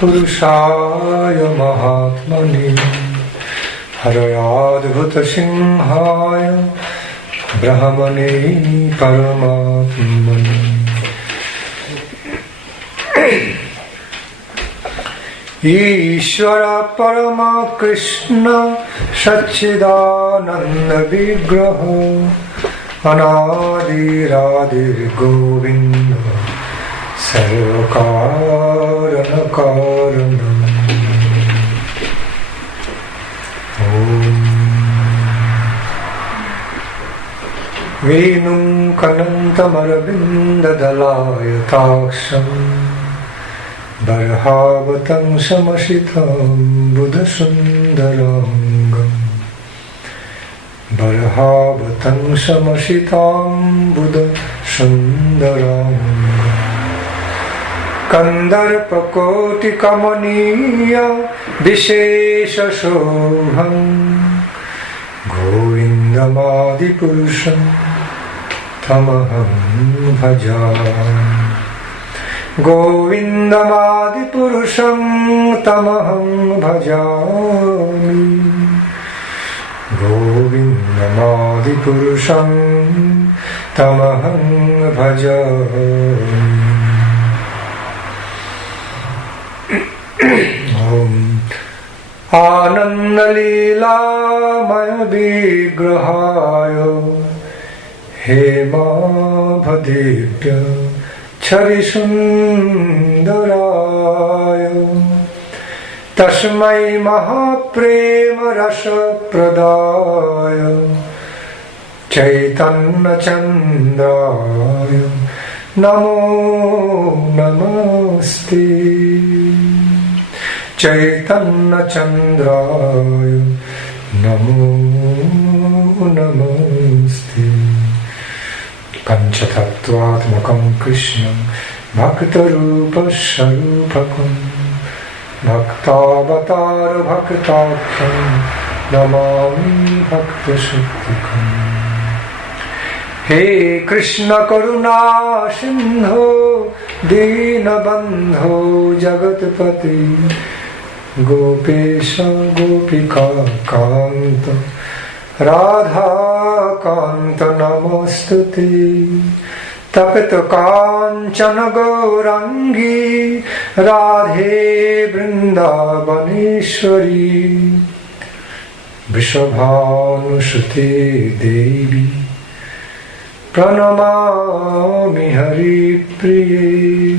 Purushaya Mahatmane Harayadbhuta Simhaya Brahmane Paramatmane. Ishvara Parama Krishna Satchidananda Vigraha Anadiradir Govinda Sarvakarana Karana. Venum Kanantamaravinda Dalaya Taksham Barhavatam Samashitam Buddha Sundarangam Barhavatam Samashitam Buddha Sundarangam Kandarpakoti Kamaniya Vishesha Shobham Govindamadi Purusham Tamaham Bhajami. Govindamadi Purusham Tamaham Bhajami. Govindamadi Purusham Tamaham Bhajami. Ananda Leela Maya Vigrahaya Hema Bhadebhya Charisundaraya Tasmai Mahaprema Rasa Pradaya Chaitanya Chandraya Namo Namaste. Chaitanya Chandraya Namo Namaste. Panchatattvatmakam Krishnam Bhaktarupa Sarupakam Bhaktavatar Bhaktakham Namami Bhakta Shaktikam. He Krishna Karuna Sindho Dinabandho Jagatpati Gopesha Gopika Kanta Radha Kanta Namostute Tapita Kanchana Gaurangi Radhe Vrindavaneshwari Vrishabhanusute Devi Pranamami Hari Priye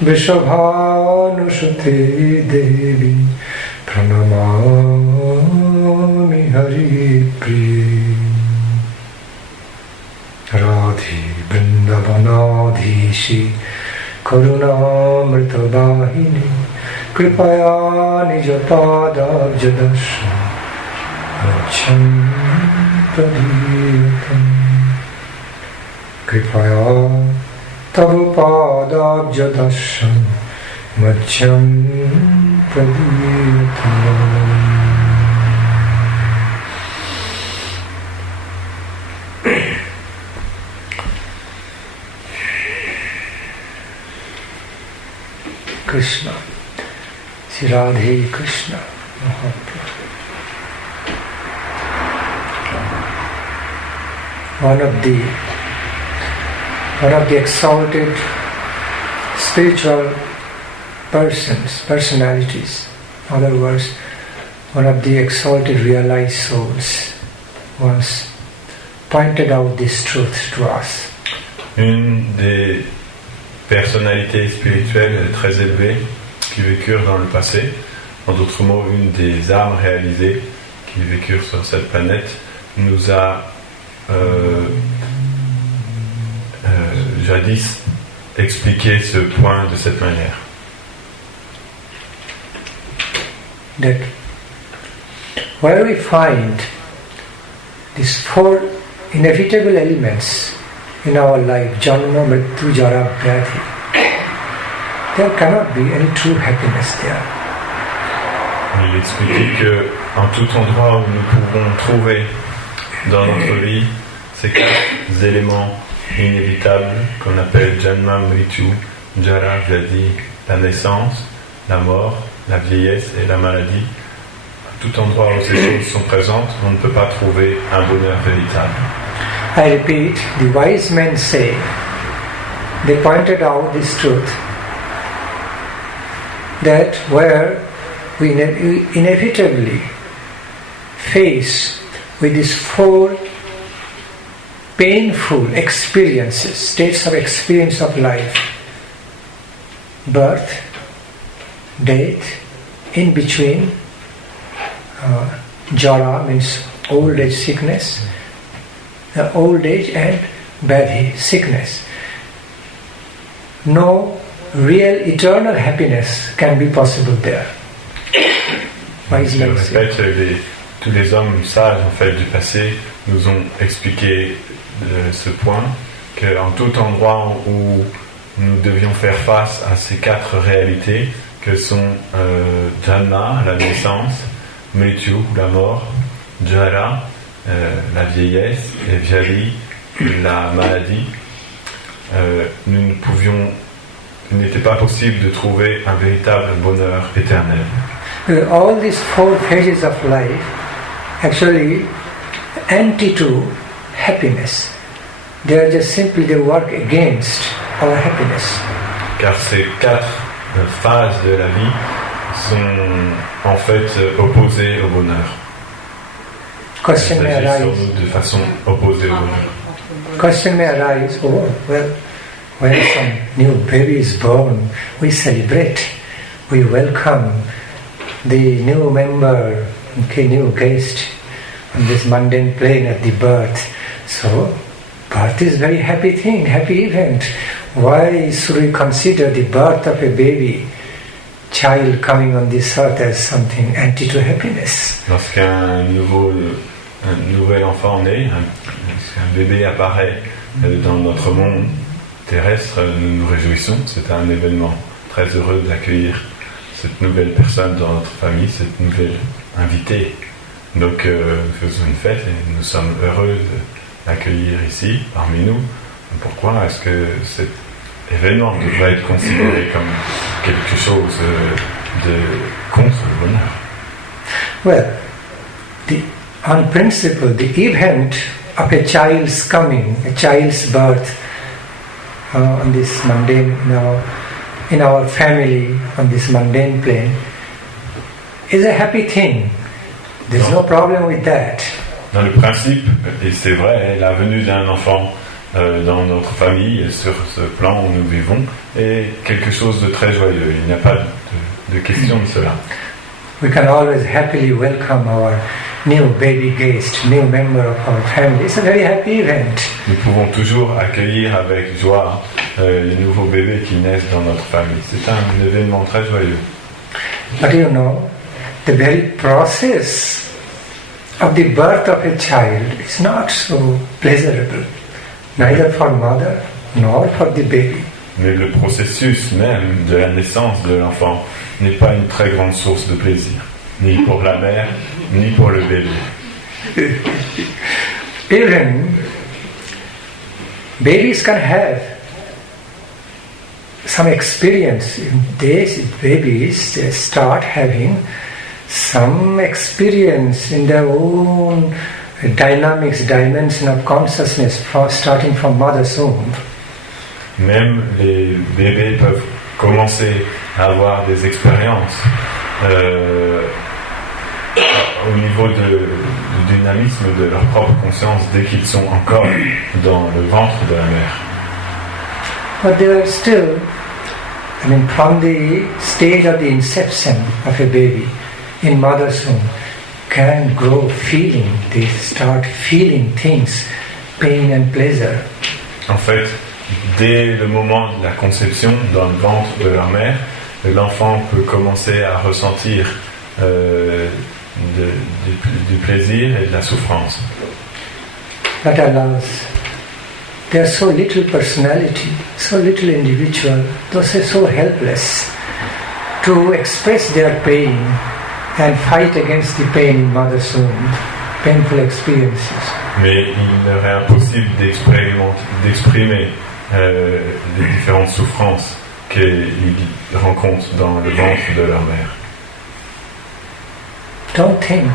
Vrishabhanusute Devi Pranamami Hari Priye. Radhe Vrindavanadhishi Karunamrita Bahini Kripaya Nijapadabjadasha Acham Pradhiyatam. Kripaya Tavu Padabjadasham Machyam Pradhiyatam. Krishna, Sri Radhe Krishna Mahaprabhu. One of the exalted spiritual personalities, in other words, one of the exalted realized souls, once pointed out this truth to us. Une des personnalités spirituelles très élevées qui vécurent dans le passé, en d'autres mots, une des âmes réalisées qui vécurent sur cette planète, nous a jadis expliqué ce point de cette manière. That where we find these four inevitable elements in our life, Janma, Mrityu, Jara, Vyadhi, there cannot be any true happiness there. Il expliquait que en tout endroit où nous pouvons trouver dans notre vie ces quatre éléments inévitables qu'on appelle Janma, Mrityu, Jara, Vyadhi, la naissance, la mort, la vieillesse et la maladie. À tout endroit où ces choses sont présentes, on ne peut pas trouver un bonheur véritable. I repeat, the wise men say, they pointed out this truth, that where we inevitably face with these 4 painful experiences, states of experience of life, birth, death, in between, jara means old age sickness, old age and badhi, sickness. No real eternal happiness can be possible there. Wise men say. Tous les hommes sages en fait du passé nous ont expliqué ce point, qu'en tout endroit où nous devions faire face à ces 4 réalités que sont Janma, la naissance, Mrityu, la mort, Jara, la vieillesse, et Vyali, la maladie, il n'était pas possible de trouver un véritable bonheur éternel. All these 4 phases of life actually anti to happiness. They are just simply they work against our happiness. Car ces 4 phases de la vie sont en fait opposées au bonheur. Question may arise. Sur nous de façon opposée au bonheur. Question may arise. Oh well, when some new baby is born, we celebrate, we welcome the new member, new guest on this mundane plane at the birth. So, birth is very happy thing, happy event. Why should we consider the birth of a baby child coming on this earth as something anti to happiness? Lorsqu'un nouvel enfant naît, lorsqu'un bébé apparaît dans notre monde terrestre, nous nous réjouissons. C'est un événement très heureux d'accueillir cette nouvelle personne dans notre famille, cette nouvelle invitée. Donc nous faisons une fête et nous sommes heureux de l'accueillir ici, parmi nous. Pourquoi est-ce que cet événement devrait être considéré comme quelque chose de contre le bonheur? Well, on principle, the event of a child's coming, a child's birth on this mundane, in our family, on this mundane plane, is a happy thing. There's no problem with that. Dans le principe, et c'est vrai, la venue d'un enfant dans notre famille, sur ce plan où nous vivons, est quelque chose de très joyeux. Il n'y a pas de question de cela. We can always happily welcome our new baby guest, new member of our family. It's a very happy event. Nous pouvons toujours accueillir avec joie les nouveaux bébés qui naissent dans notre famille. C'est un événement très joyeux. But you know, the very process of the birth of a child is not so pleasurable, neither for mother nor for the baby. Mais le processus même de la naissance de l'enfant n'est pas une très grande source de plaisir, ni pour la mère, ni pour le bébé. Even babies can have some experience. These babies, they start having some experience in their own dynamics, dimension of consciousness, starting from mother's womb. Même les bébés peuvent commencer à avoir des expériences au niveau du dynamisme de leur propre conscience dès qu'ils sont encore dans le ventre de la mère. But they are still, from the stage of the inception of a baby in mother's womb, can grow feeling, they start feeling things, pain and pleasure. En fait, dès le moment de la conception dans le ventre de leur mère, l'enfant peut commencer à ressentir du plaisir et de la souffrance. But alas, they are so little personality, so little individual, those are so helpless to express their pain and fight against the pain in mother's womb, painful experiences. Mais il leur est impossible d'exprimer les différentes souffrances qu'ils rencontrent dans le ventre de leur mère. Don't think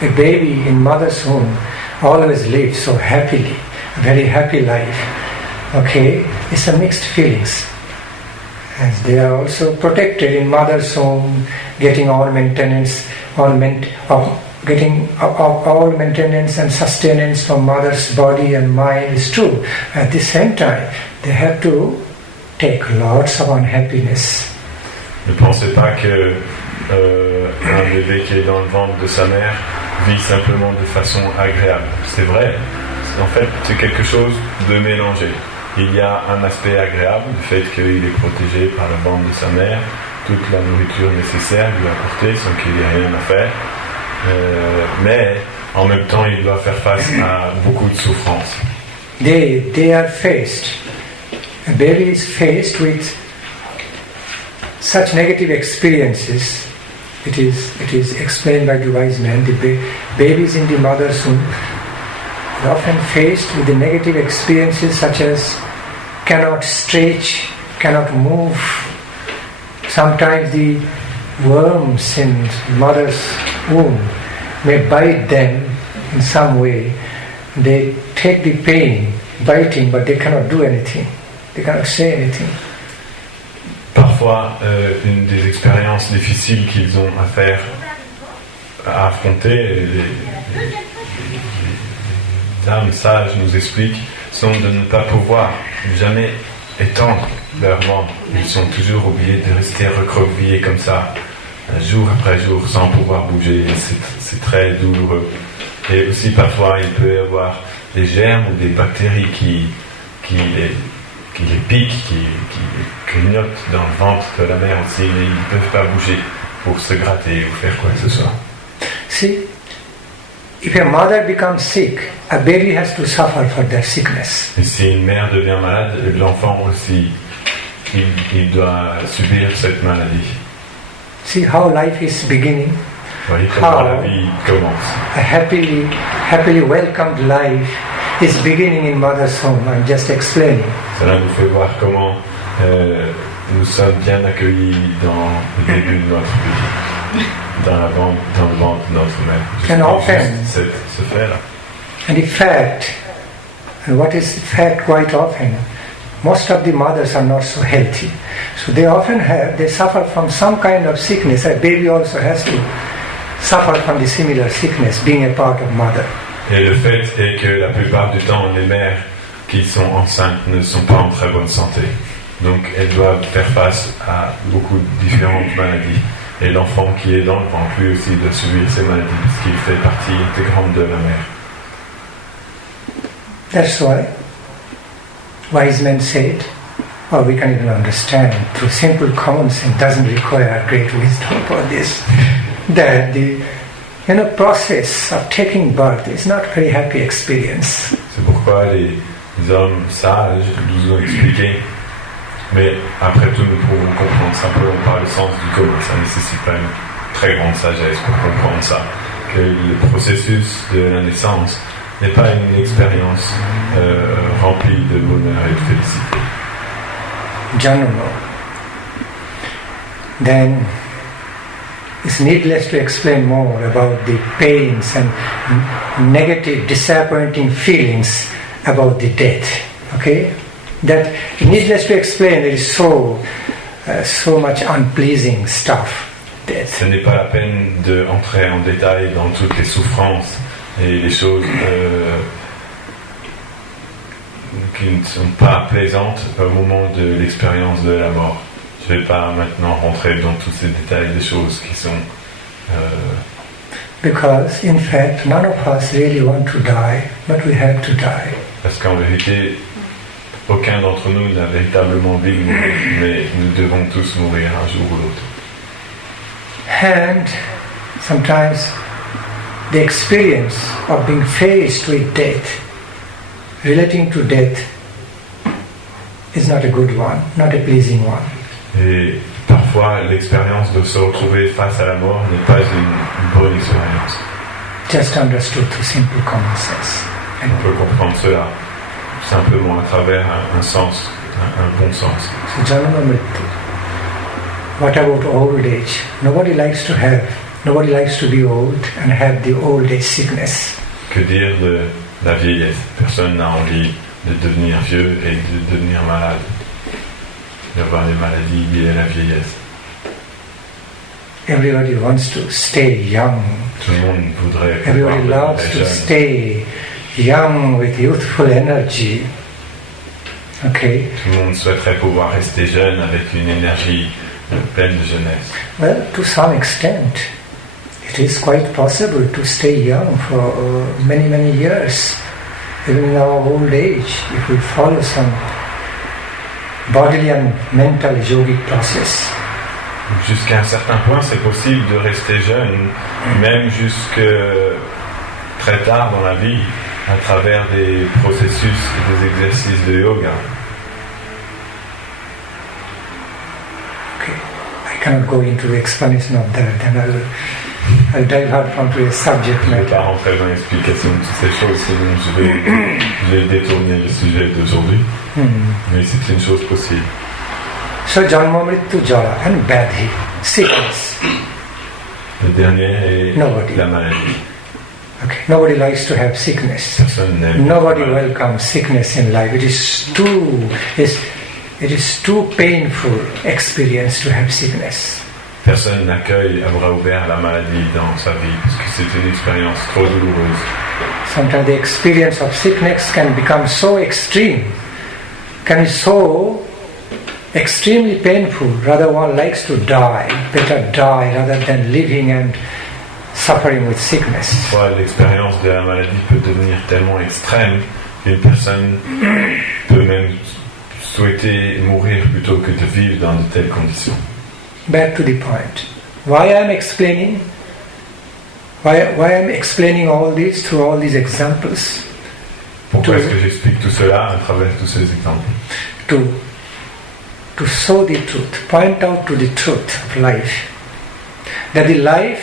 a baby in mother's womb always lives so happily, a very happy life. Okay, it's a mixed feelings. As they are also protected in mother's womb, getting all maintenance, getting all maintenance and sustenance from mother's body and mind is true. At the same time, they have to take lots of unhappiness. Ne pensez pas que un bébé qui est dans le ventre de sa mère vit simplement de façon agréable. C'est vrai, en fait, c'est quelque chose de mélangé. Il y a un aspect agréable, le fait qu'il est protégé par le ventre de sa mère, toute la nourriture nécessaire lui apportée sans qu'il ait rien à faire. Mais en même temps, il doit faire face à beaucoup de souffrances. They are faced. A baby is faced with such negative experiences. It is explained by the wise man. The babies in the mother's womb are often faced with the negative experiences such as cannot stretch, cannot move. Sometimes the worms in mother's womb may bite them in some way. They take the pain, biting, but they cannot do anything. They cannot say anything. Parfois, une des expériences difficiles qu'ils ont à affronter, les âmes sages nous expliquent, sont de ne pas pouvoir jamais étendre leur ventre. Ils sont toujours obligés de rester recroquevillés comme ça, jour après jour, sans pouvoir bouger. C'est très douloureux. Et aussi, parfois, il peut y avoir des germes ou des bactéries qui les piquent, qui clignotent dans le ventre de la mère aussi, mais ils ne peuvent pas bouger pour se gratter ou faire quoi que ce soit. See, if a mother becomes sick, a baby has to suffer for their sickness. Et si une mère devient malade, l'enfant aussi, il doit subir cette maladie. See how life is beginning. Vous voyez comment la vie commence. A happily welcomed life is beginning in mother's home. I'm just explaining. Cela nous fait voir comment nous sommes bien accueillis dans le début de notre vie, dans le ventre de notre mère. And often, ce fait-là. and in fact, and what is the fact quite often, most of the mothers are not so healthy. So they suffer from some kind of sickness. A baby also has to suffer from the similar sickness, being a part of mother. Et le fait est que la plupart du temps, les mères qui sont enceintes ne sont pas en très bonne santé. Donc elles doivent faire face à beaucoup de différentes maladies. Et l'enfant qui est dans le ventre, lui aussi, doit subir ces maladies, parce qu'il fait partie intégrante de la mère. That's why wise men said, or we can even understand through simple common sense, doesn't require great wisdom for this, that the process of taking birth is not a very happy experience. C'est pourquoi les hommes sages nous ont expliqué, mais après tout nous pouvons comprendre simplement par le sens du commun. Ça ne nécessite pas une très grande sagesse pour comprendre ça, que le processus de la naissance n'est pas une expérience remplie de bonheur et de félicité. Janma. Then it's needless to explain more about the pains and negative, disappointing feelings about the death. Okay, that needless to explain. There is so much unpleasing stuff. Death. Ce n'est pas la peine d'entrer en détail dans toutes les souffrances et les choses qui ne sont pas plaisantes au moment de l'expérience de la mort. Je ne vais pas maintenant rentrer dans tous ces détails des choses qui sont... Because in fact, none of us really want to die, but we have to die. Parce qu'en vérité, aucun d'entre nous n'a véritablement envie de mourir, mais nous devons tous mourir un jour ou l'autre. And sometimes the experience of being faced with death, relating to death, is not a good one, not a pleasing one. Et parfois, l'expérience de se retrouver face à la mort n'est pas une bonne expérience. Just understood through simple common sense. On peut comprendre cela simplement à travers un sens, un bon sens. So, Janma Mrityu. what about old age? Nobody likes to be old and have the old age sickness. Que dire de la vieillesse? Personne n'a envie de devenir vieux et de devenir malade, d'avoir les maladies liées à la vieillesse. Everybody wants to stay young. Tout le monde voudrait Everybody loves to stay young with youthful energy. Okay. Tout le monde souhaiterait pouvoir rester jeune avec une énergie pleine de jeunesse. Well, to some extent, it is quite possible to stay young for many, many years, even in our old age, if we follow some bodily and mental yogic process. Jusqu'à un certain point, c'est possible de rester jeune, même jusque très tard dans la vie, à travers des processus et des exercices de yoga. Okay, I cannot go into the explanation of that, then I'll divert onto a subject Je ne vais matter. pas rentrer dans l'explication de toutes ces choses, sinon je vais détourner le sujet d'aujourd'hui. Mais c'est une chose possible. So Janma Mrityu Jara and Badhi, sickness. Le dernier est Nobody. la maladie. Okay. Nobody likes to have sickness. Personne n'aime. Nobody welcomes sickness in life. It is too painful experience to have sickness. Personne n'accueille à bras ouverts la maladie dans sa vie, parce que c'est une expérience trop douloureuse. Sometimes the experience of sickness can become so extreme, can be so extremely painful. Rather one likes to die, better die rather than living and suffering with sickness. Parfois, l'expérience de la maladie peut devenir tellement extrême qu'une personne peut même souhaiter mourir plutôt que de vivre dans de telles conditions. Back to the point. Why I'm explaining all this through all these examples? Pourquoi est-ce que j'explique tout cela à travers tous ces exemples? To show the truth, point out to the truth of life. That the life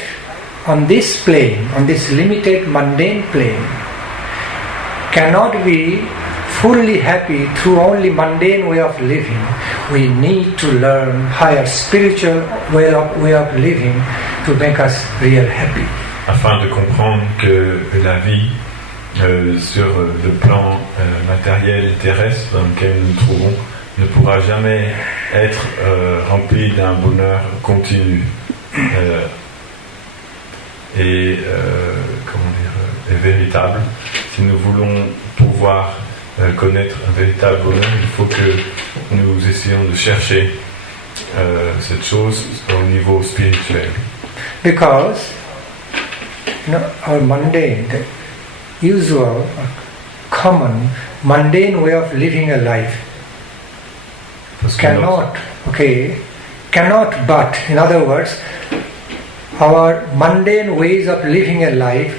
on this plane, on this limited mundane plane, cannot be fully happy through only mundane way of living. We need to learn higher spiritual way of living to make us real happy. Afin de comprendre que la vie sur le plan matériel et terrestre dans lequel nous nous trouvons ne pourra jamais être remplie d'un bonheur continu et véritable. Si nous voulons pouvoir connaître un véritable bonheur, il faut que nous essayons de chercher cette chose au niveau spirituel. Because our mundane, the usual, common, mundane way of living a life cannot but, in other words, our mundane ways of living a life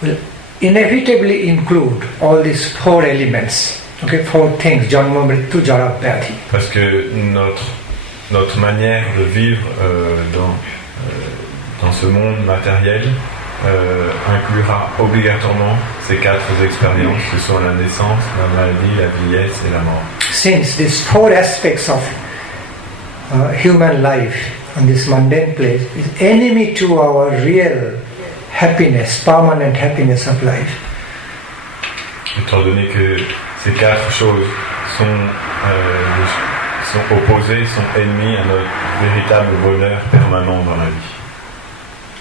will inevitably include all these four elements, four things, Janma Mrityu Jara Vyadhi. Parce que notre manière de vivre dans ce monde matériel inclura obligatoirement ces quatre expériences, ce sont la naissance, la maladie, la vieillesse et la mort. Since these four aspects of human life on this mundane place is enemy to our real happiness, permanent happiness of life. Étant donné que ces quatre choses sont opposées, sont ennemies à notre véritable bonheur permanent dans la vie.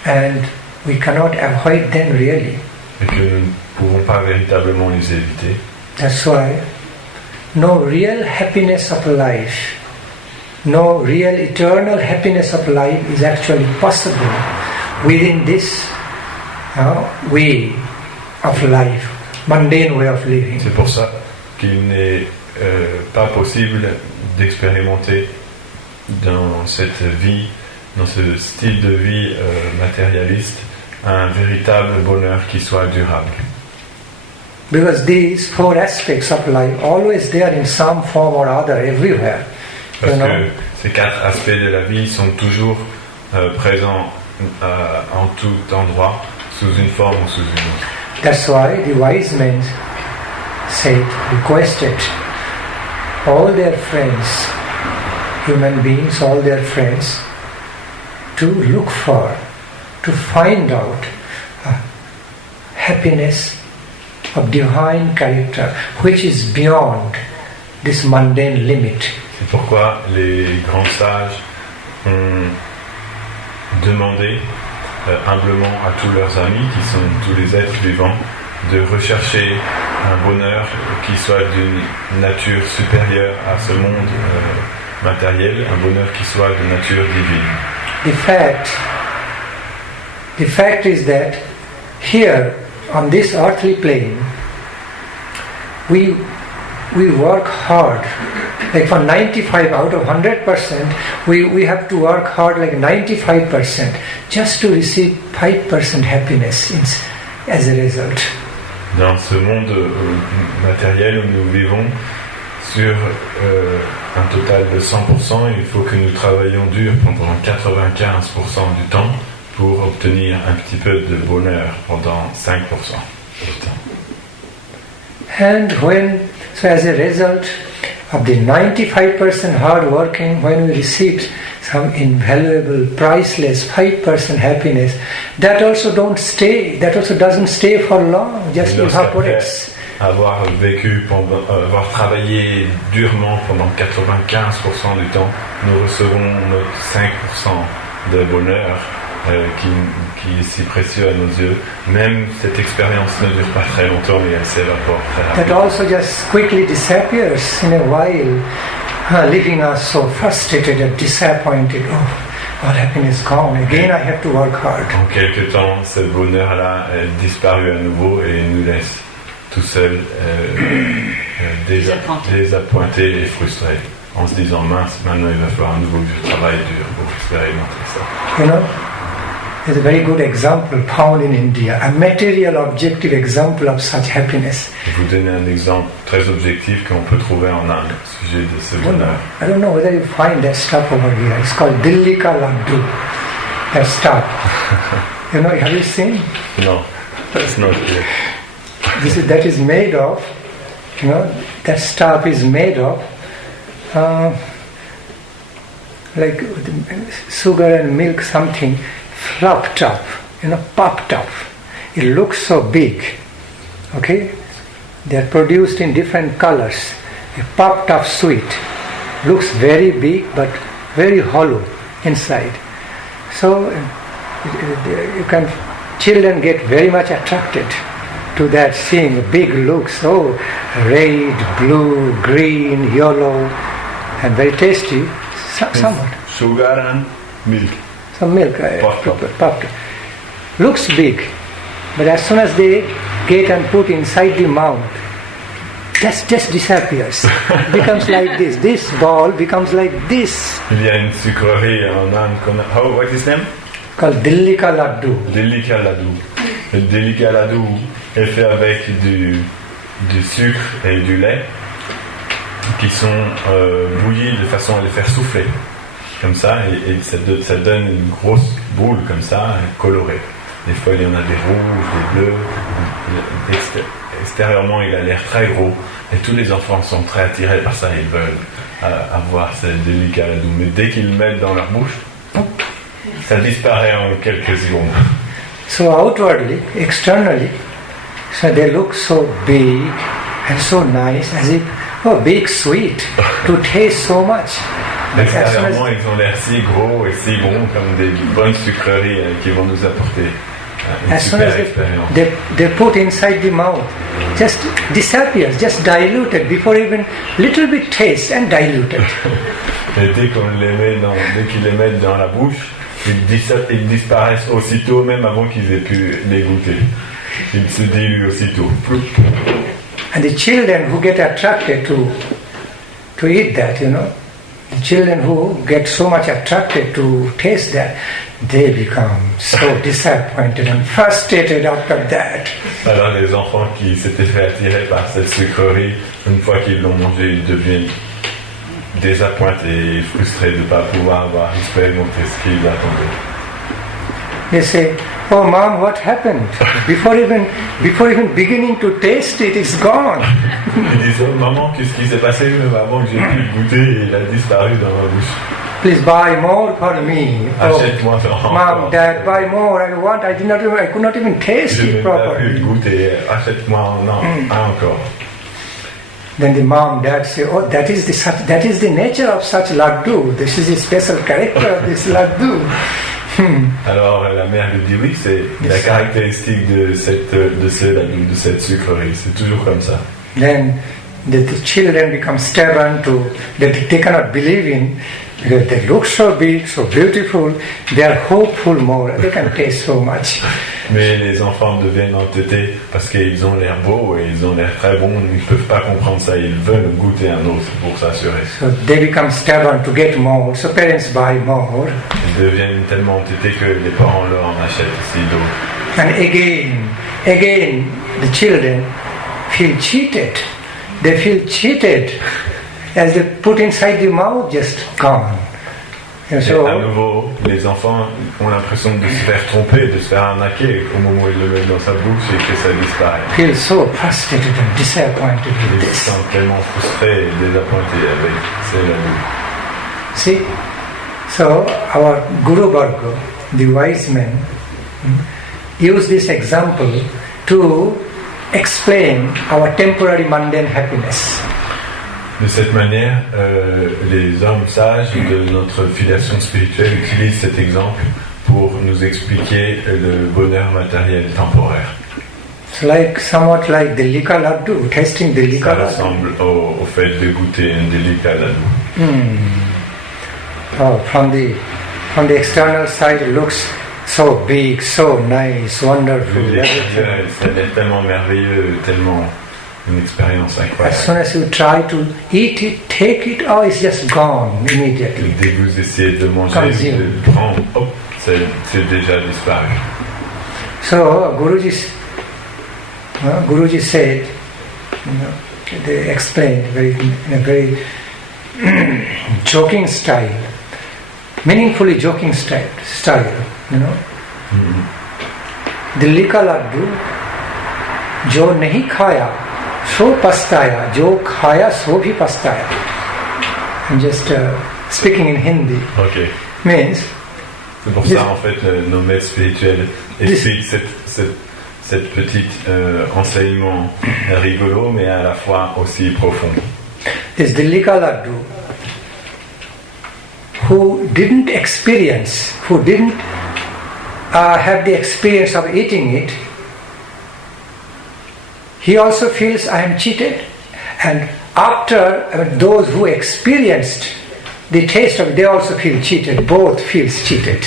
And we cannot avoid them really. Et que nous ne pouvons pas véritablement les éviter. That's why no real happiness of life, no real eternal happiness of life is actually possible within this way of life, mundane way of living. C'est pour ça qu'il n'est pas possible d'expérimenter dans cette vie, dans ce style de vie matérialiste, un véritable bonheur qui soit durable. Because these four aspects of life always there in some form or other everywhere. Parce que ces quatre aspects de la vie sont toujours présents en tout endroit, sous une forme ou sous une autre. That's why the wise men requested all their friends, human beings, all their friends, to look for, to find out happiness of divine character, which is beyond this mundane limit. C'est pourquoi les grands sages ont demandé humblement à tous leurs amis, qui sont tous les êtres vivants, de rechercher un bonheur qui soit d'une nature supérieure à ce monde matériel, un bonheur qui soit de nature divine. The fact is that here on this earthly plane we work hard, like for 95 out of 100% we have to work hard like 95% just to receive 5% happiness as a result. Dans ce monde matériel où nous vivons, sur un total de 100%, il faut que nous travaillions dur pendant 95% du temps pour obtenir un petit peu de bonheur pendant 5% du temps. And so as a result of the 95% hard working, when we received some invaluable, priceless 5% happiness, that also doesn't stay for long, just evaporates. Avoir avoir travaillé durement pendant 95% du temps, nous recevons notre 5% de bonheur qui est si précieux à nos yeux. Même cette expérience ne dure pas très longtemps et elle s'évapore très rapidement. That also just quickly disappears in a while, leaving us so frustrated and disappointed. Oh, all happiness gone. Again, I have to work hard. En quelque temps, ce bonheur-là est disparu à nouveau et nous laisse tout seul, désappointés et frustrés, en se disant mince, maintenant il va falloir à nouveau que je travaille dur pour expérimenter ça. You know, there's a very good example found in India, a material objective example of such happiness. Je vais vous donner un exemple très objectif qu'on peut trouver en Inde au sujet de ce bonheur. I don't know whether you find that stuff over here. It's called Dilli ka laddu. That stuff. You know, have you seen? No, it's not here. That is made of, you know, that stuff is made of like sugar and milk, something fluffed up, you know, puffed up. It looks so big, okay? They are produced in different colors. A puffed up sweet looks very big but very hollow inside. So children get very much attracted to that, seeing a big looks, red, blue, green, yellow, and very tasty, somewhat. Sugar and milk. Some milk, puffed. Looks big, but as soon as they get and put inside the mouth, just disappears. Becomes like this. This ball becomes like this. Il y a une sucrerie en Inde what is name? Called Dilli ka laddu. Dilli ka laddu. Le Dilli ka laddu est fait avec du sucre et du lait qui sont bouillis de façon à les faire souffler comme ça et ça donne une grosse boule comme ça colorée. Des fois il y en a des rouges, des bleus. Extérieurement il a l'air très gros et tous les enfants sont très attirés par ça, ils veulent avoir ce Dilli ka laddu, mais dès qu'ils le mettent dans leur bouche, ça disparaît en quelques secondes. So outwardly, externally, so they look so big and so nice, as if, big sweet, to taste so much. Extérieurement, ils ont l'air si gros et si bons, comme des bonnes sucreries qui vont nous apporter une super expérience. They put inside the mouth, just disappears, just diluted, before even little bit taste and diluted. Et dès qu'ils les mettent dans la bouche, ils disparaissent aussitôt, même avant qu'ils aient pu les goûter. Ils se diluent aussitôt. And the children who get attracted to eat that, you know, the children who get so much attracted to taste that, they become so disappointed and frustrated after that. Alors les enfants qui s'étaient fait attirer par cette sucrerie, une fois qu'ils l'ont mangé, ils deviennent désappointés et frustrés de ne pas pouvoir avoir expérimenté ce qu'ils attendaient. They say, "Oh, Mom, what happened? Before even beginning to taste it, it's gone." Ils disent, oh, maman, qu'est-ce qui s'est passé même avant que j'ai pu le goûter et il a disparu dans ma bouche. please buy more for me. Achète-moi Mom, Dad, buy more. I want. I could not even taste it Je n'ai pas pu properly. goûter. Achète-moi encore. Then the mom, dad say, oh, that is the nature of such laddu. This is the special character of this laddu. Alors la mère lui dit oui, c'est la caractéristique de cette sucrerie. C'est toujours comme ça. Then the children become stubborn that they cannot believe in. Because they look so big, so beautiful, they are hopeful more, they can taste so much. Mais les enfants deviennent entêtés parce qu'ils ont l'air beaux et ils ont l'air très bons, ils ne peuvent pas comprendre ça, ils veulent goûter un autre pour s'assurer. So they become stubborn to get more, so parents buy more. Ils deviennent tellement entêtés que les parents leur en achètent aussi d'autres. And again, the children feel cheated. They feel cheated. As they put inside the mouth, just gone. And so, à nouveau, les enfants ont l'impression de se faire tromper, de se faire arnaquer au moment où ils le mettent dans sa bouche et que ça disparaît. Feel so frustrated and disappointed with Ils se sentent tellement frustrés et désappointés avec ces ladus. See, so our Guru Varga, the wise men, use this example to explain our temporary mundane happiness. De cette manière, les hommes sages de notre filiation spirituelle utilisent cet exemple pour nous expliquer le bonheur matériel temporaire. It's somewhat like the lika laddu, tasting the lika laddu. Ça ressemble au fait de goûter un lika laddu. Oh, from the external side, it looks so big, so nice, wonderful. Ça a l'air tellement merveilleux, tellement une expérience incroyable. As soon as you try to eat it, take it, oh, it's just gone immediately. Dès que vous essayez de manger, de le prendre, hop, c'est déjà disparu. So Guruji said, they explained in a very joking style, meaningfully joking style, The lika laddu, जो नहीं खाया सो पछताया, जो खाया सो भी पछताया. I'm just speaking in Hindi. Okay. Means. C'est pour ça en fait nos maîtres spirituels expliquent cette petite enseignement rigolo mais à la fois aussi profond. This Lika laddu, who didn't have the experience of eating it, he also feels I am cheated, and after those who experienced the taste of it, they also feel cheated. Both feels cheated.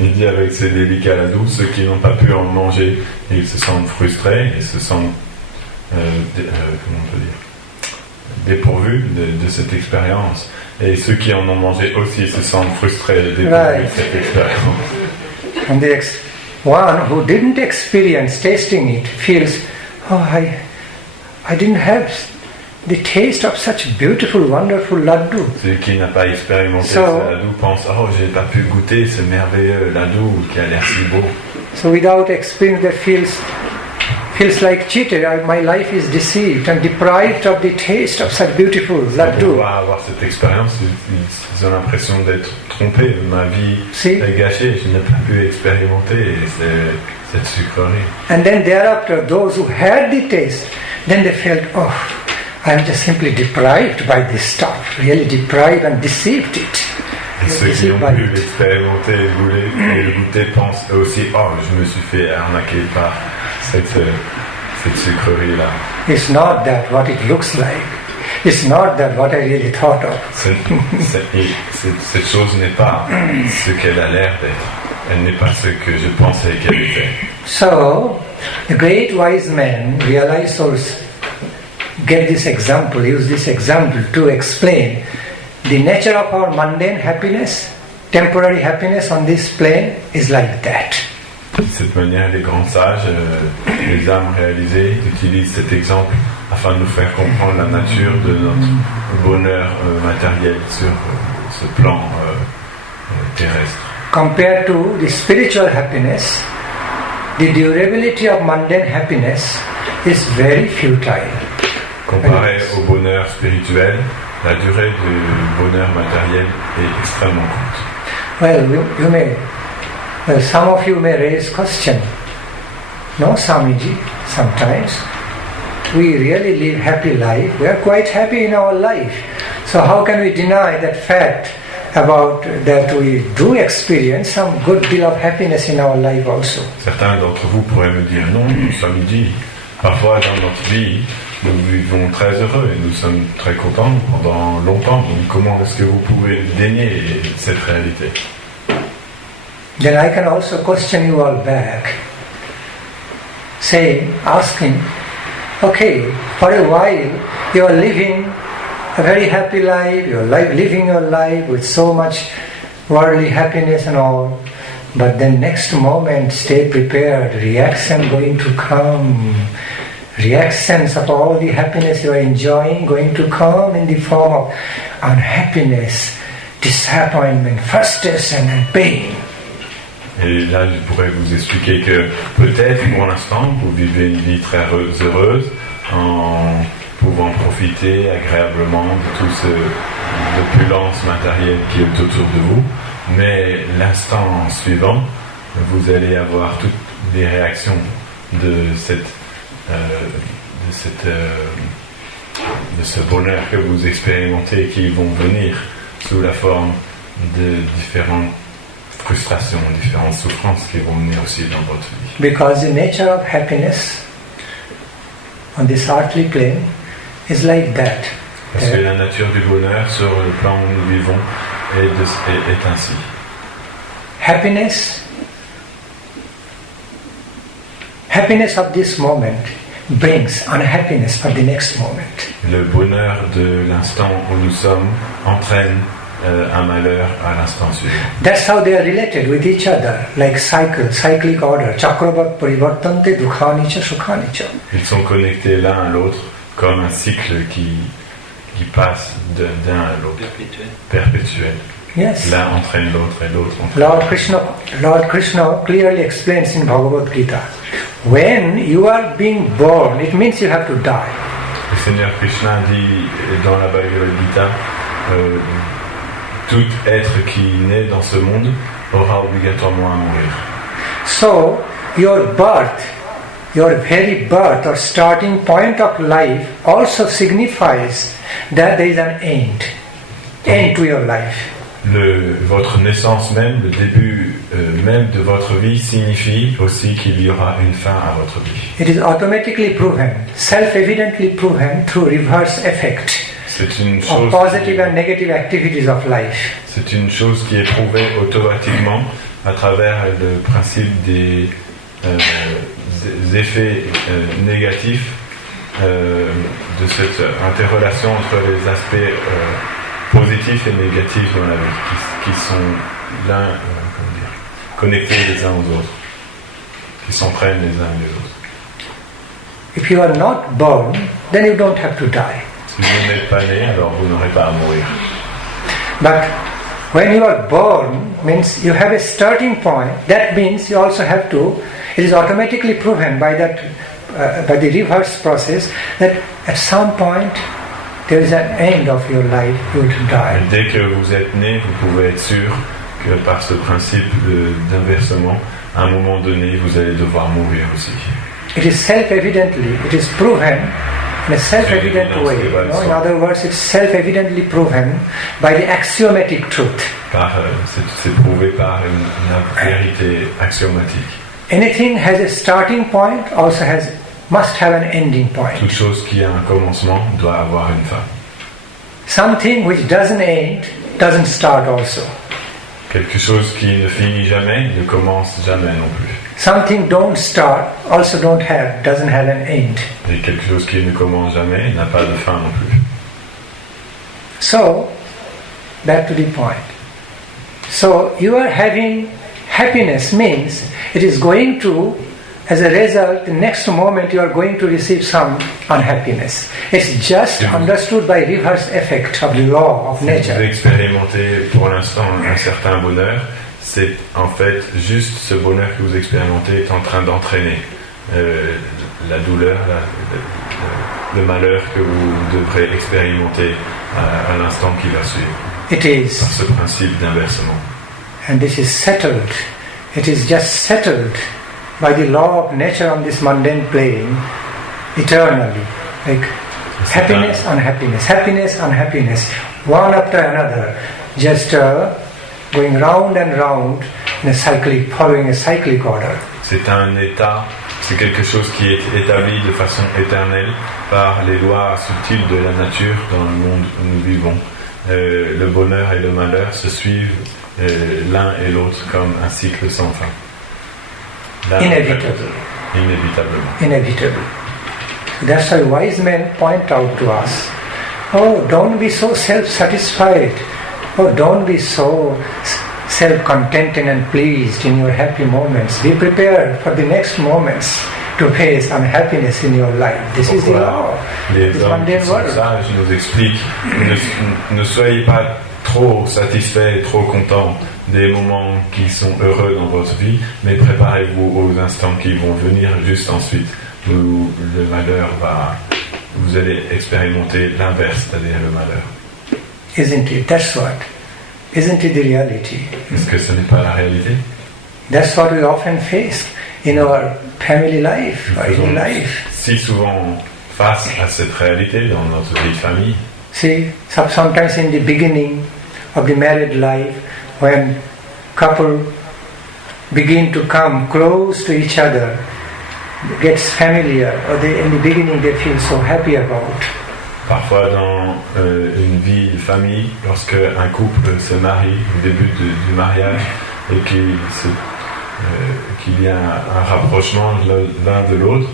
Il dit avec ces délicats ladous, ceux qui n'ont pas pu en manger, ils se sentent frustrés, ils se sentent dépourvus de cette expérience, et ceux qui en ont mangé aussi se sentent frustrés et dépourvus de cette expérience. And the one who didn't experience tasting it feels, oh, I didn't have the taste of such beautiful, wonderful laddu. Celui qui n'a pas expérimenté ce laddu pense, oh, j'ai pas pu goûter ce merveilleux laddu qui a l'air si beau. So without experience, that feels like cheated. My life is deceived and deprived of the taste of such beautiful laddu. Pour pouvoir avoir cette expérience, ils ont l'impression d'être trompés. Ma vie est gâchée. Je n'ai pas pu expérimenter cette sucrerie. And then thereafter, those who had the taste, then they felt, oh, I am just simply deprived by this stuff. Really deprived and deceived it. Et ceux qui ont pu l'expérimenter et le goûter pensent eux aussi, oh, je me suis fait arnaquer par cette sucrerie-là. It's not that what it looks like. It's not that what I really thought of. Cette chose n'est pas ce qu'elle a l'air d'être. Elle n'est pas ce que je pensais qu'elle était. So, the great wise men realize or get this example, use this example to explain the nature of our mundane happiness, temporary happiness on this plane is like that. De cette manière, les grands sages, les âmes réalisées, utilisent cet exemple afin de nous faire comprendre la nature de notre bonheur matériel sur ce plan terrestre. Compared to the spiritual happiness, the durability of mundane happiness is very futile. Comparé au bonheur spirituel, la durée du bonheur matériel est extrêmement courte. Well, some of you may raise question. No, Swamiji, sometimes we really live happy life. We are quite happy in our life. So how can we deny that fact about that we do experience some good deal of happiness in our life also? Certains d'entre vous pourraient me dire non, Swamiji, parfois dans notre vie, nous vivons très heureux et nous sommes très contents pendant longtemps. Donc comment est-ce que vous pouvez dénier cette réalité? Then I can also question you all back, asking, okay, for a while you are living a very happy life, you are living your life with so much worldly happiness and all, but then next moment stay prepared, reaction going to come. Reactions of all the happiness you are enjoying going to come in the form of unhappiness, disappointment, frustration and pain. Et là, je pourrais vous expliquer que peut-être pour l'instant, vous vivez une vie très heureuse en pouvant profiter agréablement de toute l'opulence matérielle qui est autour de vous. Mais l'instant suivant, vous allez avoir toutes les réactions de ce bonheur que vous expérimentez qui vont venir sous la forme de différentes frustrations, différentes souffrances qui vont venir aussi dans votre vie. Because the nature of happiness on this earthly plane is like that. Parce que la nature du bonheur sur le plan où nous vivons est ainsi. Happiness of this moment brings unhappiness for the next moment. Le bonheur de l'instant où nous sommes entraîne un malheur à l'instant suivant. That's how they are related with each other, like cyclic order. Chakravat parivartante dukhani cha sukhani cha. Ils sont connectés l'un à l'autre comme un cycle qui passe d'un à l'autre, perpétuel. Yes. L'un entraîne l'autre et l'autre entraîne. Lord Krishna clearly explains in Bhagavad Gita, when you are being born, it means you have to die. Le Seigneur Krishna dit dans la Bhagavad Gita, tout être qui naît dans ce monde aura obligatoirement à mourir. So, your very birth or starting point of life also signifies that there is an end to your life. Votre naissance même, le début même de votre vie signifie aussi qu'il y aura une fin à votre vie. It is automatically proven, self-evidently proven through reverse effect. C'est une chose of positive and negative activities of life. C'est une chose qui est prouvée automatiquement à travers le principe des effets négatifs de cette interrelation entre les aspects positifs et négatifs dans la vie, qui sont connectés les uns aux autres, qui s'entraînent les uns les autres. If you are not born, then you don't have to die. Si vous n'êtes pas né, alors vous n'aurez pas à mourir. But when you are born, means you have a starting point. That means you also have to. It is automatically proven by that, by the reverse process, that at some point there is an end of your life. You will die. Et dès que vous êtes né, vous pouvez être sûr que par ce principe d'inversement, à un moment donné, vous allez devoir mourir aussi. It is self-evidently. It is proven. In a self-evident way. No? In other words, it's self-evidently proven by the axiomatic truth. C'est prouvé par une vérité axiomatique. Anything has a starting point, also must have an ending point. Toute chose qui a un commencement doit avoir une fin. Something which doesn't end doesn't start also. Quelque chose qui ne finit jamais ne commence jamais non plus. Something don't start also doesn't have an end. Et quelque chose qui ne commence jamais n'a pas de fin non plus. So, back to the point. So, you are having happiness means it is going to, as a result, the next moment you are going to receive some unhappiness. It's just understood by reverse effect of the law of nature. Vous expérimentez pour l'instant un certain bonheur. C'est en fait juste ce bonheur que vous expérimentez est en train d'entraîner la douleur, le malheur que vous devrez expérimenter à l'instant qui va suivre. It is, Par ce principe d'inversement. and this is settled. It is just settled by the law of nature on this mundane plane eternally. Like happiness, unhappiness, happiness, unhappiness, one after another, just going round and round in a cyclic, following a cyclic order. C'est un état, c'est quelque chose qui est établi de façon éternelle par les lois subtiles de la nature dans le monde où nous vivons. Le bonheur et le malheur se suivent l'un et l'autre comme un cycle sans fin. Inevitable. Inévitablement. Inevitable. That's why wise men point out to us, oh, don't be so self-satisfied. Oh, don't be so self-contented and pleased in your happy moments. Be prepared for the next moments to face unhappiness in your life. This is the law. Les hommes qui sont sages nous expliquent, ne soyez pas trop satisfaits et trop contents des moments qui sont heureux dans votre vie, mais préparez-vous aux instants qui vont venir juste ensuite, où le malheur va, vous allez expérimenter l'inverse, c'est-à-dire le malheur. Isn't it? That's what. Isn't it the reality? Est-ce que ce n'est pas la réalité? That's what we often face in our family life, Nous or in faisons life. si souvent face à cette réalité dans notre vie de famille. See, sometimes in the beginning of the married life, when couple begin to come close to each other, gets familiar, or in the beginning they feel so happy about. Parfois dans une vie de famille, lorsque un couple se marie au début du mariage et qu'il y a un rapprochement l'un de l'autre,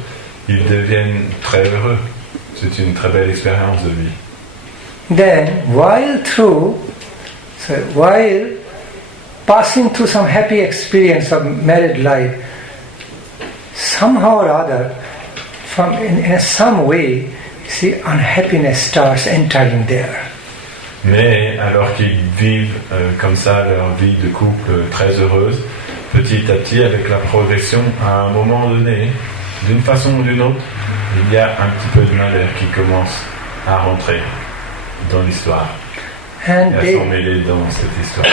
ils deviennent très heureux. C'est une très belle expérience de vie. Then, while passing through some happy experience of married life, somehow or other, in some way, see, unhappiness starts entering there. Mais alors qu'ils vivent comme ça leur vie de couple très heureuse, petit à petit, avec la progression, à un moment donné, d'une façon ou d'une autre, il y a un petit peu de malheur qui commence à rentrer dans l'histoire et à s'emmêler dans cette histoire.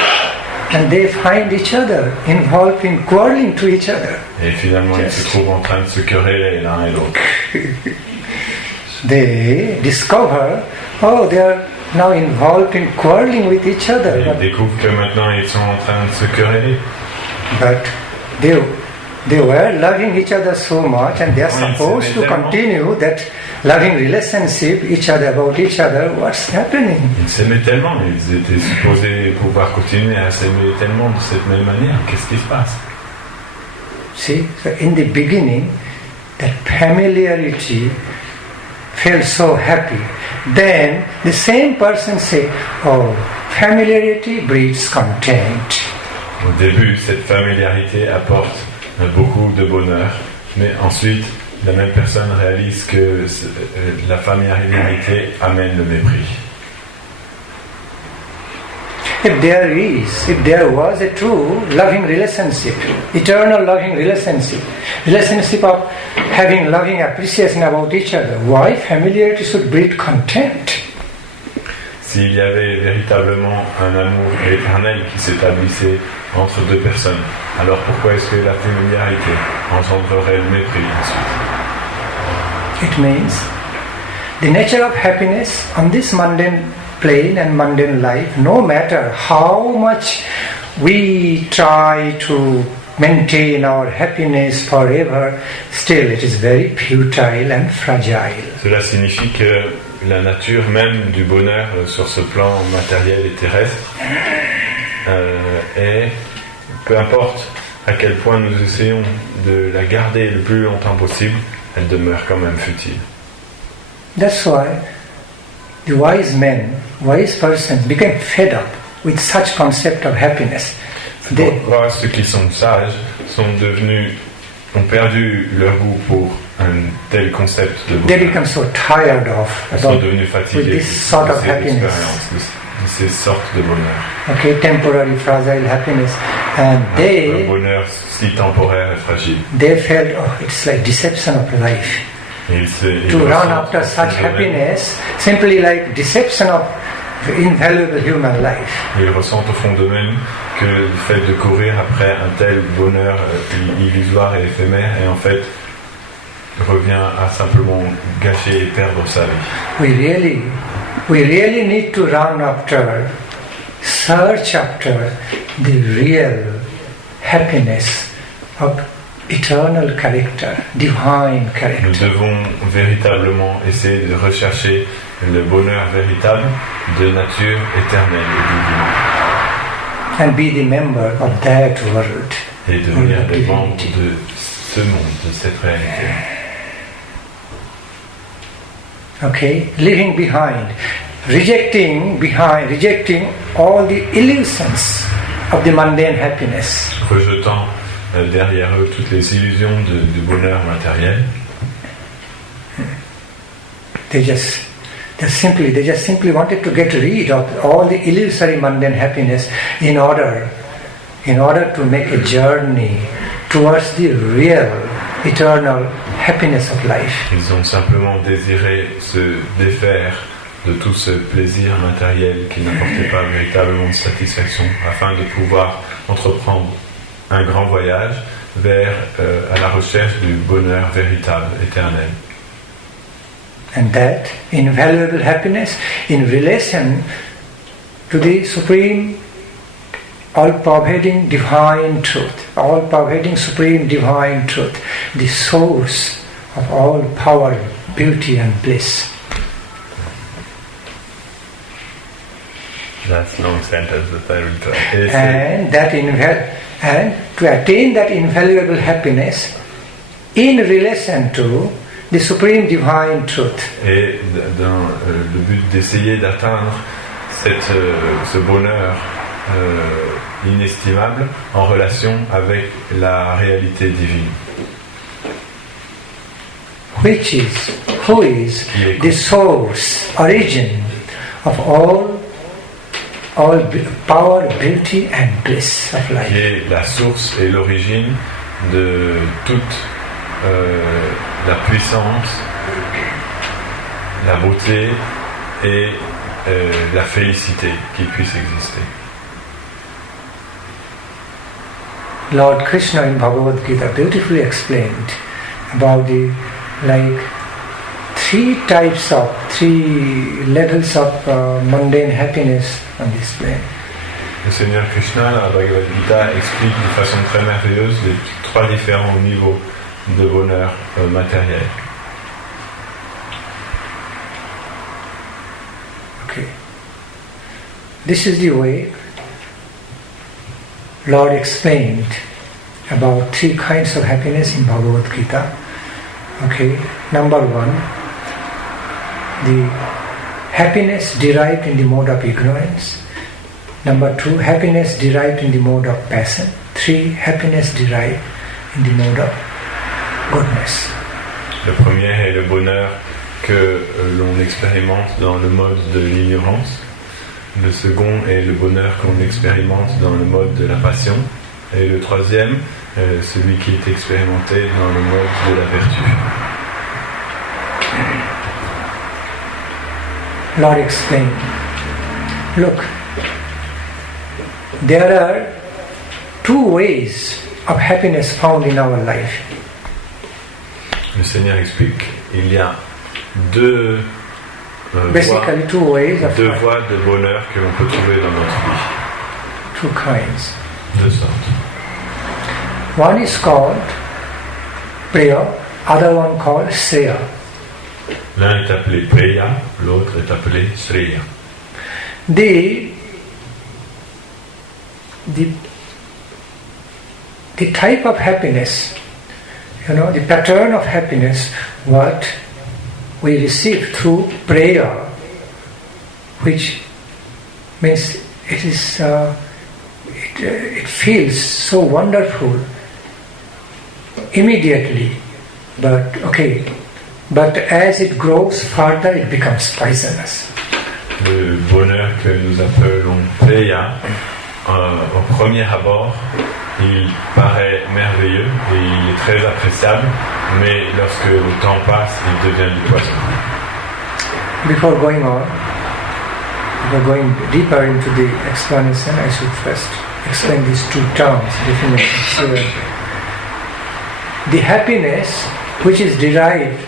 And they find each other involved in quarreling to each other. Et finalement, ils se trouvent en train de se quereller l'un et l'autre. They discover, oh, they are now involved in quarreling with each other. Ils découvrent que maintenant ils sont en train de se quereller. But they were loving each other so much, and they are supposed to continue that loving relationship, each other about each other. What's happening? Ils s'aimaient tellement, ils étaient supposés pouvoir continuer à s'aimer tellement de cette même manière. Qu'est-ce qui se passe? See, so in the beginning, that familiarity felt so happy. Then the same person say, oh, familiarity breeds contempt. Au début, cette familiarité apporte beaucoup de bonheur, mais ensuite, la même personne réalise que la familiarité amène le mépris. If there was a true loving relationship, eternal loving relationship of having loving appreciation about each other, why familiarity should breed contempt? S'il y avait véritablement un amour éternel qui s'établissait entre deux personnes, alors pourquoi est-ce que la familiarité engendrerait le mépris ensuite? It means the nature of happiness on this mundane plane and mundane life, no matter how much we try to maintain our happiness forever, still it is very futile and fragile. Cela signifie que la nature même du bonheur sur ce plan matériel et terrestre est, peu importe à quel point nous essayons de la garder le plus longtemps possible, elle demeure quand même futile. That's why the wise persons became fed up with such concept of happiness. Pourquoi ceux qui sont sages ont perdu leur goût pour un tel concept de bonheur. They become so tired of Ils sont devenus fatigués this sort of happiness. De ces sortes de bonheur. Okay, temporary, fragile happiness, and Un bonheur si temporaire et fragile. they felt, oh, it's like deception of life. to run after such happiness, simply like deception of invaluable human life. Ils ressentent au fond d'eux-mêmes que le fait de courir après un tel bonheur illusoire et éphémère est en fait revient à simplement gâcher et perdre sa vie. We really need to run after, search after the real happiness of eternal character, divine character. Nous devons véritablement essayer de rechercher le bonheur véritable de nature éternelle et divine. And be the member of that world. Et devenir des membres de ce monde, de cette réalité. Okay, leaving behind, rejecting all the illusions of the mundane happiness. Rejetant derrière eux toutes les illusions du bonheur matériel. They just simply wanted to get rid of all the illusory mundane happiness in order to make a journey towards the real eternal happiness of life. Ils ont simplement désiré se défaire de tout ce plaisir matériel qui n'apportait pas véritablement de satisfaction, afin de pouvoir entreprendre un grand voyage vers à la recherche du bonheur véritable, éternel. And that invaluable happiness in relation to the supreme, all-pervading divine truth, all-pervading supreme divine truth, the source of all power, beauty and bliss. That's long sentence that I will try. And to attain that invaluable happiness in relation to the supreme divine truth. Et dans le but d'essayer d'atteindre ce bonheur inestimable en relation avec la réalité divine. Who is the source, origin of all power, beauty and bliss of life. Qui est la source et l'origine de toute la puissance, la beauté et la félicité qui puisse exister. Lord Krishna in Bhagavad Gita beautifully explained about the three levels of mundane happiness on this plane. Le Seigneur Krishna, la Bhagavad Gita, explique de façon très merveilleuse les trois différents niveaux de bonheur matériel. Okay. This is the way Lord explained about three kinds of happiness in Bhagavad Gita. Okay, number one, the happiness derived in the mode of ignorance. Number two, happiness derived in the mode of passion. Three, happiness derived in the mode of goodness. Le premier est le bonheur que l'on expérimente dans le mode de l'ignorance. Le second est le bonheur qu'on expérimente dans le mode de la passion. Et le troisième, celui qui est expérimenté dans le mode de la vertu. Lord explained, look, there are two ways of happiness found in our life. Le Seigneur explique, il y a deux voies de bonheur que l'on peut trouver dans notre vie. Two kinds. Deux sortes. One is called Priya, other one called Sreya. L'un est appelé Priya, l'autre est appelé Sreya. The type of happiness, the pattern of happiness, what we receive through prayer, which means it feels so wonderful immediately, but as it grows further, it becomes poisonous. Le bonheur que nous appelons Priya, au premier abord, il paraît merveilleux et il est très appréciable, mais lorsque le temps passe, il devient du poison. Before going on, before going deeper into the explanation, I should first explain these two terms, definitions. The happiness which is derived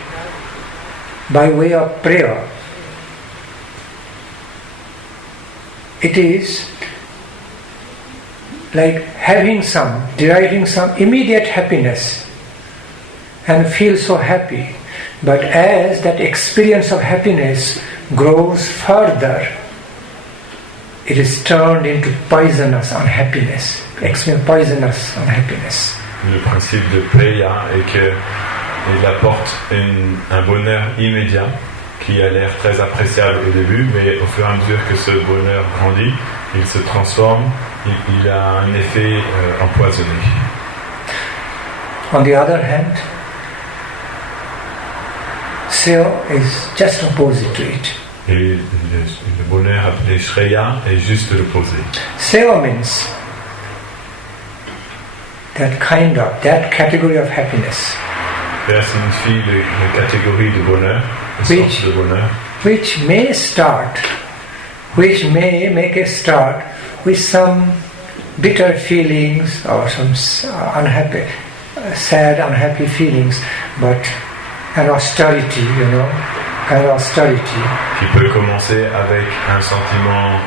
by way of prayer, it is like deriving some immediate happiness and feel so happy. But as that experience of happiness grows further, it is turned into poisonous unhappiness. Poisonous unhappiness. Le principe de Preya est qu'il apporte un bonheur immédiat qui a l'air très appréciable au début, mais au fur et à mesure que ce bonheur grandit, il se transforme, il a un effet empoisonné. On the other hand, Shreya is just opposite to it. Et le bonheur appelé Shreya est juste l'opposé. Shreya means that category of happiness. Shreya signifie la catégorie de bonheur, la sorte de bonheur. Which may make a start with some bitter feelings or some sad, unhappy feelings, but an austerity, kind of austerity. Qui peut commencer avec un sentiment,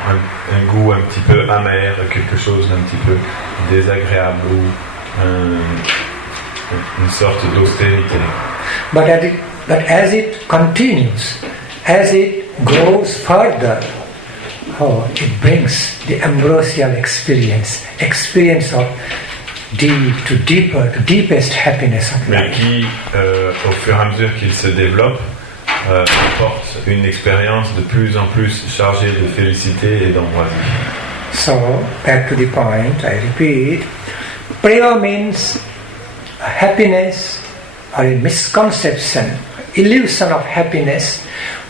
un goût un petit peu amer, quelque chose d'un petit peu désagréable ou une sorte d'austérité. But as it continues, as it grows further, it brings the ambrosial experience of deepest happiness of life. Mais qui, au fur et à mesure qu'il se développe, apporte une expérience de plus en plus chargée de félicité et d'ambroisie. So, back to the point, I repeat, prayer means happiness or a misconception, illusion of happiness,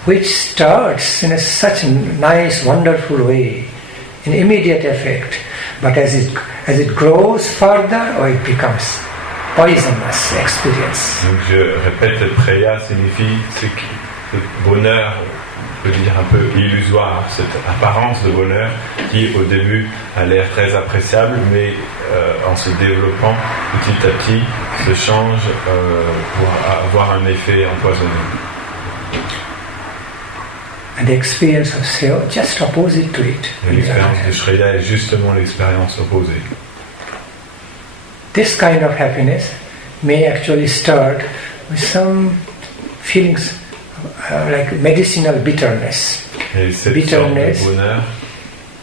which starts in such a nice, wonderful way, an immediate effect, but as it grows further, it becomes poisonous experience. Donc je répète, Preya signifie ce bonheur, on peut dire un peu illusoire, cette apparence de bonheur qui au début a l'air très appréciable, mais en se développant petit à petit se change pour avoir un effet empoisonné. And the experience of Shreya just opposite to it. Et l'expérience de Shreya est justement l'expérience opposée. This kind of happiness may actually start with some feelings like medicinal bitterness. Et cette sorte de bonheur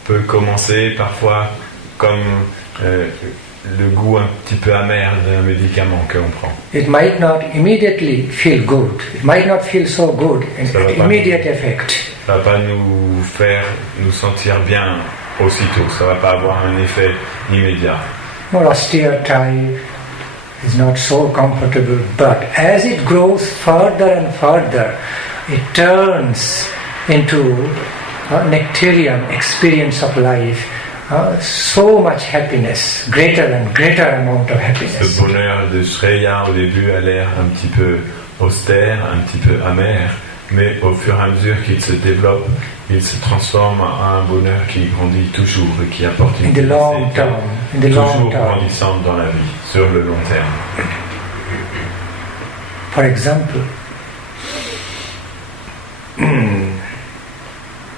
peut commencer parfois comme le goût un petit peu amer d'un médicament que l'on prend. It might not immediately feel good. It might not feel so good in immediate effect. Ça va pas nous faire nous sentir bien aussitôt. Ça va pas avoir un effet immédiat. More austere type is not so comfortable, but as it grows further and further, it turns into a nectarian experience of life. So much happiness, greater and greater amount of happiness. Ce bonheur de Shreya au début a l'air un petit peu austère, un petit peu amer, mais au fur et à mesure qu'il se développe, il se transforme en un bonheur qui grandit toujours et qui apporte une félicité toujours grandissante dans la vie, sur le long terme. For example,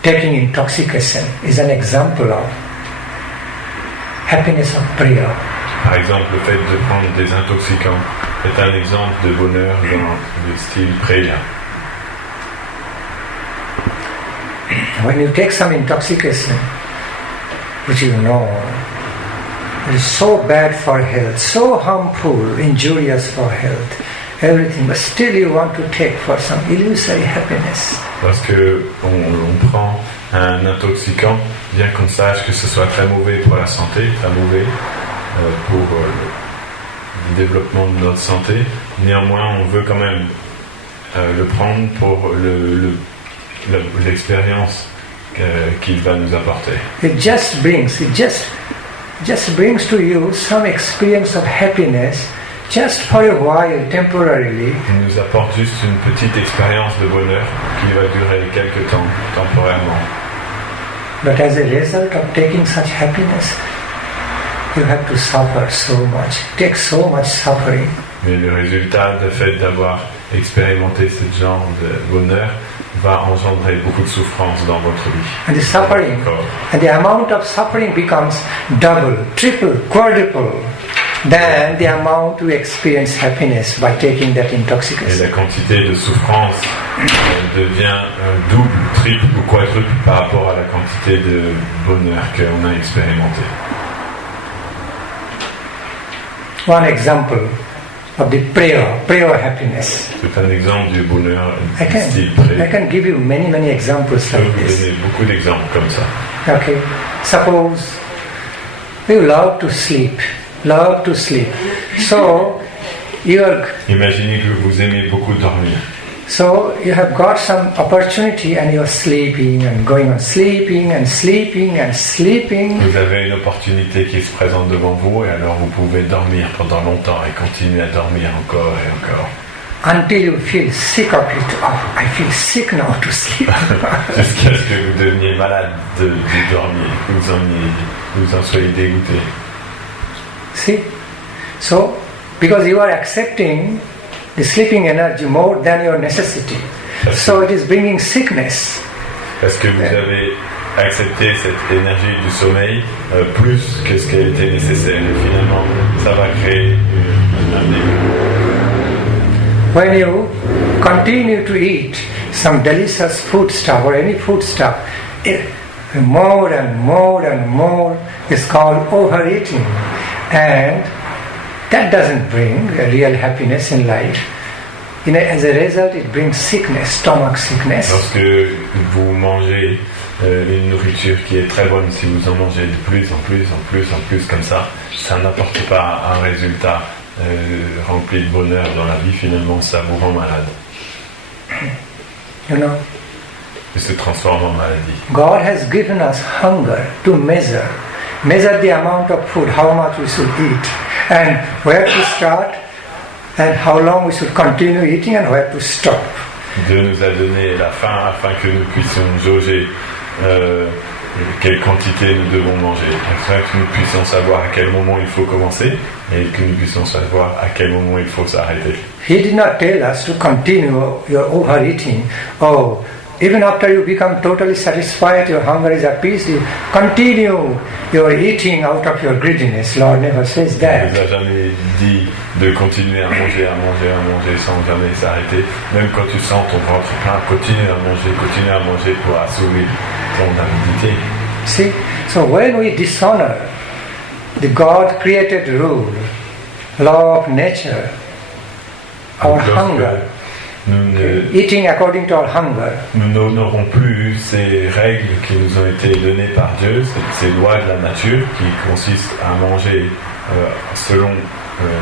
taking intoxication is an example of happiness of prayer. Par exemple, le fait de prendre des intoxicants est un exemple de bonheur dans le style Preya. When you take some intoxication, which you know is so bad for health, so harmful, injurious for health, everything, but still you want to take for some illusory happiness. Parce que on prend un intoxicant, bien qu'on sache que ce soit très mauvais pour la santé, très mauvais pour le développement de notre santé, néanmoins on veut quand même le prendre pour l'expérience qu'il va nous apporter. It just brings to you some experience of happiness just for a while, temporarily. Il nous apporte juste une petite expérience de bonheur qui va durer quelque temps, temporairement. But as a result of taking such happiness, you have to suffer so much, take so much suffering. Mais le résultat du fait d'avoir expérimenté ce genre de bonheur va engendrer beaucoup de souffrance dans votre vie. And the suffering, and the amount of suffering becomes double, triple, quadruple than the amount you experience happiness by taking that Et intoxication. la quantité de souffrance devient double, triple ou quadruple par rapport à la quantité de bonheur qu'on a expérimenté. One example of the prayer happiness. C'est un exemple du bonheur I style can give you many examples Je peux like vous this. donner beaucoup d'exemples comme ça. Okay, suppose you love to sleep. So Imaginez que vous aimez beaucoup dormir. So you have got some opportunity and you are sleeping and going on sleeping and sleeping and sleeping. Vous avez une opportunité qui se présente devant vous et alors vous pouvez dormir pendant longtemps et continuer à dormir encore et encore. Until you feel sick of it. Oh, I feel sick now to sleep. Jusqu'à ce que vous deveniez malade de dormir, vous en soyez dégoûté. See? So, because you are accepting the sleeping energy more than your necessity. So it is bringing sickness. Parce que vous avez accepté cette énergie du sommeil plus que ce qui était nécessaire. Et finalement, ça va créer un dégoût. When you continue to eat some delicious food stuff or any food stuff, more and more is called overeating. And that doesn't bring a real happiness in life. As a result, it brings sickness, stomach sickness. Lorsque vous mangez une nourriture qui est très bonne, si vous en mangez de plus en plus comme ça n'apporte pas un résultat rempli de bonheur dans la vie, finalement ça vous rend malade. You know, Et se transforme en maladie. God has given us hunger to measure the amount of food, how much we should eat, and where to start, and how long we should continue eating, and where to stop. Dieu nous a donné la faim afin que nous puissions jauger quelle quantité nous devons manger, afin que nous puissions savoir à quel moment il faut commencer et que nous puissions savoir à quel moment il faut s'arrêter. He did not tell us to continue your overeating. Oh, even after you become totally satisfied, your hunger is appeased, you continue your eating out of your greediness. Lord never says Il that. ne nous a jamais dit de continuer à manger sans jamais s'arrêter. Même quand tu sens ton ventre plein, continue à manger pour assouvir ton avidité. See, so when we dishonor the God-created rule, law of nature, our hunger, eating according to our hunger, nous n'honorons plus ces règles qui nous ont été données par Dieu, ces lois de la nature qui consistent à manger selon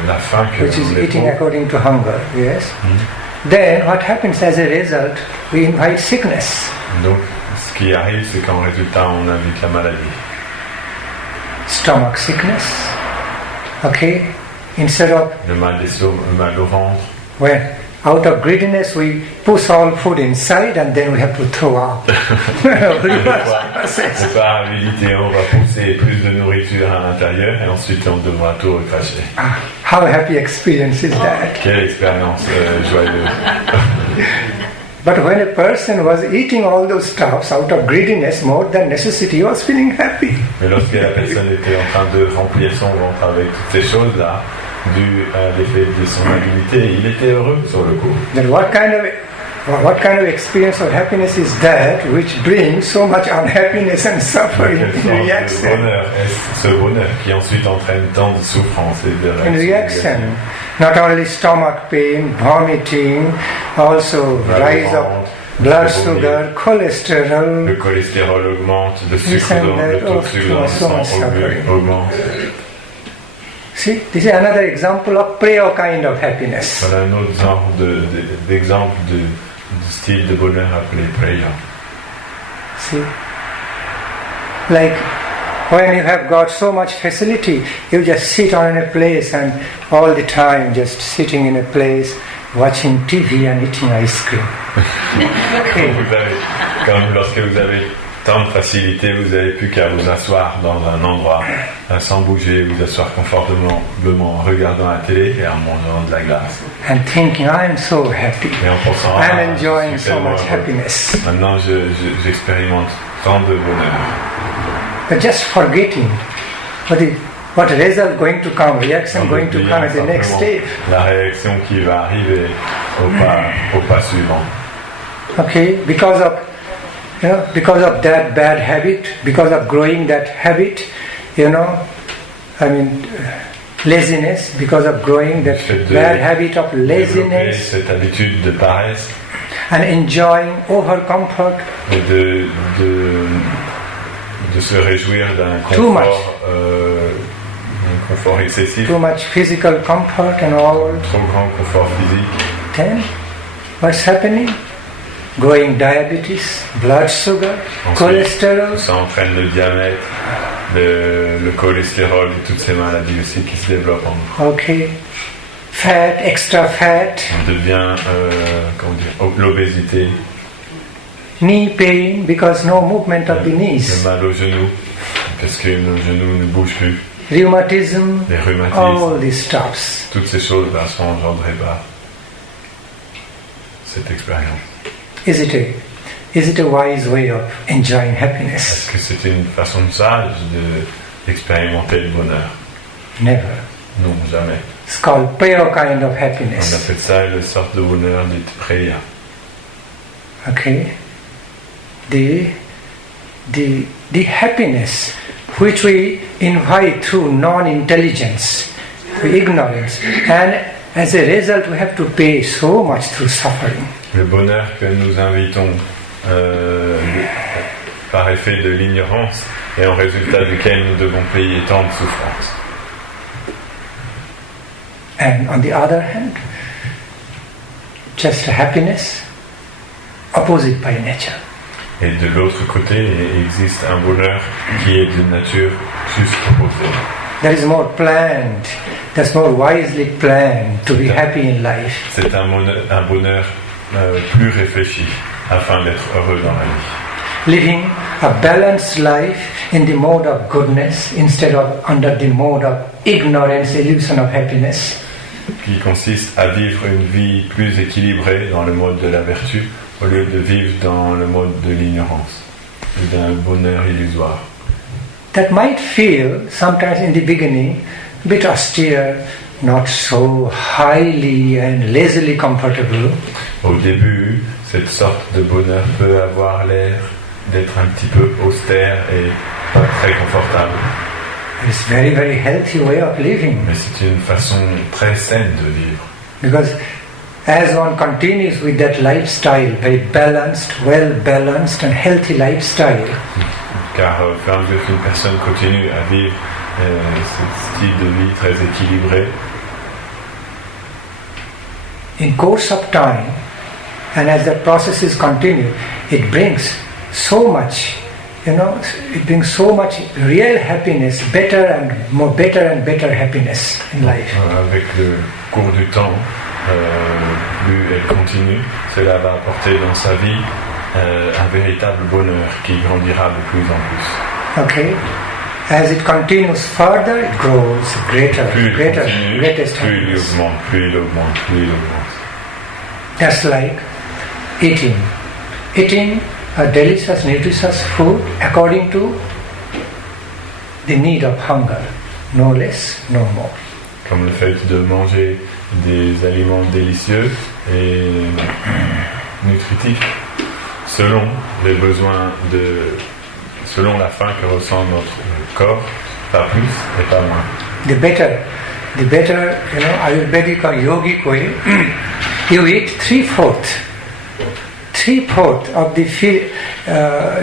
la faim que which is nous eating avons. according to hunger, yes. Then what happens as a result? We invite sickness. Donc, ce qui arrive, c'est qu'en résultat, on invite la maladie. Stomach sickness. Okay? Instead of Le mal au ventre. when out of greediness we push all food inside and then we have to throw out. Par avidité, on va pousser plus de nourriture à l'intérieur et ensuite on devra tout recracher. How happy experience is that? Quelle expérience joyeuse. But when a person was eating all those stuffs out of greediness more than necessity, he was feeling happy. Mais lorsque la personne était en train de remplir son ventre avec toutes ces choses-là, dû à l'effet de son avidité, il était heureux sur le coup. Then what kind of experience of happiness is that which brings so much unhappiness and suffering in reaction? Ce bonheur qui ensuite entraîne tant de souffrance et de In reaction, not only stomach pain, vomiting, also rise of blood sugar, cholesterol. Le cholestérol augmente, le taux de sucre dans le sang augmente. See, this is another example of prayer kind of happiness. Voilà un autre genre d'exemple de style de bonheur appelé prayer. See, like when you have got so much facility, you just sit on a place and all the time just sitting in a place, watching TV and eating ice cream. Okay. Lorsque vous avez tant de facilité, vous n'avez plus qu'à vous asseoir dans un endroit sans bouger, vous asseoir confortablement en regardant la télé et en mangeant de la glace. And thinking, I am so happy. Et en pensant, I'm enjoying so much happiness. Maintenant, j'expérimente tant de bonheur. But just forgetting what result going to come, reaction going to come at the next step. La réaction qui va arriver au pas suivant. Okay, because of that bad habit, because of growing that habit, laziness, because of growing that bad habit of laziness, cette habitude de paresse, and enjoying over comfort, et de se réjouir d'un confort excessif, too much physical comfort and all, trop grand confort physique. Then what's happening? Growing diabetes, blood sugar, cholesterol. Ça entraîne le diabète, le cholestérol et toutes ces maladies aussi qui se développent en nous. Okay. Fat, extra fat. On devient, l'obésité. Knee pain because no movement of the knees. Le mal aux genoux, parce que nos genoux ne bougent plus. Rheumatism, les rhumatismes, all these stuffs. Toutes ces choses sont engendrées par cette expérience. Is it a wise way of enjoying happiness? Est-ce que c'est une façon sage d'expérimenter le bonheur? Never. Non, jamais. It's called prayer kind of On happiness. appelle ça une sorte de bonheur dite prière. Okay. The happiness which we invite through non-intelligence, through ignorance, and as a result we have to pay so much through suffering. Le bonheur que nous invitons par effet de l'ignorance et en résultat duquel nous devons payer tant de souffrances. And on the other hand, just happiness opposite by nature. Et de l'autre côté, il existe un bonheur qui est de nature juste opposée. That is more planned, that's more wisely planned to be happy in life. C'est un bonheur plus réfléchi afin d'être heureux dans la vie. Living a balanced life in the mode of goodness instead of under the mode of ignorance, illusion of happiness. Qui consiste à vivre une vie plus équilibrée dans le mode de la vertu au lieu de vivre dans le mode de l'ignorance et d'un bonheur illusoire. That might feel sometimes in the beginning a bit austere, not so highly and lazily comfortable. Au début, cette sorte de bonheur peut avoir l'air d'être un petit peu austère et pas très confortable. It's very, very healthy way of living. Mais c'est une façon très saine de vivre. Because as one continues with that lifestyle, very balanced, well balanced and healthy lifestyle, car au fur et à mesure qu'une personne continue à vivre ce style de vie très équilibré, in course of time, and as that process is continued, it brings so much, it brings so much real happiness, better and better happiness in life. Avec le cours du temps, plus elle continue, cela va apporter dans sa vie un véritable bonheur qui grandira de plus en plus. Okay. As it continues further, it grows greater, greatest happiness. Plus il augmente. That's like eating. Eating a delicious, nutritious food according to the need of hunger. No less, no more. Comme le fait de manger des aliments délicieux et nutritifs selon les besoins selon la faim que ressent notre corps, pas plus et pas moins. The better, Ayurvedic or yogic way, you eat 3/4 of the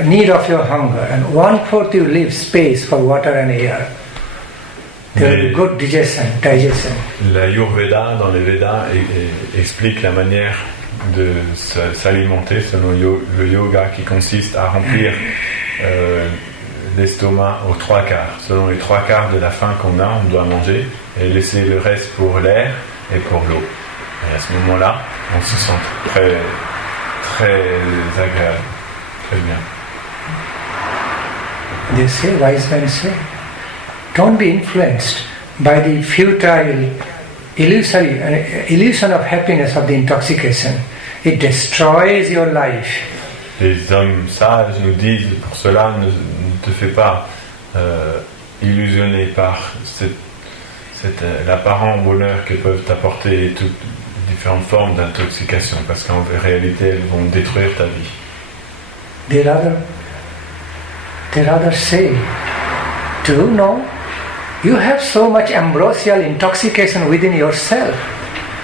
need of your hunger, and 1/4 you leave space for water and air. There will be good digestion. L'Ayurveda, dans les Védas, explique la manière de s'alimenter selon le yoga qui consiste à remplir l'estomac aux 3/4. Selon les 3/4 de la faim qu'on a, on doit manger et laisser le reste pour l'air et pour l'eau. Et à ce moment-là, on se sent très, très agréable, très bien. They say, wise men say, don't be influenced by the futile, illusion of happiness of the intoxication. It destroys your life. Les hommes sages nous disent, pour cela, ne te fais pas illusionner par l'apparent bonheur que peuvent t'apporter toutes les différentes formes d'intoxication, parce qu'en réalité, elles vont détruire ta vie. They rather say, do you know, you have so much ambrosial intoxication within yourself.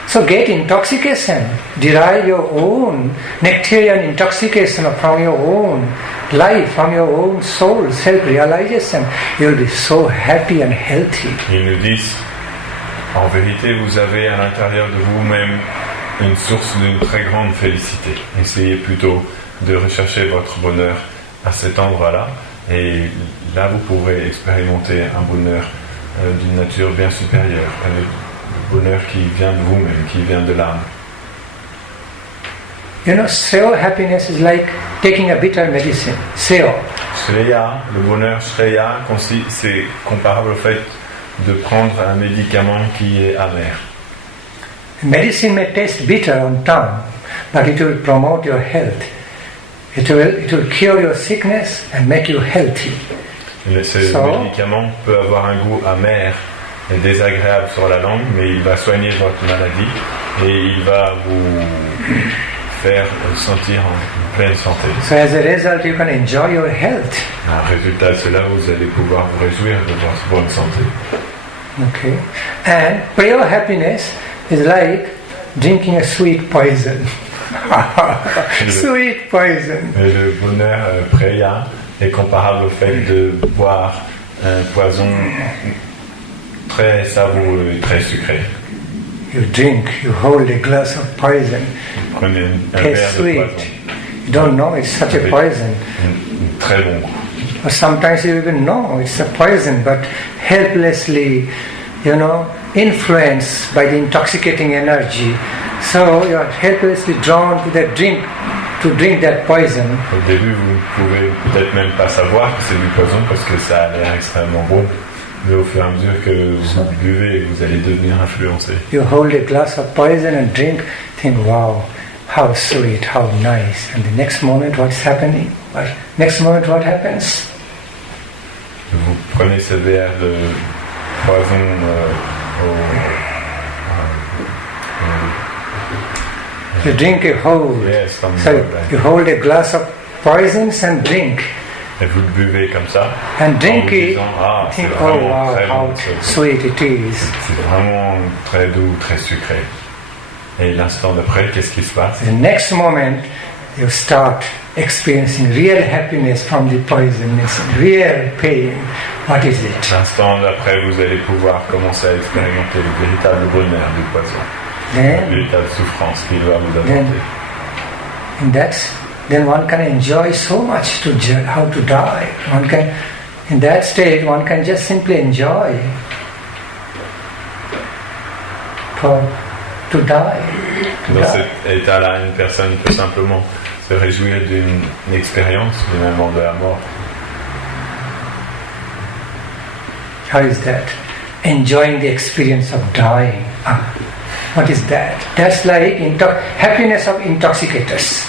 So get intoxication, derive your own nectarian intoxication from your own life, from your own soul, self-realization. You will be so happy and healthy. Ils nous disent, en vérité, vous avez à l'intérieur de vous-même une source d'une très grande félicité. Essayez plutôt de rechercher votre bonheur à cet endroit-là, et là vous pourrez expérimenter un bonheur d'une nature bien supérieure, le bonheur qui vient de vous-même, qui vient de l'âme. You know, Srila happiness is like taking a bitter medicine. Srila. Shreya, le bonheur Shreya, c'est comparable au fait de prendre un médicament qui est amer. Medicine may taste bitter on tongue, but it will promote your health. It will cure your sickness and make you healthy. Le médicament peut avoir un goût amer et désagréable sur la langue, mais il va soigner votre maladie et il va vous faire sentir en pleine santé. So as a result, you can enjoy your health. Un résultat de cela, vous allez pouvoir vous réjouir de votre bonne santé. Okay. And pure happiness is like drinking a sweet poison. Sweet poison. Et le bonheur Preya est comparable au fait de boire un poison très savoureux et très sucré. You drink, you hold a glass of poison. Vous prenez un verre de sweet. poison. You don't know it's such a poison. Très bon goût. Or sometimes you even know it's a poison, but helplessly, influenced by the intoxicating energy. So you are helplessly drawn to that drink, to drink that poison. Au début, vous ne pouvez peut-être même pas savoir que c'est du poison parce que ça a l'air extrêmement bon. Mais au fur et à mesure que vous buvez, vous allez devenir influencé. You hold a glass of poison and drink, think, wow, how sweet, how nice. And the next moment, what's happening? Next moment, what happens? Vous prenez ce verre de poison you drink a whole. Yes, so you hold a glass of poisons and drink. Et vous le buvez comme ça. And drink it. Disant, think, oh wow, how sweet it is. C'est vraiment très doux, très sucré. Et l'instant d'après, qu'est-ce qui se passe? The next moment, you start experiencing real happiness from the poison, real pain. What is it? L'instant d'après, vous allez pouvoir commencer à expérimenter le véritable bonheur du poison, la véritable souffrance qu'il va vous apporter. Then one can enjoy so much how to die. In that state, one can just simply enjoy to die. Dans cet état-là, une personne peut simplement se réjouir d'une expérience, du moment de la mort. How is that? Enjoying the experience of dying. What is that? That's like happiness of intoxicators.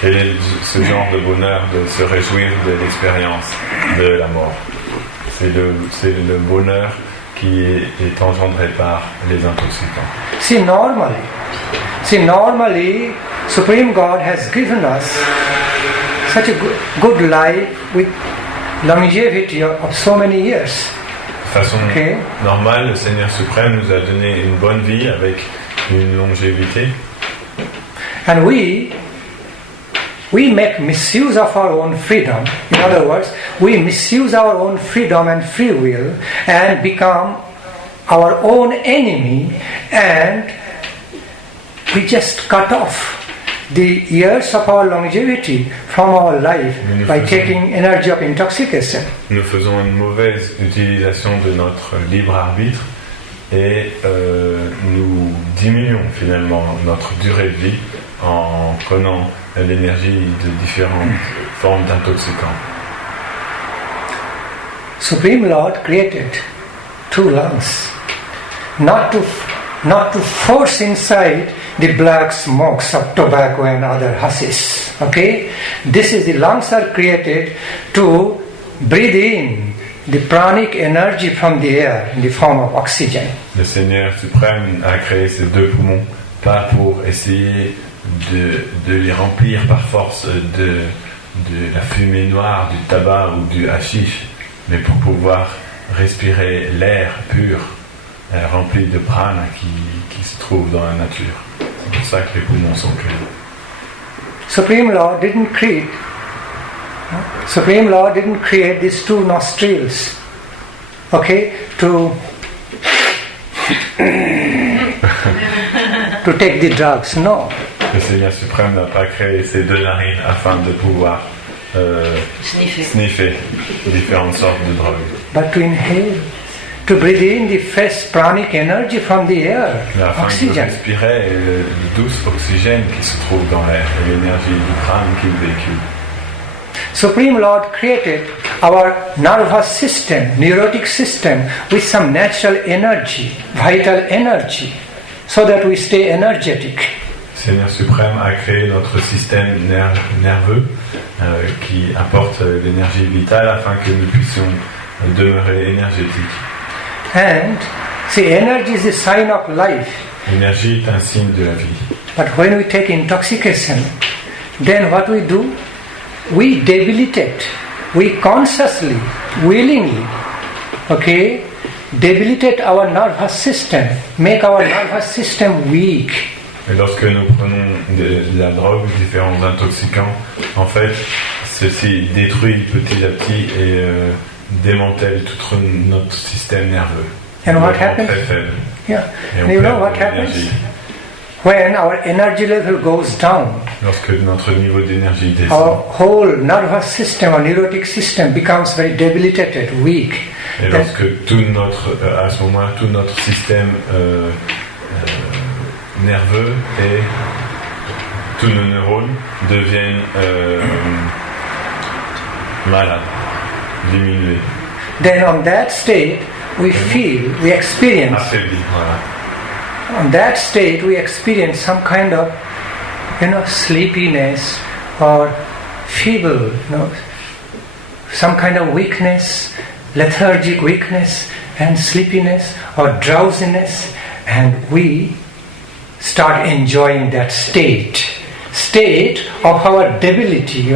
Quel est ce genre de bonheur de se réjouir de l'expérience de la mort? C'est le bonheur qui est engendré par les intoxicants. See, normally, Supreme God has given us such a good life with longevity of so many years. De façon normale, le Seigneur suprême nous a donné une bonne vie avec une longévité. And we make misuse of our own freedom. In other words, we misuse our own freedom and free will and become our own enemy, and we just cut off the years of our longevity from our life by taking energy of intoxication. Nous faisons une mauvaise utilisation de notre libre arbitre et nous diminuons finalement notre durée de vie en prenant l'énergie de différentes formes d'intoxicants. Supreme Lord created 2 lungs, not to force inside the black smokes of tobacco and other hashish. Okay, this is the lungs are created to breathe in the pranic energy from the air in the form of oxygen. Le Seigneur suprême a créé ces 2 poumons pas pour essayer de les remplir par force de la fumée noire, du tabac ou du hashish, mais pour pouvoir respirer l'air pur, rempli de prana qui se trouve dans la nature. C'est pour ça que les poumons sont créés. Supreme Lord didn't create these 2 nostrils, okay, to take the drugs. No. Le Seigneur suprême n'a pas créé ces 2 narines afin de pouvoir sniffer différentes sortes de drogues. But to inhale, to breathe in the fresh pranic energy from the air, mais afin oxygen. De respirer le douce oxygène qui se trouve dans l'air et l'énergie du prana qu'il véhicule. Supreme Lord created our nervous system, neurotic system with some natural energy, vital energy, so that we stay energetic. Le Seigneur suprême a créé notre système nerveux qui apporte l'énergie vitale afin que nous puissions demeurer énergétiques. And see, energy is a sign of life. L'énergie est un signe de la vie. But when we take intoxication, then what we do? We debilitate. We consciously, willingly, okay, debilitate our nervous system, make our nervous system weak. Et lorsque nous prenons de la drogue, différents intoxicants, en fait, ceci détruit petit à petit et démantèle tout notre système nerveux. And what happens? Très faible. Yeah. And you know what happens? When our energy level goes down, lorsque notre niveau d'énergie descend, our whole nervous system or neurotic system becomes very debilitated, weak. Et lorsque à ce moment-là, tout notre système nerveux et tous nos neurones deviennent malades, diminués. Then on that state, we feel, we experience. Affaiblis, voilà. On that state, we experience some kind of, sleepiness or feeble, some kind of weakness, lethargic weakness and sleepiness or drowsiness, and we start enjoying that state of our debility,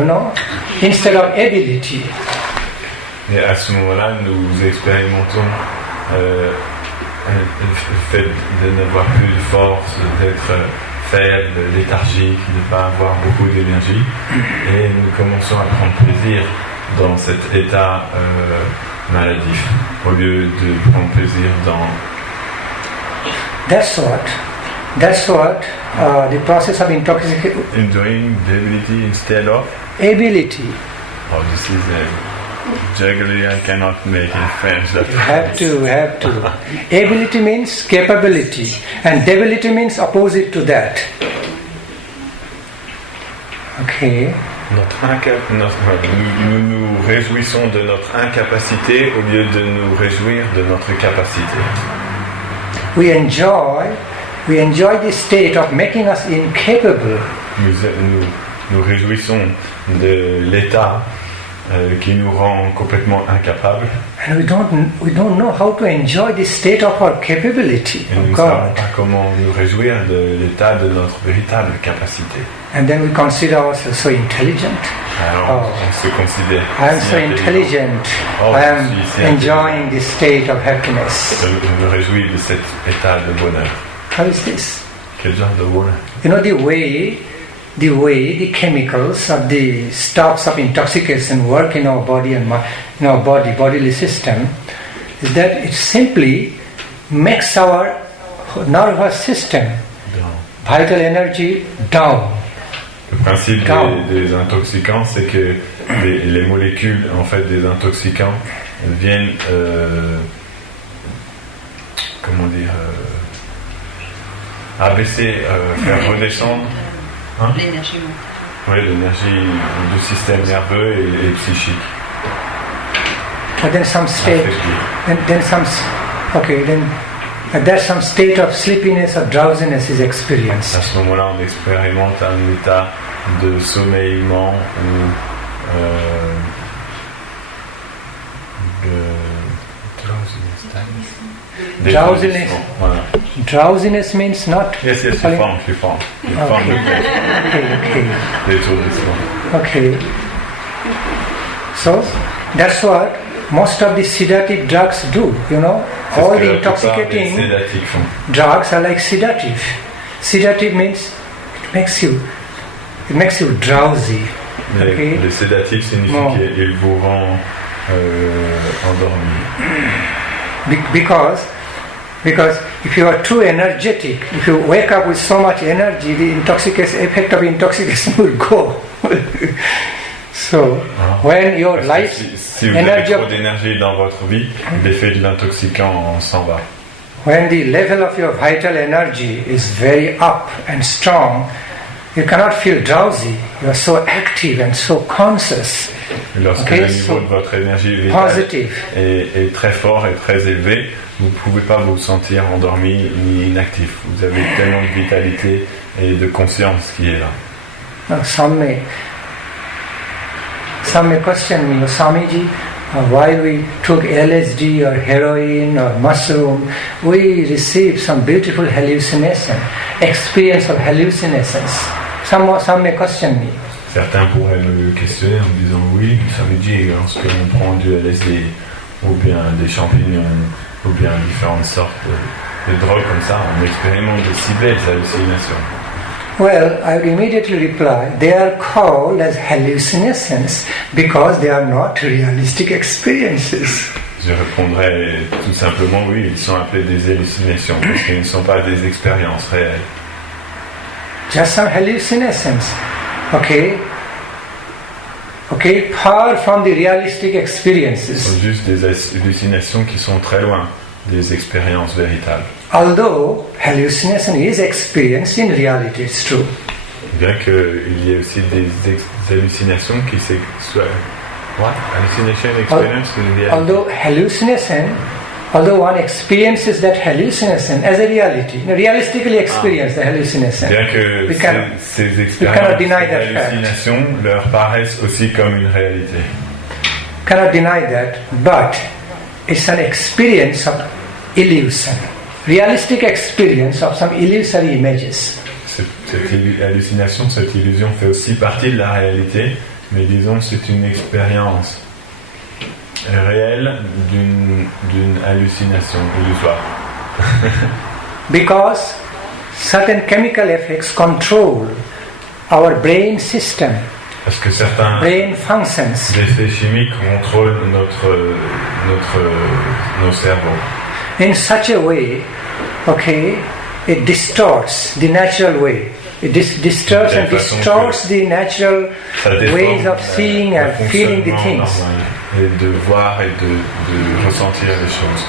instead of ability. Et à ce moment-là, nous expérimentons le fait de n'avoir plus de force, d'être faible, léthargique, de ne pas avoir beaucoup d'énergie, et nous commençons à prendre plaisir dans cet état maladif, au lieu de prendre plaisir dans... That's what the process of intoxication... Enjoying debility instead of... Ability. Oh, this is generally I cannot make in French. That have to. Ability means capability, and debility means opposite to that. Okay. Nous nous réjouissons de notre incapacité au lieu de nous réjouir de notre capacité. We enjoy the state of making us incapable. Nous réjouissons de l'état qui nous rend complètement incapables. And we don't know how to enjoy the state of our capability. Et nous ne savons pas comment nous réjouir de l'état de notre véritable capacité. And then we consider ourselves so intelligent. Alors on se considère. I am so intelligent. I am enjoying the state of happiness. Je me réjouis de cet état de bonheur. How is this? Quel genre de bonheur? The way the chemicals of the stuffs of intoxication work in our body and in our bodily system is that it simply makes our nervous system, vital energy down, Le principe des intoxicants, c'est que les molécules en fait des intoxicants viennent, abaisser, faire redescendre l'énergie. Oui, l'énergie du système nerveux et psychique. But then some state, there's some state of sleepiness or drowsiness is experienced. À ce moment-là, on expérimente un état de sommeillement ou de drowsiness. Voilà. Drowsiness means not. Yes, you found. Okay. So that's what most of the sedative drugs do. All the intoxicating drugs are like sedative. Sedative means it makes you drowsy. Les sédatifs signifient qu'il vous rend endormi. Because if you are too energetic, if you wake up with so much energy, the effect of intoxication will go. So, when your life si vous avez trop d'énergie dans votre vie, l'effet de l'intoxicant s'en va. When the level of your vital energy is very up and strong, you cannot feel drowsy. You are so active and so conscious. Lorsque le niveau de votre énergie vitale est très fort et très élevé, vous ne pouvez pas vous sentir endormi ni inactif. Vous avez tellement de vitalité et de conscience qui est là. Some may question me, Swamiji, while we took LSD or heroin or mushroom, we received some beautiful hallucination, experience of hallucinations. Some may question me. Certains pourraient me questionner en me disant oui, Swamiji, lorsque l'on prend du LSD ou bien des champignons ou bien différentes sortes de drogues comme ça, on expérimente de si belles hallucinations. Well, I would immediately reply, they are called as hallucinations because they are not realistic experiences. Je répondrai tout simplement oui, ils sont appelés des hallucinations parce qu'ils ne sont pas des expériences réelles. Just some hallucinations, okay, far from the realistic experiences. Ce sont juste des hallucinations qui sont très loin des expériences véritables. Although hallucination is experienced in reality, it's true. Bien qu'il y ait aussi des hallucinations qui soient... What? Hallucination experience in reality. Although one experiences that hallucination as a reality, realistically experience the hallucination. Bien que ces expériences, ces hallucinations leur paraissent aussi comme une réalité. Cannot deny that, but it's an experience of illusion. Realistic experience of some illusory images. Cette hallucination, cette illusion fait aussi partie de la réalité, mais disons c'est une expérience réelle d'une hallucination illusoire. Because certain chemical effects control our brain system. Parce que certains effets chimiques contrôlent nos cerveaux. In such a way, it distorts the natural way. It distorts and distorts the natural ways of seeing and feeling the things. Et de voir et de ressentir les choses.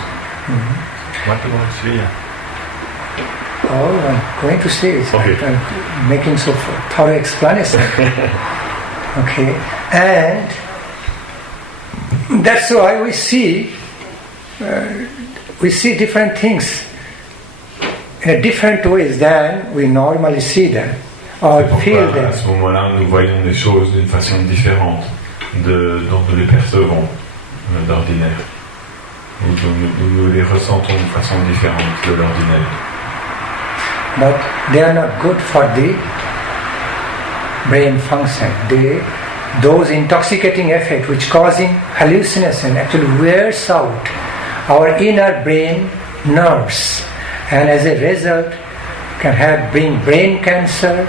What do you want to say? Oh, I'm going to say it. Okay. I'm making so thorough explanation. Okay, and that's why we see different things in different ways than we normally see them or feel them. À ce moment-là, nous voyons les choses d'une façon différente dont nous les percevons d'ordinaire. Nous les ressentons d'une façon différente de l'ordinaire. But they are not good for the brain function. Those intoxicating effects which causing hallucination actually wears out our inner brain nerves, and as a result can bring brain cancer,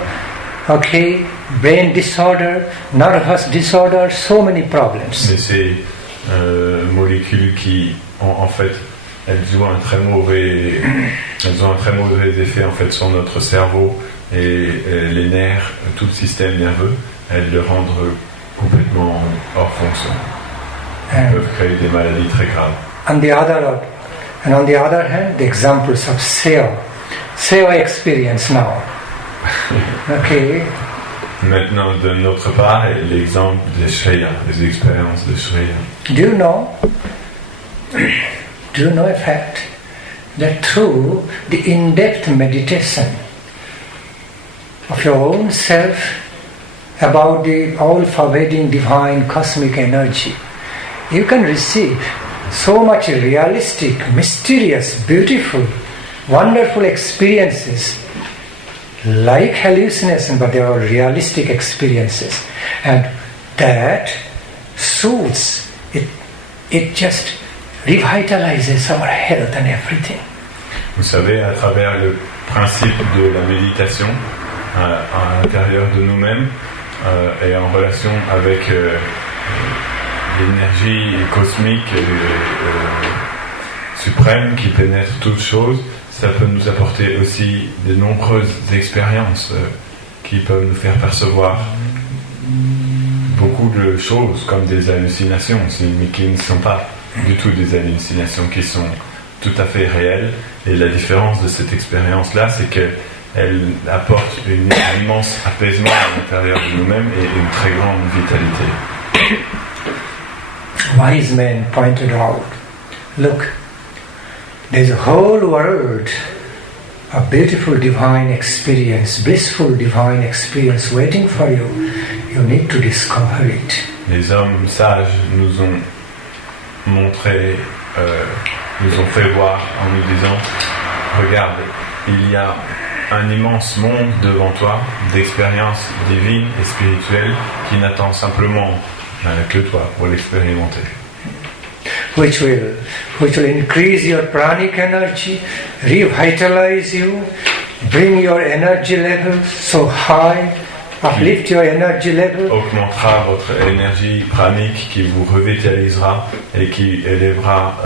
brain disorder, nervous disorder, so many problems. Mais ces molécules qui, en fait, elles ont un très mauvais effet en fait sur notre cerveau et les nerfs, tout le système nerveux, elles le rendent complètement hors fonction. Elles peuvent créer des maladies très graves. On the other hand, the examples of seva experience now. Okay. Maintenant, de notre part, l'exemple des Shreya, des expériences de Shreya. Do you know a fact that through the in-depth meditation of your own self about the all-pervading divine cosmic energy, you can receive so much realistic, mysterious, beautiful, wonderful experiences like hallucination, but they are realistic experiences, and that soothes it just revitalizes our health and everything. Vous savez, à travers le principe de la méditation à l'intérieur de nous-mêmes et en relation avec l'énergie cosmique suprême qui pénètre toutes choses, ça peut nous apporter aussi de nombreuses expériences qui peuvent nous faire percevoir beaucoup de choses comme des hallucinations, mais qui ne sont pas du tout des hallucinations, qui sont tout à fait réelles. Et la différence de cette expérience-là, c'est qu'elle apporte un immense apaisement à l'intérieur de nous-mêmes et une très grande vitalité. Wise men pointed out, look, there's a whole world of beautiful divine experience, blissful divine experience waiting for you. You need to discover it. Les hommes sages nous ont montré, nous ont fait voir en nous disant, regarde, il y a un immense monde devant toi d'expériences divines et spirituelles qui n'attend simplement que toi pour l'expérimenter. Which will increase your pranic energy, revitalize you, bring your energy level so high, uplift your energy level. Augmentera votre énergie pranique qui vous revitalisera et qui élèvera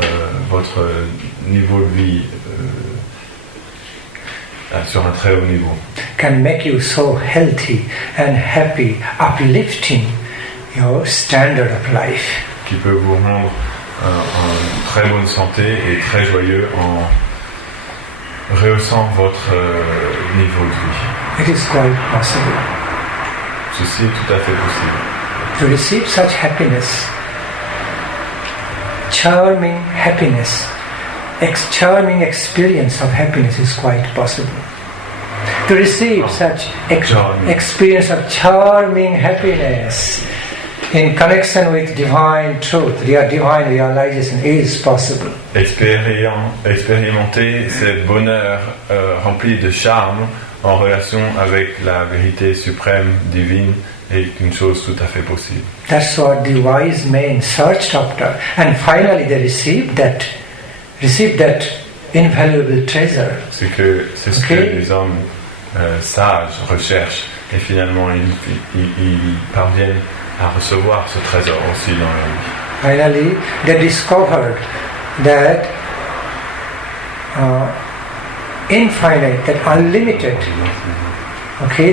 votre niveau de vie sur un très haut niveau. Can make you so healthy and happy, uplifting your standard of life. Qui peut vous rendre en très bonne santé et très joyeux en rehaussant votre niveau de vie. It is quite possible. Ceci est tout à fait possible. To receive such happiness, charming happiness, charming experience of happiness is quite possible. To receive such experience of charming happiness in connection with divine truth, divine realization is possible. Expérimenter ce bonheur rempli de charme en relation avec la vérité suprême divine est une chose tout à fait possible. That's what the wise men searched after, and finally they received that invaluable treasure. C'est ce que les hommes sages recherchent, et finalement ils parviennent à recevoir ce trésor aussi dans leur vie. Finally, they discovered that infinite, that unlimited,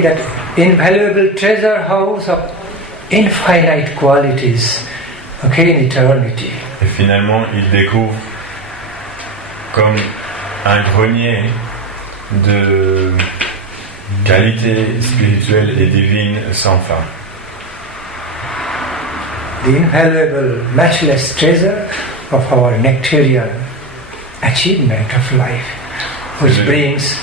that invaluable treasure house of infinite qualities, in eternity. Et finalement, ils découvrent comme un grenier de qualité spirituelle et divine sans fin. The invaluable, matchless treasure of our nectarian achievement of life, which brings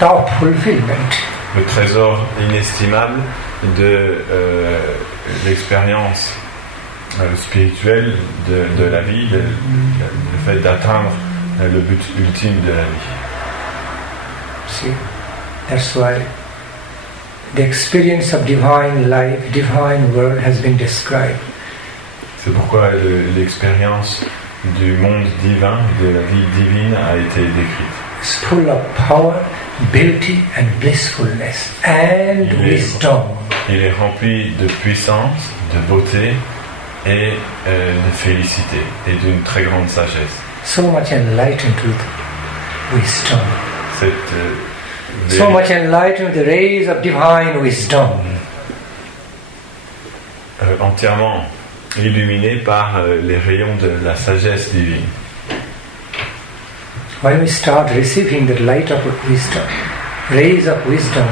top fulfillment. Le trésor inestimable de l'expérience spirituelle de la vie, le fait d'atteindre le but ultime de la vie. See, that's why the experience of divine life, divine world has been described. C'est pourquoi l'expérience du monde divin, de la vie divine, a été décrite. It's full of power, beauty and blissfulness and wisdom. Il est rempli de puissance, de beauté et de félicité et d'une très grande sagesse. So much enlightened with wisdom. Cette So much enlightened with the rays of divine wisdom. Entièrement illuminé par les rayons de la sagesse divine. When we start receiving the light of wisdom, rays of wisdom,